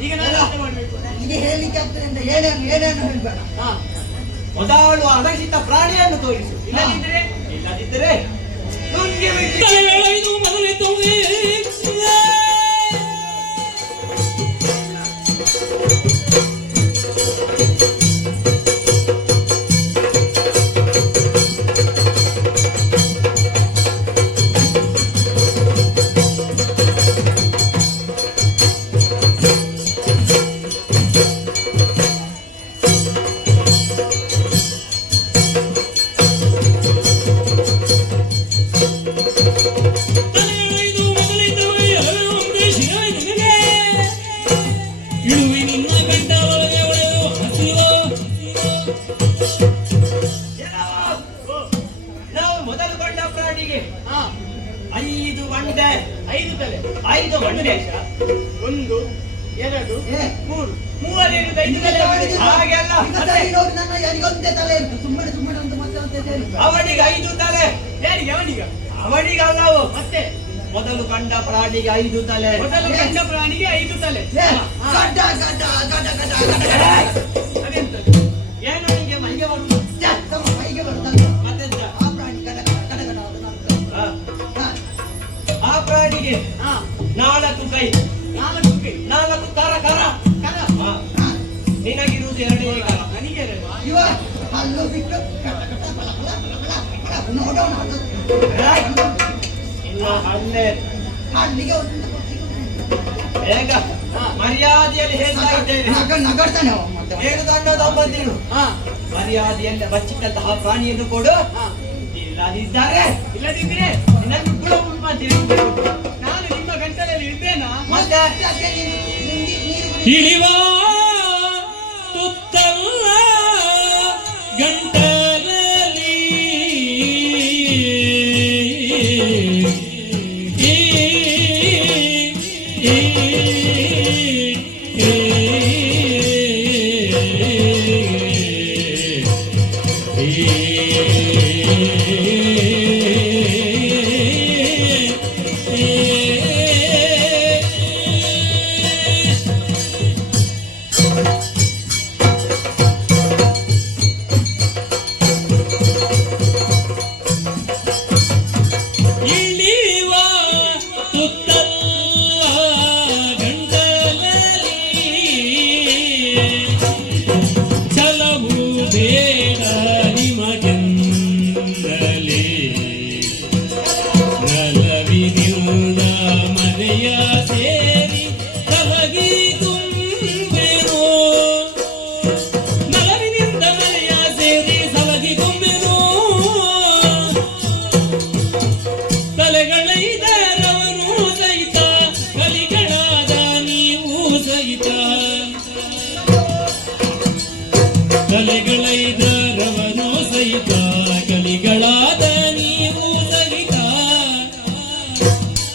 ಈಗ ನಾನು ಎಂತ ಮಾಡ್ಬೇಕು? ನಿಮಗೆ ಹೇಳಲಿಕ್ಕೆ ಆಗ್ತದೆ ಅಂತ ಏನೇನು ಹೇಳ್ಬೇಡ ಹಾ. ಮೊದಲು ಅರಸಿತ ಪ್ರಾಣಿಯನ್ನು ತೋರಿಸು. ಇಲ್ಲದಿದ್ರೆ ಇಲ್ಲದಿದ್ದರೆ ನುಂಗಿ ಬಿಡಿ. ತಲೆಗಳೈದು ಮೊದಲಿತು ತಲೆಗಳೈದು ಮೊದಲಿದ್ದವೇ ಎಲ್ಲರೂ ಒಂದೇ ಶಿರಾಯ್ತು ನಿನಗೆ. ಇಳುವಿ ನಿನ್ನ ಗಂಡ ಒಳಗೆ ಒಳೆದು ಹಸಿರು ನಾವು ಮೊದಲು ಕಂಡ ಪ್ರಾಣಿಗೆ ಹಾ 5 ಗಂಟೆ 5 ತಲೆ 5 ಗಂಟೆ 1 2 ಏ, 3 ಮೂವರೇನು 5 ತಲೆ ಇದು ಹಾಗೆಲ್ಲ ಈಗ ಸರಿ ನೋಡಿ, ನನ್ನ ಯಾರಿಗೊಂದೇ ತಲೆ ಇತ್ತು. ಸುಮ್ಮನೆ ಸುಮ್ಮನೆ ಒಂದು ಮತ್ತೆ ಮತ್ತೆ ಸೇರಿ. ಅವನಿಗೆ 5 ತಲೆ. ಯಾರಿಗೆ ಅವನಿಗ ಅವನಿಗಲ್ಲವು ಮತ್ತೆ ಮೊದಲು ಕಂಡ ಪ್ರಾಣಿಗೆ 5 ತಲೆ. ಮೊದಲು ಕಂಡ ಪ್ರಾಣಿಗೆ 5 ತಲೆ ಏ, ಗಡ್ಡ, ಗಡ್ಡ, ಗಡ್ಡ, ಗಡ್ಡ, ಗಡ್ಡ. ಅದೆಂತದ್ದು ಏನು ಅವನಿಗೆ ಮೈಗೆ ಬರುವುದು? ಛೆ, ತಮ್ಮ ಮೈಗೆ ಬರ್ತಲ್ಲ. ಮತ್ತೆಂತ? ಆ ಪ್ರಾಣಿ ಗಡ ಗಡ ಗಡ ಗಡ ಅದು ನಂತರ. ಹಾ. ಹಾ, ಆ ಪ್ರಾಣಿಗೆ ಹಾ 4 ಕೈ, 4 ಕೈ 4 ಕರ ಕರ. ಕರ ಹಾ. ಹಾ. ನಿನಗಿರುವುದು 2 ಕರ. ನನಗೆ ಅಲ್ವಾ? ಇವ ಹಲ್ಲು ಬಿಟ್ಟು ಗಡ ಗಡ ಬಲ ಬಲ ಬಲ ಬಲ ಬಲ ನೋಡೋಣ ಅದು. ಇನ್ನು ಹಲ್ಲೆ ಅಲ್ಲಿಗೆ ಒಂದು ಬೇಗ ಮರ್ಯಾದೆಯಲ್ಲಿ ಹೇಳ್ತಾ ಇದ್ದೇನೆ. ನಗಡ್ತಾನೆ ಅವ ಮತ್ತೆ. ಏನು ತಂಡ ತಮ್ಮಂದಿರು ಹಾ ಮರ್ಯಾದೆಯಲ್ಲಿ ಬಚ್ಚಿಟ್ಟಂತಹ ಪ್ರಾಣಿಯನ್ನು ಕೊಡು. ಹಾ ಇಲ್ಲದಿದ್ದರೆ ಇಲ್ಲದಿದ್ರೆ ನಿನಗೆ ಗುಣ ಮಾಡ್ತೀನಿ. ನಾನು ನಿಮ್ಮ ಗಂಟಲಲ್ಲಿ ಇದ್ದೇನಾ? ಮತ್ತೆ ಯಾಕೆ ನೀರು ಇಳಿವ ತುತ್ತಲ್ಲ ಗಂಟಲಲ್ಲಿ ಇಳಿವ ತುತ್ತಲ್ಲ ಗಂಟಲಲ್ಲಿ ಛಲವು ಬೇಡ ನಿಮಗೆಂದಲೇ ನಲವಿನಿಂದ ಮನೆಯ ಸೇರಿ ಕಲಗಿ ತುಂಬೆನು ನಲವಿನಿಂದ ಮನೆಯ ಸೇರಿ ಸಲಗಿ ತುಂಬೆನು ತಲೆಗಳೈದರವನು ಸಹಿತ ಕಲಿಗಳಾದ ನೀವು ಸಹಿತ ತಲೆಗಳೈದರವನು ಸಹಿತ ಕಲಿಗಳಾದ ನೀವು ಸಹಿತ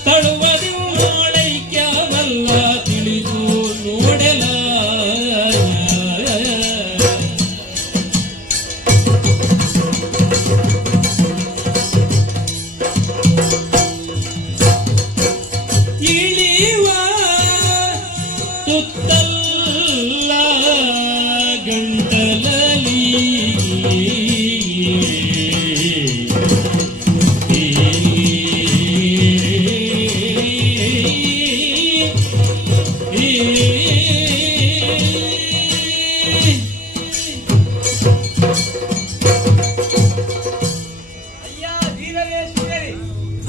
ತಳುವದಿಲ್ಲೈಕ್ಯವಲ್ಲ ತಿಳಿದು ನೋಡಲ ಇಳಿವ ತುತ್ತಲ್ಲ ಗಂಟಲಲಿ ಅಯ್ಯ ವೀರವೇಶ್ವರಿ,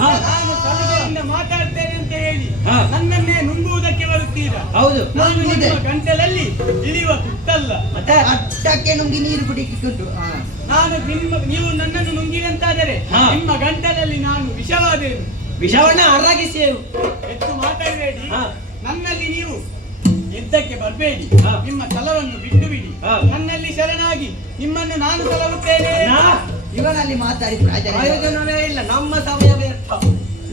ಹಾ. ನಾನು ಸಲಹೆಯಿಂದ ಮಾತಾಡ್ತೇನೆ ಅಂತ ಹೇಳಿ ಹಾ. ನನ್ನನ್ನೇ ನುಂಗುವುದಕ್ಕೆ ಬರುತ್ತೀರಾ? ಹೌದು. ನಾನು ನುಂಗುವುದೇ? ನಿಮ್ಮ ಗಂಟಲಲ್ಲಿ ಇಳಿಯುವ ತುತ್ತಲ್ಲ. ಮತ್ತೆ ಅಟ್ಟಕ್ಕೆ ನುಂಗಿ ನೀರು ಕುಡಿಕಿಟ್ಟು. ನಾನು ನೀವು ನನ್ನನ್ನು ನುಂಗಿದಂತಾದರೆ ಹಾ. ನಿಮ್ಮ ಗಂಟಲಲ್ಲಿ ನಾನು ವಿಷವಾದೇನು. ವಿಷವನ್ನ ಅರಗಿಸೇವು. ಹೆಚ್ಚು ಮಾತಾಡಬೇಡಿ. ಹಾ. ನನ್ನಲ್ಲಿ ನೀವು ಯುದ್ಧಕ್ಕೆ ಬರಬೇಡಿ. ಹಾ. ನಿಮ್ಮ ಛಲವನ್ನು ಬಿಟ್ಟು ಬಿಡಿ. ಹಾ. ನನ್ನಲ್ಲಿ ಶರಣಾಗಿ ನಿಮ್ಮನ್ನು ನಾನು ಸಲಹುತ್ತೇನೆ. ಇವನಲ್ಲಿ ಮಾತಾಡಿ ಪ್ರಯೋಜನ ಇಲ್ಲ. ಪ್ರಯೋಜನವೇ ಇಲ್ಲ. ನಮ್ಮ ಸಮಯ ವ್ಯರ್ಥ.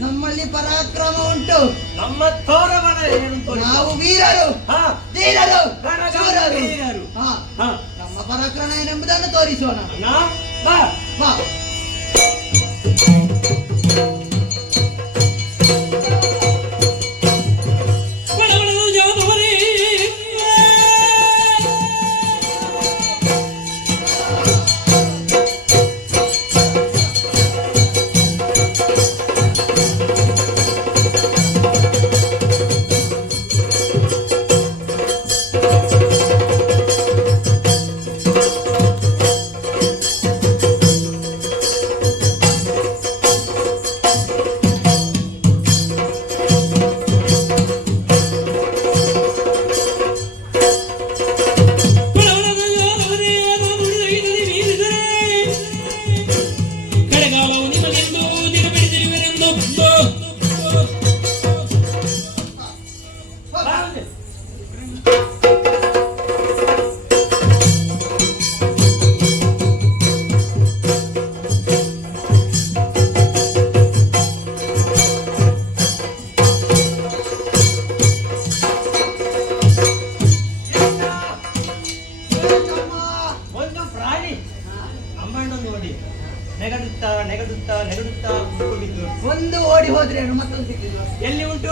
ನಮ್ಮಲ್ಲಿ ಪರಾಕ್ರಮ ಉಂಟು. ನಮ್ಮ ತೋರವನ ಏನು ತೋರಿಸು. ನಾವು ವೀರರು, ಹಾ. ಧೀರರು, ಗಣಗಾನ ಶೂರರು. ವೀರರು. ಹಾ, ಹಾ. ನಮ್ಮ ಪರಾಕ್ರಮ ಏನೆಂಬುದನ್ನು ತೋರಿಸೋಣ. ಅಣ್ಣ, ಬಾ. ಬಾ. ಬಡಬಡದು ಜಾನುವರಿ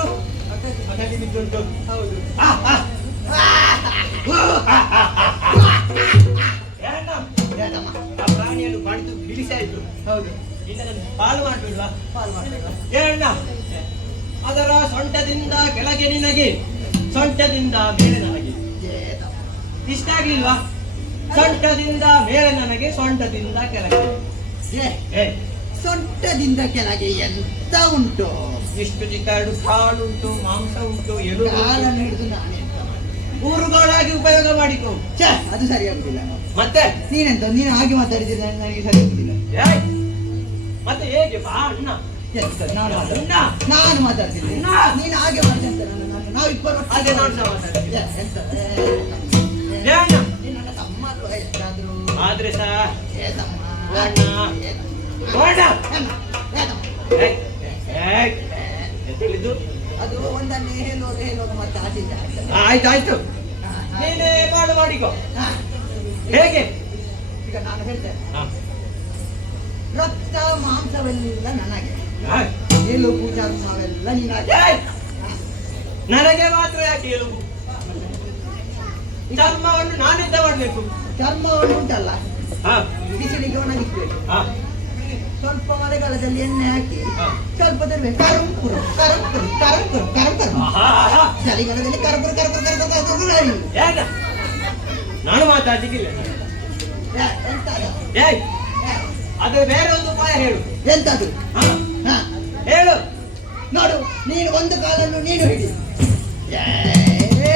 ಉಂಟು ಪಟಾಕಿ ಬಿದ್ದುಂಟು. ಹೌದು. ಆ, ಆ. ಏನ? ಯಾಕಮ್ಮ? ಆ ಪ್ರಾಣಿಯನ್ನು ಬಡಿದು ಬಿಡಿಸಾಯ್ತು. ಹೌದು. ಇದನ್ನು ಪಾಲು ಮಾಡಲಿಲ್ಲ. ಪಾಲ್ ಮಾಡ್ತೇವೆ. ಏನ? ಅದರ ಸೊಂಟದಿಂದ ಕೆಳಗೆ ನಿನಗೆ, ಸೊಂಟದಿಂದ ಮೇಲೆ ನನಗೆ. ಇಷ್ಟ ಆಗ್ಲಿಲ್ವಾ? ಸೊಂಟದಿಂದ ಮೇಲೆ ನನಗೆ, ಸೊಂಟದಿಂದ ಕೆಳಗೆ. ಏ, ಏ, ಸೊಂಟದಿಂದ ಕೆಳಗೆ ಎಂತ ಉಂಟು? ಇಷ್ಟು ಚಿಕ್ಕಾಡು ಕಾಳುಂಟು, ಮಾಂಸ ಉಂಟು, ಎಲುಬು ಉಂಟು. ಕಾಲನ್ನು ಹಿಡಿದು ನಾನು ಎಂತ ಮಾಡ್ತೀನಿ? ಊರುಗಳಾಗಿ ಉಪಯೋಗ ಮಾಡಿಕೊ. ಛೆ, ಅದು ಸರಿಯಾಗುದಿಲ್ಲ. ಮತ್ತೆ ನೀನು ಹಾಗೆ ಮಾತಾಡಿದ್ರೆ ನನಗೆ ಸರಿಯಾಗುದಿಲ್ಲ. ಏಯ್! ಮತ್ತೆ ಹೇಗೆ ಬಾ ಅಣ್ಣ? ಎಂತ ನಾನು ಅಣ್ಣ! ನಾನು ಮಾತಾಡ್ತೀನಿ. ಅಣ್ಣ! ನೀನು ಹಾಗೆ ಮಾಡ್ದೆ ಅಂತ ನಾವು ಇಬ್ಬರು ಅದೇ ನಾನು ಸಹ ಮಾತಾಡ್ತೀನಿ. ಎಂತ ಏ ಅಣ್ಣ? ನೀನು ನನ್ನ ತಮ್ಮ ಅಲ್ವಾ ಎಷ್ಟಾದ್ರೂ? ಆದ್ರೆ ಸಹ ಏ ತಮ್ಮ. ಅಣ್ಣ. ಏ ತಮ್ಮ. ಅಣ್ಣ! ಏ ತಮ್ಮ. ಏಯ್! ಏಯ್! ಎತ್ತಲಿದ್ದು? ಅದು ಒಂದನ್ನೇ ಹೇಳುವಾಗ ಮತ್ತೆ ಆಚೆಗೆ ಆಗ್ತದೆ. ಆಯ್ತಾಯ್ತು, ಹಾ, ಹಾ. ನೀನೇ ಮಾಡಿಕೊ. ಹಾ. ಹೇಗೆ? ಈಗ ನಾನು ಹೇಳ್ತೇನೆ, ಹಾ. ರಕ್ತ ಮಾಂಸವೆಲ್ಲ ನನಗೆ, ಆಯ್. ಎಲುಬು ಚರ್ಮವೆಲ್ಲ ನಿನಗೆ. ಏಯ್! ಹಾ. ನನಗೆ ಮಾತ್ರ ಯಾಕೆ ಎಲುಬು? ಚರ್ಮವನ್ನು ನಾನಿದ್ದ ಮಾಡ್ಬೇಕು. ಚರ್ಮವನ್ನು ಉಂಟಲ್ಲ, ಹಾ. ಬಿಸಿಲಿಗೆ ಒಣಗಿಸ್ಬೇಕು. ಹಾ. ಸ್ವಲ್ಪ ಮಳೆಗಾಲದಲ್ಲಿ ಎಣ್ಣೆ ಹಾಕಿ ಹಾ. ಸ್ವಲ್ಪ ತರಬೇಕು. ಕರಂಪುರು ಕರಂಪುರು ಕರಂಪುರು ಕರಂಪುರು. ಆಹಾ. ಚಳಿಗಾಲದಲ್ಲಿ ಕರಂಪುರು ಕರಂಪುರು ಕರಂಪುರು ಕರಂಪುರು ಹೇಳಿ. ಏನ? ನಾನು ಮಾತಾಡ್ಲಿಕ್ಕಿಲ್ಲ. ಎಂತ ಅದು? ಏಯ್! ಏ, ಅದು ಬೇರೆ ಒಂದು ಉಪಾಯ ಹೇಳು. ಎಂತದು? ಹಾ. ಹಾ. ಹೇಳು. ನೋಡು, ನೀನು ಒಂದು ಕಾಲನ್ನು ನೀನು ಹಿಡಿ. ಏ, ಏ,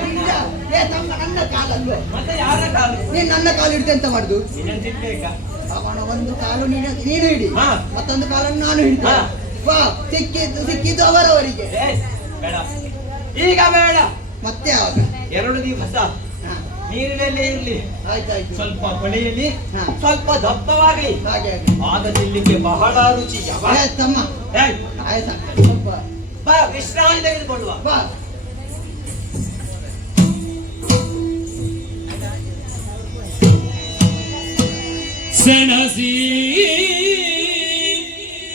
ಪಿಂಡ. ಏ ತಮ್ಮ, ನನ್ನ ಕಾಲಲ್ವೇ? ಮತ್ತೆ ಯಾರ ಕಾಲು? ನೀನು ನನ್ನ ಕಾಲು ಹಿಡಿದು ಎಂತ ಮಾಡುದು? ನಿನ್ನನ್ನು ತಿನ್ಬೇಕಾ? ಅವನ ಒಂದು ಕಾಲು ನೀನು ಹಿಡಿ, ಹಾ. ಮತ್ತೊಂದು ಕಾಲನ್ನು ನಾನು ಹಿಡಿದೆ. ಹಾ. ವಾ, ಸಿಕ್ಕಿದ್ದು ಅವರವರಿಗೆ. ಏಯ್! ಬೇಡ, ಈಗ ಬೇಡ. ಮತ್ತೆ ಯಾವಾಗ? 2 ದಿವಸ ಹಾ. ನೀರಿನಲ್ಲೇ ಇರ್ಲಿ. ಆಯ್ತಾಯ್ತು. ಸ್ವಲ್ಪ ಕೊಳೆಯಲಿ, ಹಾ. ಸ್ವಲ್ಪ ದಪ್ಪವಾಗಲಿ. ಹಾಗೆ ಹಾಗೆ. ಆಗ ತಿನ್ಲಿಕ್ಕೆ ಬಹಳ ರುಚಿ. ಏ ತಮ್ಮ, ಏಯ್! ಆಯ್ತಾ? ಸ್ವಲ್ಪ ಬಾ, ವಿಶ್ರಾಂತಿ ತೆಗೆದುಕೊಳ್ಳುವ. ಬಾ. ಸೆಣಸಿ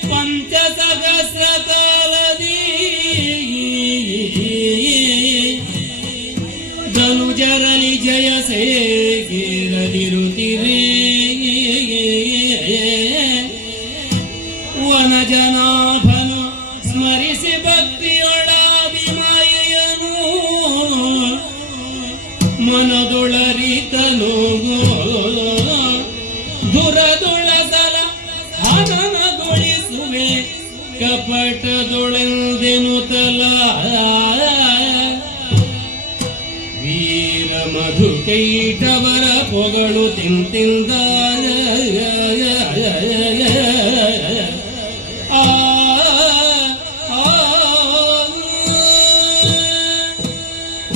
ಪಂಚಸಹಸ್ರ ಕಾಲದಿ ಧನುಜರಲಿ ಜಯ ಸೇಗಿರಲಿರುತ್ತಿರೇ ವನ ಜನಾಭನು ಸ್ಮರಿಸಿ ಭಕ್ತಿಯೊಡಾಭಿಮಾಯನು ಮನದೊಳರಿತನು ದುರದೊಳಸಲ ಹನನಗೊಳಿಸುವೆ ಕಪಟದೊಳೆಂದೆನು ತಲ ವೀರ ಮಧು ಕೈಟವರ ಪೊಗಳು ತಿಂತಿಂದ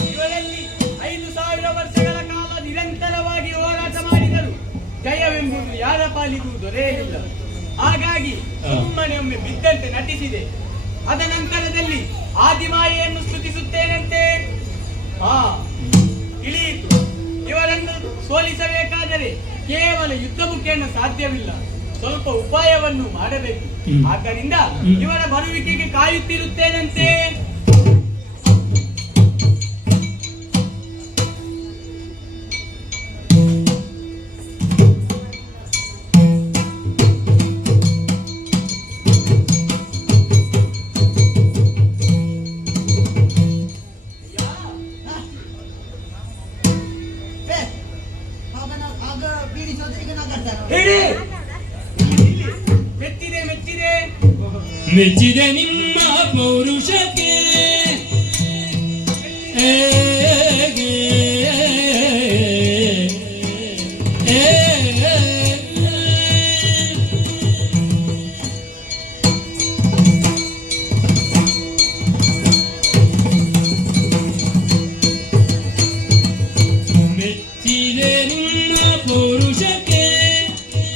ಇವರಲ್ಲಿ 5,000 ವರ್ಷಗಳ ಕಾಲ ನಿರಂತರವಾಗಿ ಹೋರಾಟ ಮಾಡಿದರು. ಜಯವೆಂಬುದು ಯಾರ ಪಾಲಿಗೂ ದೊರೆಯಲಿಲ್ಲ. ಹಾಗಾಗಿ ಸುಮ್ಮನೆ ಒಮ್ಮೆ ಬಿದ್ದಂತೆ ನಟಿಸಿದೆ. ಅದ ನಂತರದಲ್ಲಿ ಆದಿಮಾಯೆಯನ್ನು ಸ್ತುತಿಸುತ್ತೇನಂತೆ. ಹಾ, ತಿಳಿಯಿತು. ಇವರನ್ನು ಸೋಲಿಸಬೇಕಾದರೆ ಕೇವಲ ಯುದ್ಧ ಮುಖೇನ ಸಾಧ್ಯವಿಲ್ಲ, ಸ್ವಲ್ಪ ಉಪಾಯವನ್ನು ಮಾಡಬೇಕು. ಆದ್ದರಿಂದ ಇವರ ಬರುವಿಕೆಗೆ ಕಾಯುತ್ತಿರುತ್ತೇನಂತೆ. ಏ, ಆಗ ಬೀಳಿಸೋದು ಈಗ ನಗಾಡ್ತಾನೆ. ಹೇಳಿ. ಮೆಚ್ಚಿದೆ ಮೆಚ್ಚಿದೆ. ಮೆಚ್ಚಿದೆ ನಿಮ್ಮ ಪೌರುಷಕ್ಕೆ ಮೆಚ್ಚಿದೆ ನಿಮ್ಮ ಪೌರುಷಕ್ಕೆ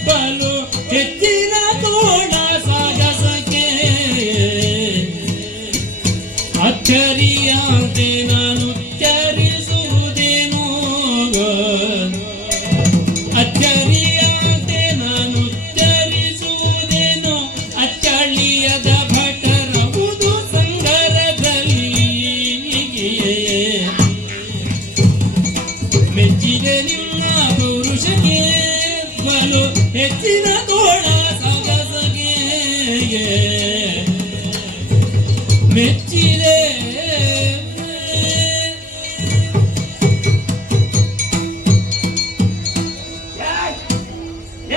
ಬಲು ಹೆಚ್ಚಿನ ಕೋಣ ಸಾಗಸಕ್ಕೆ ಅಚ್ಚರಿಯಂತೆ ನಾನು ಚರಿಸುವುದೇನೋ ಅಚ್ಚರಿಯಂತೆ ನಾನು ಚರಿಸುವುದೇನೋ ಅಚ್ಚಳಿಯದ ಭಟರ ಮೆಚ್ಚಿದೆ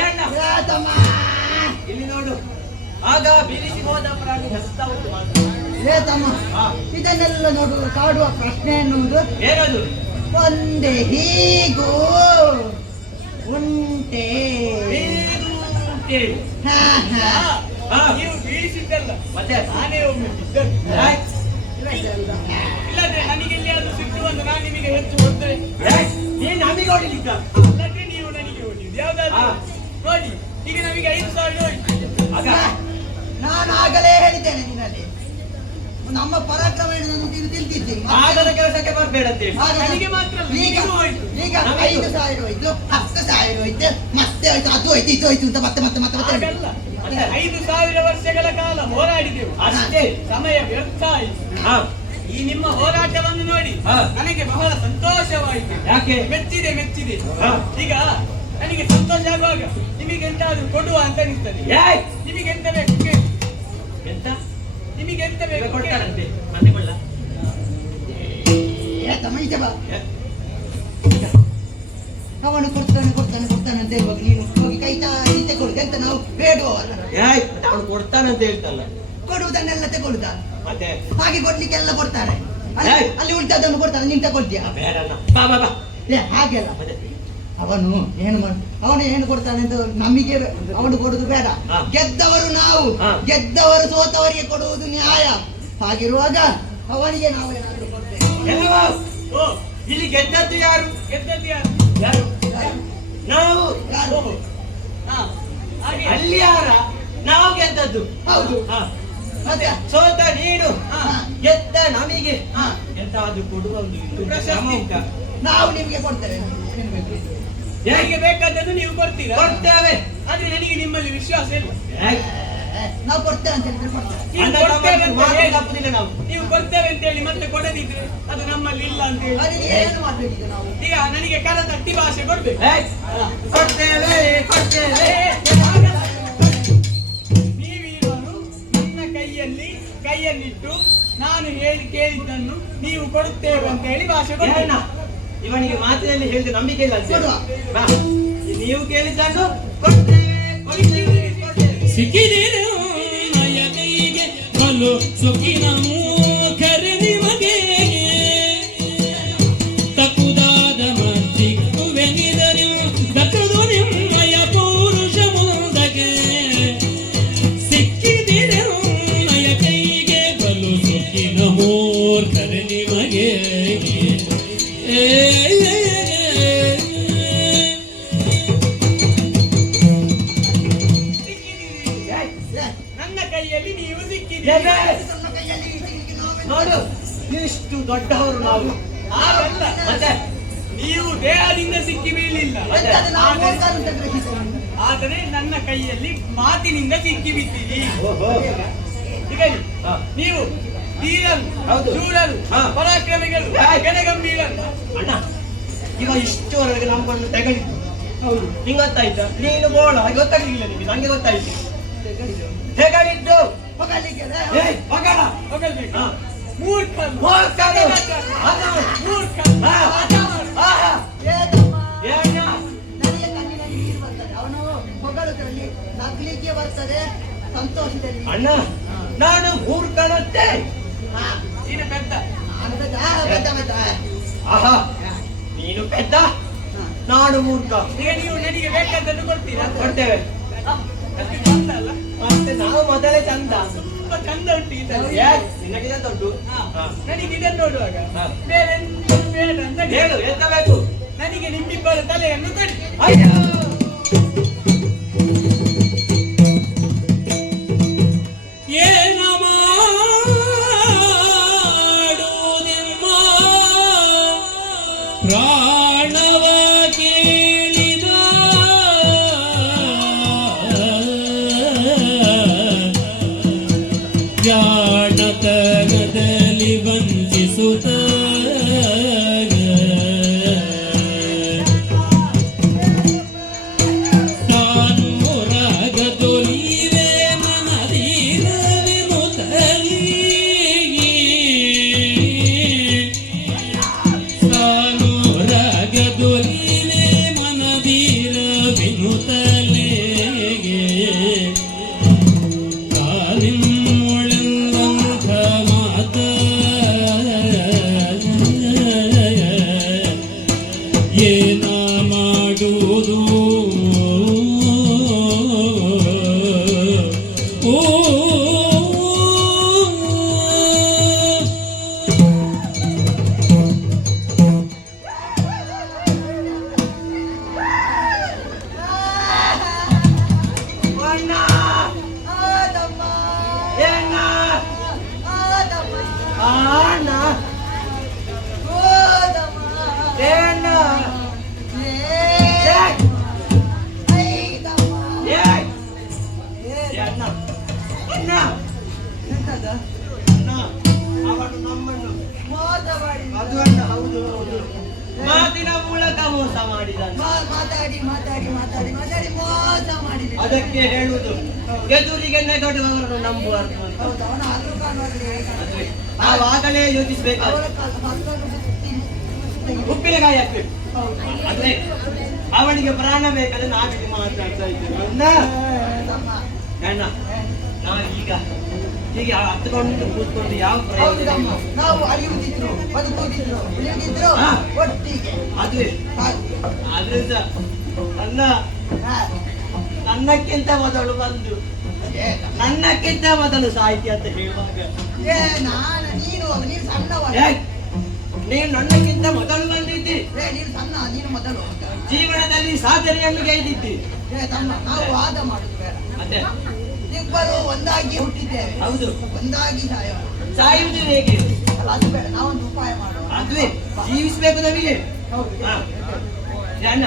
ಏಣ್ಣ? ಇಲ್ಲಿ ನೋಡು, ಆಗ ಬೀಳಿಸಿ ಹೋದ ಪ್ರಾಣಿ ಹಸ್ತ ಉಂಟು ಮಾತ್ರ. ಏ ತಮ್ಮ, ಹಾ. ಇದನ್ನೆಲ್ಲ ನೋಡುವ ಕಾಡುವ ಪ್ರಶ್ನೆ ಎನ್ನುವುದು ಏನದು? ಒಂದೇ ಹೀಗೂ ಉಂಟೆ. ಬೀಳುಂಟೆ. ಹಾ, ಹಾ. ಹಾ. ನೀವು ಬೀಳಿಸಿದ್ದಲ್ಲ, ಮತ್ತೆ ನಾನೇ ಒಮ್ಮೆ ಬಿದ್ದದ್ದು. ಏಯ್, ಇಲ್ಲದ್ರೆ ನನಗೆ ಎಲ್ಲಿಯಾದ್ರೂ ಸಿಟ್ಟು ಬಂದು ನಾನು ನಿಮಗೆ ಹೆಚ್ಚು ಹೊಡೆದ್ರೆ, ಏಯ್, ನೀನ್ ನಮಗೆ ಹೊಡಿಲಿಕ್ಕ? ಅಲ್ಲದೆ ನೀವು ನನಗೆ ಹೊಡೆಯುವುದು ಯಾವ್ದಾದ್ರು ಹಾ. ನೋಡಿ. ಈಗ ನಮಗೆ 5,000 ಹೋಯ್ತು. ಆಗ ನಾನು ಆಗಲೇ ಹೇಳಿದ್ದೇನೆ ನಿನ್ನಲ್ಲಿ, ನಮ್ಮ ಪರಾಕ್ರಮ ಏನು ನೀನು ತಿಳಿದಿದ್ದೀನಿ. ಆಗದ ಕೆಲಸಕ್ಕೆ ಬರ್ಬೇಡ ಅಂತೇಳಿ. ಆಗ ನನಗೆ ಮಾತ್ರ ಅಲ್ಲ, ಈಗ ನಿಮಗೂ ಹೋಯ್ತು. ಈಗ ನಮಗೂ. 5,000 ಹೋಯ್ತು, 10,000 ಹೋಯ್ತು, ಮತ್ತೆ ಹೋಯ್ತು, ಅದು ಹೋಯ್ತು, ಇದು ಹೋಯ್ತು ಅಂತ ಮತ್ತೆ ಮತ್ತೆ ಮತ್ತೆ ಮತ್ತೆ ಹಾಗಲ್ಲ, 5,000 ವರ್ಷಗಳ ಕಾಲ ಹೋರಾಡಿದೆವು, ಅಷ್ಟೇ. ಸಮಯ ವ್ಯರ್ಥ ಆಯಿತು. ಹಾ. ಈ ನಿಮ್ಮ ಹೋರಾಟವನ್ನು ನೋಡಿ ಹಾ. ನನಗೆ ಬಹಳ ಸಂತೋಷವಾಯಿತು. ಯಾಕೆ? ಮೆಚ್ಚಿದೆ ಮೆಚ್ಚಿದೆ. ಹಾ. ಈಗ ನನಗೆ ಸಂತೋಷ ಆಗುವಾಗ ನಿಮಗೆ ಎಂತಾದ್ರೂ ಕೊಡುವ ಅಂತ ಅನಿಸ್ತದೆ. ಏಯ್, ನಿಮಗೆ ಎಂತ ಬೇಕು ಕೇಳಿ. ಎಂತ? ನಿಮಗೆ ಎಂತ ಈಗ ಬೇಕು ಕೇಳಿ. ಕೊಡ್ತಾರಂತೆ, ಮತ್ತೆ ಕೊಡ್ಲಾ? ಏ ತಮ್ಮ ಈಚೆ ಬಾ. ಏ, ಅವನು ಕೊಡ್ತಾನೆ ಕೊಡ್ತಾನೆ ಕೊಡ್ತಾನೆ ಅಂತ ಹೇಳುವಾಗ ನೀನು ಹೋಗಿ ಕೈ ಈಚೆ ಕೊಡುದು ಅಂತ ನಾವು ಬೇಡುವ ಏಯ್, ಮತ್ತೆ ಅವನು ಕೊಡ್ತಾನಂತ ಹೇಳ್ತಲ್ಲ. ಕೊಡುವುದನ್ನೆಲ್ಲ ತಗೊಳ್ಳುದ, ಮತ್ತೆ ಹಾಗೆ ಕೊಡ್ಲಿಕ್ಕೆಲ್ಲ ಕೊಡ್ತಾರೆ. ಅಲ್ಲಿ ಏಯ್. ಅಲ್ಲಿ ಉಳಿದದನ್ನು ಕೊಡ್ತಾನೆ, ನೀನ್ ತಗೊಳ್ತೀಯ? ಬೇಡಣ್ಣ, ಬಾ ಬಾ ಬಾ. ಏ ಹಾಗೆಲ್ಲ ಮತ್ತೆ ಅವನು ಅವನು ಏನು ಕೊಡ್ತಾನೆ ಅಂತ ನಮಗೆ ಅವನು ಕೊಡುದು ಬೇಡ. ಹಾ. ಗೆದ್ದವರು ನಾವು, ಹಾ. ಗೆದ್ದವರು ಸೋತವರಿಗೆ ಕೊಡುವುದು ನ್ಯಾಯ. ಹಾಗಿರುವಾಗ ಅವನಿಗೆ ನಾವು ಏನಾದರೂ ಕೊಡ್ಬೇಕು. ಎಲ್ಲವಾ? ಓ, ಇಲ್ಲಿ ಗೆದ್ದದ್ದು ಯಾರು? ಗೆದ್ದದ್ದು ಯಾರು? ಯಾರು? ನಾವು. ಯಾರು? ಓಹೋ. ಹಾ, ಹಾಗೆ. ಅಲ್ಲಿ ಯಾರ? ನಾವು ಗೆದ್ದದ್ದು. ಹೌದು. ಹಾ. ಮತ್ತೆ ಸೋತ ನೀನು, ಹಾ. ಗೆದ್ದ ನಮಗೆ ಹಾ. ಎಂತ ಅದು ಕೊಡುವ ಒಂದು ಇದು ಪ್ರಶಸ್ತಿ. ಕ್ರಮ ಉಂಟಾ? ನಾವು ನಿಮಗೆ ಕೊಡ್ತೇವೆ. ಏನು ಬೇಕು? ನನಗೆ ಬೇಕಾದದ್ದು ನೀವು ಕೊಡ್ತೀರಾ? ಕೊಡ್ತೇವೆ. ಆದ್ರೆ ನನಗೆ ನಿಮ್ಮಲ್ಲಿ ವಿಶ್ವಾಸ ಇಲ್ಲ. ಏಯ್, ನಾವು ಕೊಡ್ತೇವೆ ಅಂತ ಹೇಳಿದ್ರೆ ಕೊಡ್ತೇವೆ. ನೀವು ಅಣ್ಣ ಕೊಡ್ತೇವೆ ತಮ್ಮಂದಿರು ಅಂತ ಮಾತು ಹೇಳಿ, ತಪ್ಪುದಿಲ್ಲ ನಾವು. ನೀವು ಕೊಡ್ತೇವೆ ಅಂತ ಹೇಳಿ ಮತ್ತೆ ಕೊಡದಿದ್ರೆ ಅದು ನಮ್ಮಲ್ಲಿ ಇಲ್ಲ ಅಂತ ಹೇಳಿ. ಅವನಿಗೆ ಏನು ಮಾಡ್ಬೇಕೀಗ ನಾವು? ಈಗ ನನಗೆ ಕರತಟ್ಟಿ ಭಾಷೆ ಕೊಡ್ಬೇಕು. ಏಯ್, ಕೊಡ್ತೇವೆ ಕೊಡ್ತೇವೆ. ನೀವೀರೋನು ನನ್ನ ಕೈಯಲ್ಲಿಟ್ಟು ನಾನು ಹೇಳಿ ಕೇಳಿದ್ದನ್ನು ನೀವು ಕೊಡುತ್ತೇವೆ ಅಂತ ಹೇಳಿ ಭಾಷೆ ಏನಣ್ಣ, ಕೊಡ್ಬೇಕು. ಇವನಿಗೆ ಮಾತಿನಲ್ಲಿ ಹೇಳಿದ ನಂಬಿಕೆ ಇಲ್ಲ ಅಂತ ಹೇಳಿ. ಕೊಡುವ. ಬಾ. ನೀವು ಕೇಳಿದ್ದನ್ನು ಕೊಡ್ತೇವೆ ಕೊಡ್ತೇವೆ ಕೊಡ್ತೇವೆ. ಸಿಕ್ಕಿದೇನು ನಯ ಕೈಗೆ ಬಲು ಸೊಕ್ಕಿನ ಮೂಕರೆ ನಿಮಗೆ ತಕ್ಕುದಾದ ಮತ್ತಿಕ್ಕುವೆನಿದರು ದಕ್ಕದು ನಿಮ್ಮಯ ಪೌರುಷ ಮುಂದಕ್ಕೆ ಸಿಕ್ಕಿದೇನು ನಯ ಕೈಗೆ ಬಲು ಸೊಕ್ಕಿನ ಮೂರ್ಖರೆ ನಿಮಗೆ ಏಯ್, ನನ್ನ ಕೈಯಲ್ಲಿ ನೀವು ಏನೇ? ಸಿಕ್ಕಿದ್ದೀರಿ. ನಮ್ಮ ಕೈಯಲ್ಲಿ ಸಿಕ್ಕಿದ್ದು ನಾವೇ ನೋಡು, ಇಷ್ಟು ದೊಡ್ಡವರು ನಾವು. ಹಾಗಲ್ಲ, ಮತ್ತೆ ನೀವು ದೇಹದಿಂದ ಸಿಕ್ಕಿ ಬೀಳಲಿಲ್ಲ, ಎಂತದು ನಾವು ಹೋಗ್ತಾರೆ ಅಂತ ಗ್ರಹಿಸ್ತೇವೆ. ಆದರೆ ನನ್ನ ಕೈಯಲ್ಲಿ ಮಾತಿನಿಂದ ಸಿಕ್ಕಿ ಬಿದ್ದೀರಿ. ಓಹೋ. ಈಗ ಹೇಳಿ, ಹಾ. ನೀವು ಧೀರರು, ಹೌದು. ಶೂರರು, ಹಾ. ಪರಾಕ್ರಮಿಗಳು, ಹಾ. ಗಣಗಂಭೀರರು. ಅಣ್ಣ, ಈಗ ಇಷ್ಟುವರೆಗೆ ನಮ್ಮನ್ನು ತೆಗಳಿದ್ದು. ಹೌದು, ನಿಂಗೆ ಗೊತ್ತಾಯ್ತಾ? ನೀನು ಬೋಳ ಹಾಗೆ ಗೊತ್ತಾಗ್ಲಿಲ್ಲ ನಿಮಗೆ, ನಂಗೆ ಗೊತ್ತಾಯ್ತು. ತೆಗಳಿದ್ದು. ಹೋಗಲಿಕ್ಕೆ ಏಯ್, ಮಗಳ. ಹೊಗಳ್ಬೇಕು. ಹಾ. ಮೂರ್ಖರು. ಮೂರ್ಖರು. ಅದು. ಮೂರ್ಖರು. ಹಾ. ಆಹಾ. ಏ ತಮ್ಮ, ಏಣ್ಣ? ನನಗೆ ಕಣ್ಣಿನಲ್ಲಿ ನೀರು ಬರ್ತದೆ. ಅವನು ಹೊಗಳುದ್ರಲ್ಲಿ ನಗ್ಲಿಕ್ಕೆ ಬರ್ತದೆ, ಸಂತೋಷದಲ್ಲಿ. ಅಣ್ಣ, ನಾನು ಮೂರ್ಖನಂತೆ. ಹಾ. ನೀನು ಪೆದ್ದ. ನಾನು ಬೆದ್ದ, ಬೆದ್ದ, ಬೆದ್ದ. ಆಹಾ, ನೀನು ಪೆದ್ದ, ಹಾ. ನಾನು ಮೂರ್ಖ. ಈಗ ನೀವು ನನಗೆ ಬೇಕಾದನ್ನು ಕೊಡ್ತೀರಾ? ಕೊಡ್ತೇವೆ. ಹಾ, ಅಷ್ಟು ಚಂದ ಅಲ್ಲ? ಮತ್ತೆ ನಾವು ಮೊದಲೇ ಚಂದ. ತುಂಬಾ ಚಂದ ಉಂಟು ಈ ತರ. ಏ, ನಿನಗೆ ಚಂದ ಉಂಟು. ಹಾ. ಹಾ. ನನಗೆ ಇದನ್ನು ನೋಡುವಾಗ ಹಾ. ಬೇರೆ ಎಂತದು ಬೇಡ ಅಂತ ಹೇಳು, ಎಂತ ಬೇಕು? ನನಗೆ ನಿಮ್ಮಿಬ್ಬರ ತಲೆಯನ್ನು ಕೊಡಿ. ಅಯ್ಯೋ. ಏನ ಮಾಡುವುದಿಮ್ಮ ಪ್ರಾಣವ ಕೇಳಿದ ಜಾಣತನದಲ್ಲಿ ವಂಚಿಸುತ್ತ ತಾನು ರಾಗದೊಲಿವೆ ಮನದೀರವೆ ಮುತಲಿ ನಮ್ಮನ್ನು ಮೋಸ ಮಾಡಿ ಅದು ಅಣ್ಣ, ಹೌದು ಹೌದು. ಮಾತಿನ ಮೂಲಕ ಮೋಸ ಮಾಡಿದ ಮಾತಾಡಿ ಮಾತಾಡಿ ಮಾತಾಡಿ ಮಾತಾಡಿ ಮೋಸ ಮಾಡಿದೆ. ಅದಕ್ಕೆ ಹೇಳುವುದು ಎದುರಿಗೆ ನೆಗಡುವವರನ್ನು ನಂಬುವರ್ದು ಅಂತ. ಹೌದು, ಅವನ ಹಲ್ಲು ಕಾಣುವಾಗಲೇ ಅದುವೇ. ನಾವು ಆಗಲೇ ಯೋಚಿಸ್ಬೇಕಾದ್ರೆ ಅವರ ಹಲ್ಲನ್ನು ಸುತ್ತಿ ಉಪ್ಪಿನಕಾಯಿ ಹಾಕ್ಬೇಕು. ಹೌದು. ಆದ್ರೆ ಅವನಿಗೆ ಪ್ರಾಣ ಬೇಕಾದ್ರೆ ನಾವಿಗೆ ಮಾತಾಡ್ತಾ ಇದ್ದೇವೆ ಅಣ್ಣ. ನಮ್ಮ ಅಣ್ಣ ನಾವೀಗ ಹೀಗೆ ಹತ್ಕೊಂಡು ಕೂತ್ಕೊಂಡು ಯಾವ ಪ್ರಯೋಜನ ಹೌದಮ್ಮ, ಇಲ್ಲ. ನಾವು ಅಳಿಯುವುದಿದ್ರು ಬದುಕುವುದಿದ್ರು ಉಳಿಯುವುದಿದ್ರು ಹಾ. ಒಟ್ಟಿಗೆ ಅದುವೇ ಹಾಗೆ. ಆದ್ರೆ ಸಹ ಅಣ್ಣ ಹಾ. ನನ್ನಕ್ಕಿಂತ ಮೊದಲು ಬಂದು ನನ್ನಕ್ಕಿಂತ ಮೊದಲು ಸಾಹಿತ್ಯ ಅಂತ ಹೇಳುವಾಗ ಏ, ನೀನು ಸಣ್ಣವ. ಏಯ್, ನೀನು ನನ್ನಕ್ಕಿಂತ ಮೊದಲು ಬಂದಿದ್ದಿ, ನೀನು ಸಣ್ಣ, ನೀನು ಮೊದಲು. ಜೀವನದಲ್ಲಿ ಸಾಧನೆಯನ್ನು ಗೈದಿದ್ದಿ. ತಮ್ಮ, ನಾವು ವಾದ ಮಾಡುದು ಬೇಡ. ಮತ್ತೆ ಇಬ್ಬರು ಒಂದಾಗಿ ಹುಟ್ಟಿದ್ದೇವೆ, ಹೌದು, ಒಂದಾಗಿ ಸಾಯೋಣ. ಸಾಯುವುದು ಹೇಗೆ? ಅಲ್ಲ, ಅದು ಬೇಡ, ನಾವೊಂದು ಉಪಾಯ ಮಾಡುವ. ಅದುವೇ ಜೀವಿಸ್ಬೇಕು ನಮಗೆ. ಹೌದು. ಹಾ. ಏ ಅಣ್ಣ,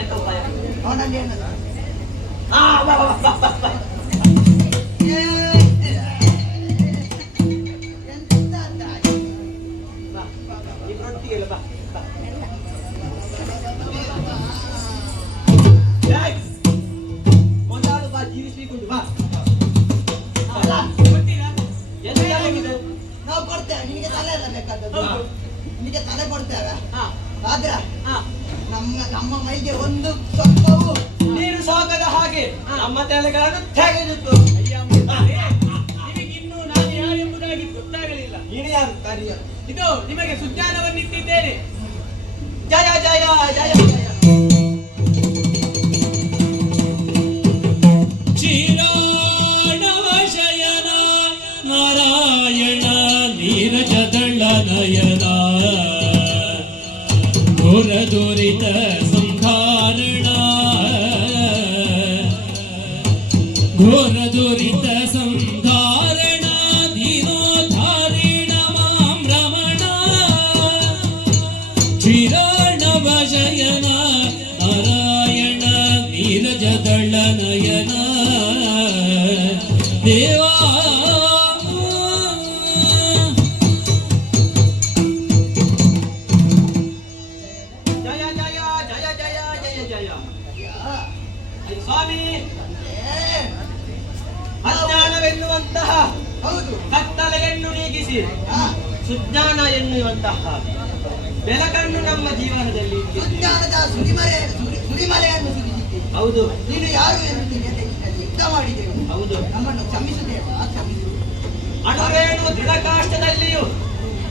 ಎಂತ ಉಪಾಯ? ಅವನಲ್ಲಿ ಏನದು? ಹಾ, ಬಾ, ಬಾ, ಬಾ, ಬಾ, ಬಾ. ಎಂತ ಅಂತ? ಬಾ, ಇಬ್ರೊಟ್ಟಿಗೆಲ್ಲ ಬಾ, ಬಾ. ಏಯ್, ಮೊದಲು ಬಾ, ಜೀವಿಸ್ಲಿಕ್ಕುಂಟು ಬಾ. ಅಲ್ಲ, ಗೊತ್ತಿಲ್ಲ? ಎಂತ ಆಗಿದೆ? ನಾವು ಕೊಡ್ತೇವೆ, ನಿನಗೆ ತಲೆ ಎಲ್ಲ ಬೇಕಾದದ್ದು. ಹೌದು. ನಿನಗೆ ತಲೆ ಕೊಡ್ತೇವೆ. ಹಾ, ಆದ್ರೆ ಹಾ. ನಮ್ಮ ಮೈಗೆ ಒಂದು ಸ್ವಲ್ಪವು ನೀರು ಸಾಕದ ಹಾಗೆ ನಮ್ಮ ತಲೆಗಳನ್ನು ತೆಗೆದಿತ್ತು. ಅಯ್ಯ ಮುದ್ದಾರೆ, ನಿಮಗಿನ್ನೂ ನಾನು ಯಾರೆಂಬುದಾಗಿ ಗೊತ್ತಾಗಲಿಲ್ಲ. ನೀನು ಯಾರು ಕಾರ್ಯ? ಇದು ನಿಮಗೆ ಸುಜ್ಞಾನವನ್ನಿಟ್ಟಿದ್ದೇನೆ. ಜಯ ಜಯ ಜಯ ಜಯ. ಚಿರಾಣವ ಶಯನ ನಾರಾಯಣ ನೀರಜದಳ ನಯನ ಘೋರ ದುರಿತ ಸಂಹಾರಣ ಘೋರ ದುರಿತ ಸಂಹಾರಣ ದೀನೋದ್ಧಾರಿಣ ಮಾಂ ರಮಣ ಚಿರಾಣವ ಶಯನ ನಾರಾಯಣ ನೀರಜದಳ ನಯನ ದೇವಾ ಜಯ ಜಯ ಜಯ ಜಯ ಜಯ ಜಯ. ಸ್ವಾಮಿ, ಅಜ್ಞಾನವೆನ್ನುವಂತಹ ಹೌದು. ಕತ್ತಲೆಯನ್ನು ನೀಗಿಸಿ ಹಾ. ಸುಜ್ಞಾನ ಎನ್ನುವಂತಹ ಬೆಳಕನ್ನು ನಮ್ಮ ಜೀವನದಲ್ಲಿ ಇಟ್ಟಿದ್ದೀರಿ. ಸುಜ್ಞಾನದ ಸುರಿಮಲೆಯನ್ನು ಸುರಿದಿದ್ದೀರಿ. ಹೌದು ನೀನು ಯಾರು ಎಂದು ತಿಳಿಯದೆ ಯುದ್ಧ ಮಾಡಿದೆವು. ಹೌದು. ನಮ್ಮನ್ನು ಕ್ಷಮಿಸುತ್ತೇವೆ, ಕ್ಷಮಿಸು. ಅಣುರೇಣು ದೃಢಕಾಷ್ಟದಲ್ಲಿಯೂ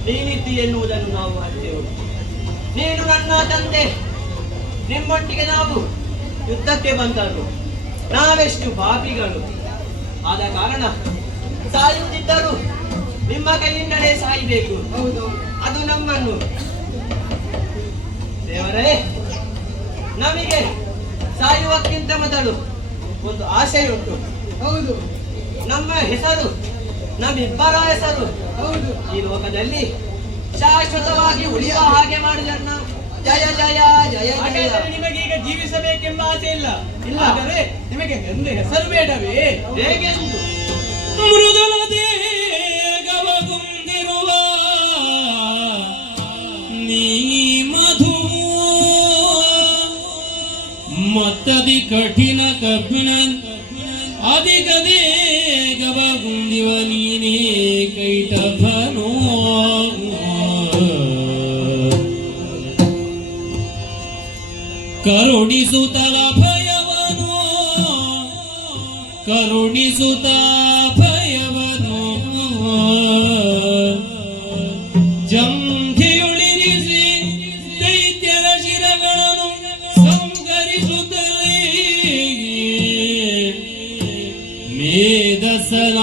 ನೀನಿದ್ದಿ ಎನ್ನುವುದನ್ನು ನಾವು ಅರಿತೆವು. ನೀನು ನನ್ನ ತಂದೆ, ನಿಮ್ಮೊಟ್ಟಿಗೆ ನಾವು ಯುದ್ಧಕ್ಕೆ ಬಂದರು. ನಾವೆಷ್ಟು ಪಾಪಿಗಳು. ಆದ ಕಾರಣ ಸಾಯುತ್ತಿದ್ದರೂ ನಿಮ್ಮ ಕೈಯಿಂದಲೇ ಸಾಯಬೇಕು. ಹೌದು. ಅದು ನಮ್ಮನ್ನು ದೇವರೇ, ನಮಗೆ ಸಾಯುವಕ್ಕಿಂತ ಮೊದಲು ಒಂದು ಆಸೆಯುಂಟು. ಹೌದು. ನಮ್ಮ ಹೆಸರು, ನಮ್ಮಿಬ್ಬರ ಹೆಸರು ಹೌದು. ಈ ಲೋಕದಲ್ಲಿ ಶಾಶ್ವತವಾಗಿ ಉಳಿಯುವ ಹಾಗೆ ಮಾಡಿದಣ್ಣ. ಜಯ ಜಯ ಜಯ ಜಯ. ಹಾಗಾದರೆ ನಿಮಗೀಗ ಜೀವಿಸಬೇಕೆಂಬ ಆಸೆ ಇಲ್ಲ. ಇಲ್ಲ. ಆದರೆ ನಿಮಗೆ ಒಂದು ಹೆಸರು ಬೇಡವೇ? ಹೇಗೆಂದು ಮೃದುಲ ದೇಗವ ಕುಂದಿರುವ ನೀ ಮಧು ಮತ್ತದಿ ಕಠಿಣ ಕಬ್ಬಿಣ ಅಧಿಕ ದೇಗವ ಕುಂದಿವ ನೀನೇ ಕೈಟಭನೋ ಕರುಣಿಸುತ್ತಲ ಭಯವನು ಕರುಣಿಸುತ್ತ ಭಯವನು ಜಂಘೆಯೊಳಿರಿಸಿ ದೈತ್ಯರ ಶಿರಗಳನ್ನು ಸಂಕರಿಸುತ್ತಲೇ ಮೇಧಸನ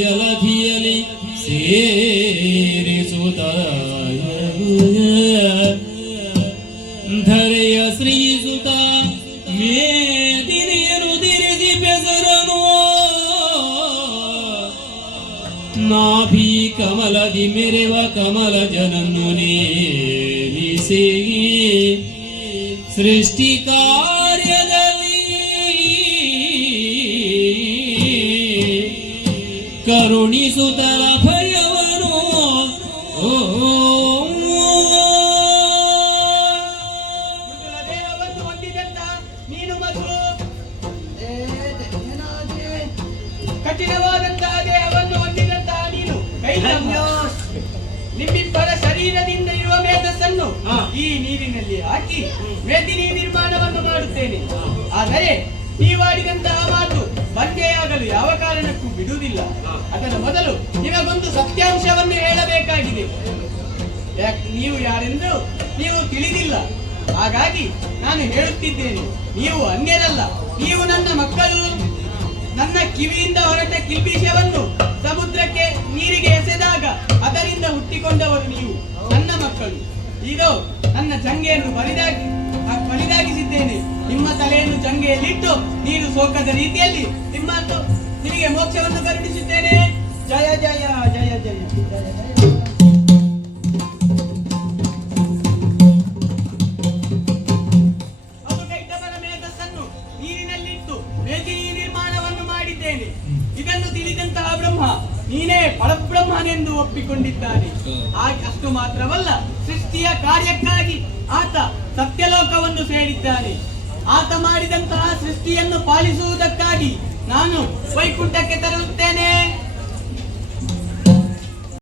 ಜಲಧಿಯಲ್ಲಿ ಸೇರಿಸುತ್ತ ಧರೆಯ ಶ್ರೀಸುತ ಮೇದಿನಿಯನು ತಿರಿಸಿ ಬೆಸರನು ನಾಭಿ ಕಮಲದಿ ಮೆರೆವ ಕಮಲ ಜನನ್ನು ನೇಮಿಸಿ ಸೃಷ್ಟಿ ಕಾರ್ಯದಲ್ಲಿ ಕರುಣಿಸುತ್ತಲ ಭಯವನು ನಿಮ್ಮಿಬ್ಬರ ಶರೀರದಿಂದ ಇರುವ ಮೇಧಸ್ಸನ್ನು ಹಾ. ಈ ನೀರಿನಲ್ಲಿ ಹಾಕಿ ಮೇದಿನಿ ನಿರ್ಮಾಣವನ್ನು ಮಾಡುತ್ತೇನೆ. ಆದರೆ ನೀವಾಡಿದಂತಹ ಮಾತು ಬಂದೆಯಾಗಲು ಯಾವ ಕಾರಣಕ್ಕೂ ಬಿಡುವುದಿಲ್ಲ. ಅದರ ಮೊದಲು ನಿಮಗೊಂದು ಸತ್ಯಾಂಶವನ್ನು ಹೇಳಬೇಕಾಗಿದೆ. ನೀವು ಯಾರೆಂದು ನೀವು ತಿಳಿದಿಲ್ಲ. ಹಾಗಾಗಿ ನಾನು ಹೇಳುತ್ತಿದ್ದೇನೆ, ನೀವು ಅನ್ಯರಲ್ಲ, ನೀವು ನನ್ನ ಮಕ್ಕಳು. ನನ್ನ ಕಿವಿಯಿಂದ ಹೊರಟ ಕಿಲ್ಬಿಷವನ್ನು ಸಮುದ್ರಕ್ಕೆ ನೀರಿಗೆ ಎಸೆದಾಗ ಅದರಿಂದ ಹುಟ್ಟಿಕೊಂಡವರು ನೀವು, ನನ್ನ ಮಕ್ಕಳು. ಇದು ನನ್ನ ಜಂಗೆಯನ್ನು ಬಲಿದಾಗಿಸಿದ್ದೇನೆ. ನಿಮ್ಮ ತಲೆಯನ್ನು ಜಂಗೆಯಲ್ಲಿಟ್ಟು ನೀನು ಸೋಕದ ರೀತಿಯಲ್ಲಿ ನಿಮಗೆ ಮೋಕ್ಷವನ್ನು ಕರುಣಿಸುತ್ತೇನೆ. ಜಯ ಜಯ ಜಯ ಜಯ ಜಯ ಜಯ. ಅದು ಕೈಟಬರ ಮೇಧಸ್ಸನ್ನು ನೀರಿನಲ್ಲಿಟ್ಟು ಮೇದಿನಿ ನಿರ್ಮಾಣವನ್ನು ಮಾಡಿದ್ದೇನೆ. ಇದನ್ನು ತಿಳಿದಂತಹ ಬ್ರಹ್ಮ ನೀನೇ ಪರಬ್ರಹ್ಮನೆಂದು ಒಪ್ಪಿಕೊಂಡಿದ್ದಾನೆ. ಅಷ್ಟು ಮಾತ್ರವಲ್ಲ, ಸೃಷ್ಟಿಯ ಕಾರ್ಯಕ್ಕಾಗಿ ಆತ ಸತ್ಯಲೋಕವನ್ನು ಸೇರಿದ್ದಾನೆ. ಆತ ಮಾಡಿದಂತಹ ಸೃಷ್ಟಿಯನ್ನು ಪಾಲಿಸುವುದಕ್ಕಾಗಿ ನಾನು ವೈಕುಂಠಕ್ಕೆ ತರುತ್ತೇನೆ.